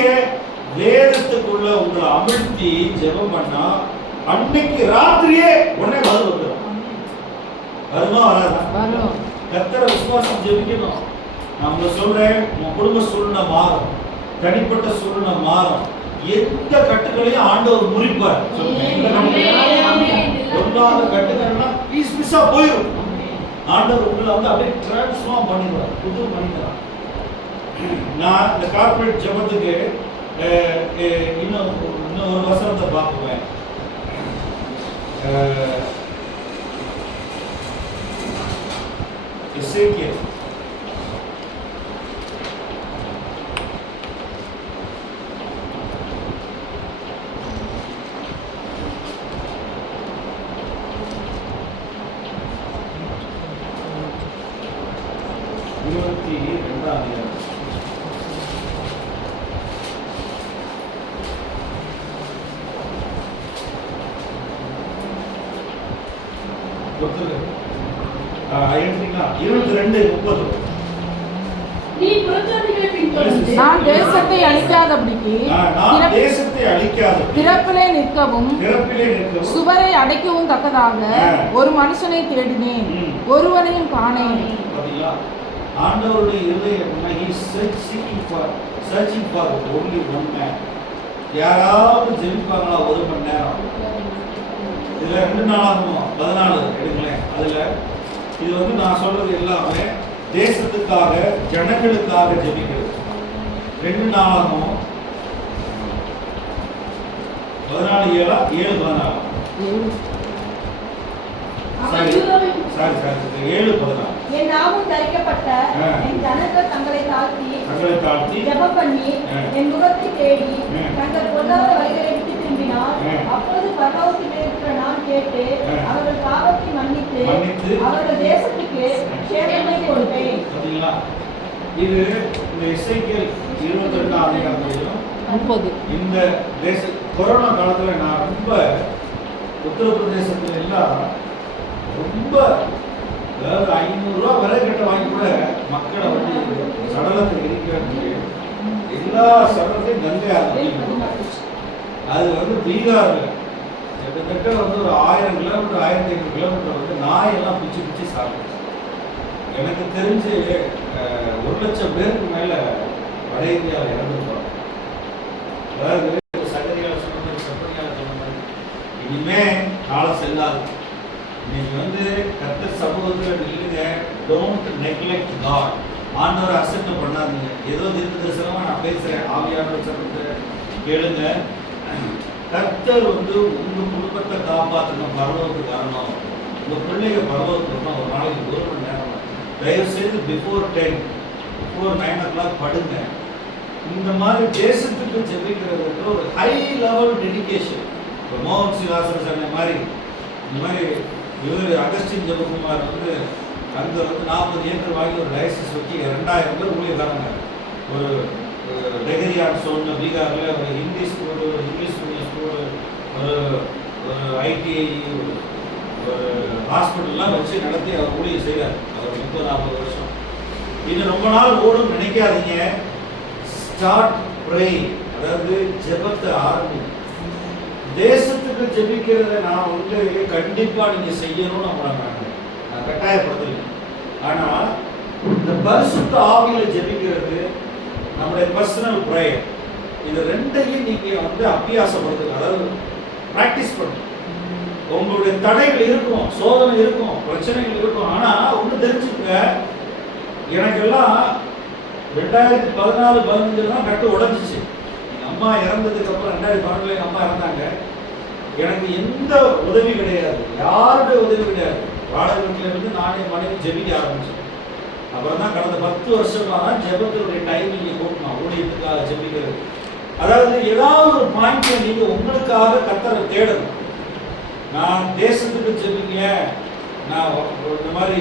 வேதத்துக்குள்ள உங்களை அமிழ்த்தி ஜெபம் பண்ணா அன்னைக்கு ராத்திரியே உடனே பதில் வந்துடும். வருமா வராதா? வரும். கர்த்தரை விசுவாசம் ஜெபிக்கணும். நான் உங்களை சொல்றேன், உங்க குடும்ப சூழ்நிலை மாறும், தனிப்பட்ட சூழ்நிலை மாறும். எந்த கட்டுகளையும் ஆண்டவர் முறிப்பார். ஒன்றாவது கட்டுகள்னா பீஸ் பீஸா போயிடும். ஆண்டவர் உங்களை வந்து அப்படியே டிரான்ஸ்ஃபார்ம் பண்ணிடுவார், புது பண்ணிடுவார். நான் இந்த கார்பரேட் ஜபத்துக்கு இன்னும் ஒரு வசனத்தை பார்க்குவேன். எசேக்கியேல் நீ புறஜாதிகளை பின்தொடர்ந்து நான் தேசத்தை அழிக்காதபடிக்கு திறப்பிலே நிற்கவும் சுவரை அடைக்கவும் தக்கதாக ஒரு மனுஷனை தேடினேன், ஒருவனையும் காணேன். ஆண்டவருடைய இருதயம் searching for only one man. யாராவது ஜெபிப்பாங்களா ஒரு மணி நேரம்? இதுல 2 நாளாகும் 14 எடுங்களேன். அதுல இது வந்து நான் சொல்றது எல்லாமே தேசத்துக்காக ஜனங்களுக்காக ஜெபிக்கிறது. 2 நாளாகும் 14 7 14 என் நாமும் தரிக்கப்பட்ட என் ஜனங்கள் தங்களை தாழ்த்தி ஜெபம் பண்ணி என் முகத்தை தேடி தங்கள் பொல்லாத வழிகளை விட்டு திரும்பினார், அப்பொழுது பரலோகத்தில் இருக்கிற நான் கேட்டு அவர்கள் பாவத்தை மன்னித்து அவர்கள் தேசத்துக்கு சேதத்தை கொடுப்பேன். இது இந்த எசேக்கியேல் 22ஆம் அதிகாரத்திலும் 30 இந்த தேச கொரோனா காலத்துல நான் ரொம்ப உத்தரப்பிரதேசத்துல எல்லாம் ரொம்ப அதாவது 500 ரூபா விலை கட்ட வாங்கி கூட மக்களை வந்து சடலத்தை இருக்கிறது. எல்லா சடலத்தையும் கங்கை அது வந்து பீகார்ல கிட்டத்தட்ட வந்து ஒரு 1000 கிலோமீட்டர் 1500 கிலோமீட்டர் வந்து நாயெல்லாம் பிச்சு பிச்சு சாப்பிடுச்சு. எனக்கு தெரிஞ்சு 1 லட்சம் பேருக்கு மேல வட இந்தியாவில் இறந்துருப்பாங்க. அதாவது சகதியால் சொன்ன செப்பனியால் சொன்ன மாதிரி இனிமே காலம் செல்லாது. இன்னைக்கு வந்து கர்த்தர் சமூகத்தில் நில்லுங்க. Don't neglect God. ஆண்டவரை அசெப்ட் பண்ணாதீங்க. ஏதோ தீர்க்க தரிசனமா நான் பேசுறேன், ஆவியானவர் சொல்றது கேளுங்க. கர்த்தர் வந்து உங்க குடும்பத்தை காப்பாற்றணும், பரலோகத்துக்கு வரணும், உங்க பிள்ளைங்க பரலோகத்துக்கு வரணும். ஒரு நாளைக்கு 1 மணி நேரம் தயவு செய்து பிஃபோர் 9 o'clock படுங்க. இந்த மாதிரி தேசத்துக்கு ஜெபிக்கிறதுக்கு ஒரு ஹை லெவல் டெடிகேஷன். இப்போ மோகன் சிவாசன் சொன்ன மாதிரி இந்த மாதிரி இவர் அகஸ்டின் ஜெபகுமார் வந்து அங்கே வந்து 40 ஏக்கர் வாங்கி ஒரு லைசன்ஸ் வச்சு 2000 பேர் ஊழியக்காரங்க. ஒரு டெகரியான் சொன்ன பீகாரில் ஒரு ஹிந்தி ஸ்கூலு, ஒரு இங்கிலீஷ் மீடியம் ஸ்கூலு, ஒரு ஐடிஐ, ஒரு ஹாஸ்பிட்டல்லாம் வச்சு நடத்தி அவர் ஊழியம் செய்கிறார். அவர் 30-40 வருஷம். இன்னும் ரொம்ப நாள் ஓடும் நினைக்காதீங்க. ஸ்டார்ட் ப்ரேயிங், அதாவது ஜெபத்தை ஆரம்பிங்க. தேசத்துக்கு ஜெபிக்கிறத நான் வந்து கண்டிப்பா நீங்க செய்யணும்னு நான் கட்டாயப்படுத்தல. ஆனா இந்த பரிசுத்த ஆவியில ஜெபிக்கிறது நம்முடைய பர்சனல் ப்ரேயர். இது ரெண்டையும் நீங்க வந்து அபியாசப்படுத்துங்க, அதாவது பிராக்டிஸ் பண்ணுங்க. உங்களுடைய தடைகள் இருக்கும், சோதனை இருக்கும், பிரச்சனைகள் இருக்கும். ஆனா ஒன்று தெரிஞ்சுக்கங்க, எனக்கெல்லாம் 2014-15 தான் கட்டு உடைஞ்சிச்சு. எங்கள் அம்மா இறந்ததுக்கு அப்புறம் 2012 எங்கள் அம்மா இறந்தாங்க. எனக்கு எந்த உதவி கிடையாது, யாருடைய உதவி கிடையாது. வாடகை வீட்டில் இருந்து நானே மனைவி ஜெபிக்க ஆரம்பிச்சேன். அப்புறம் தான் கடந்த 10 வருஷமா தான் ஜெபத்தினுடைய டைமிங்கை கூட்டணும், ஊழியத்துக்காக ஜெபிக்கிறது. அதாவது ஏதாவது ஒரு பாயிண்ட்ல நீங்க உங்களுக்காக கர்த்தரை தேடணும். நான் தேசத்துக்கு ஜெபிங்க, நான் இந்த மாதிரி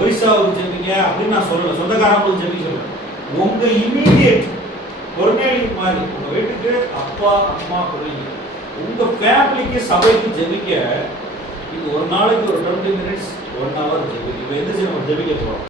ஒரிசாவுக்கு ஜெபிங்க அப்படின்னு நான் சொல்லலை, சொந்தக்காரங்களுக்கு ஜெபிக்க சொல்றேன். உங்க இமீடியட் கொர்நேலி மாதிரி உங்க வீட்டுக்கு அப்பா அம்மா பிள்ளைங்க, உங்க ஃபேமிலிக்கு சபைக்கு ஜெபிக்க இது ஒரு நாளைக்கு ஒரு 20 minutes 1 hour ஜெபிக்க. இப்போ எந்த நம்ம ஜெபிக்க போறோம்?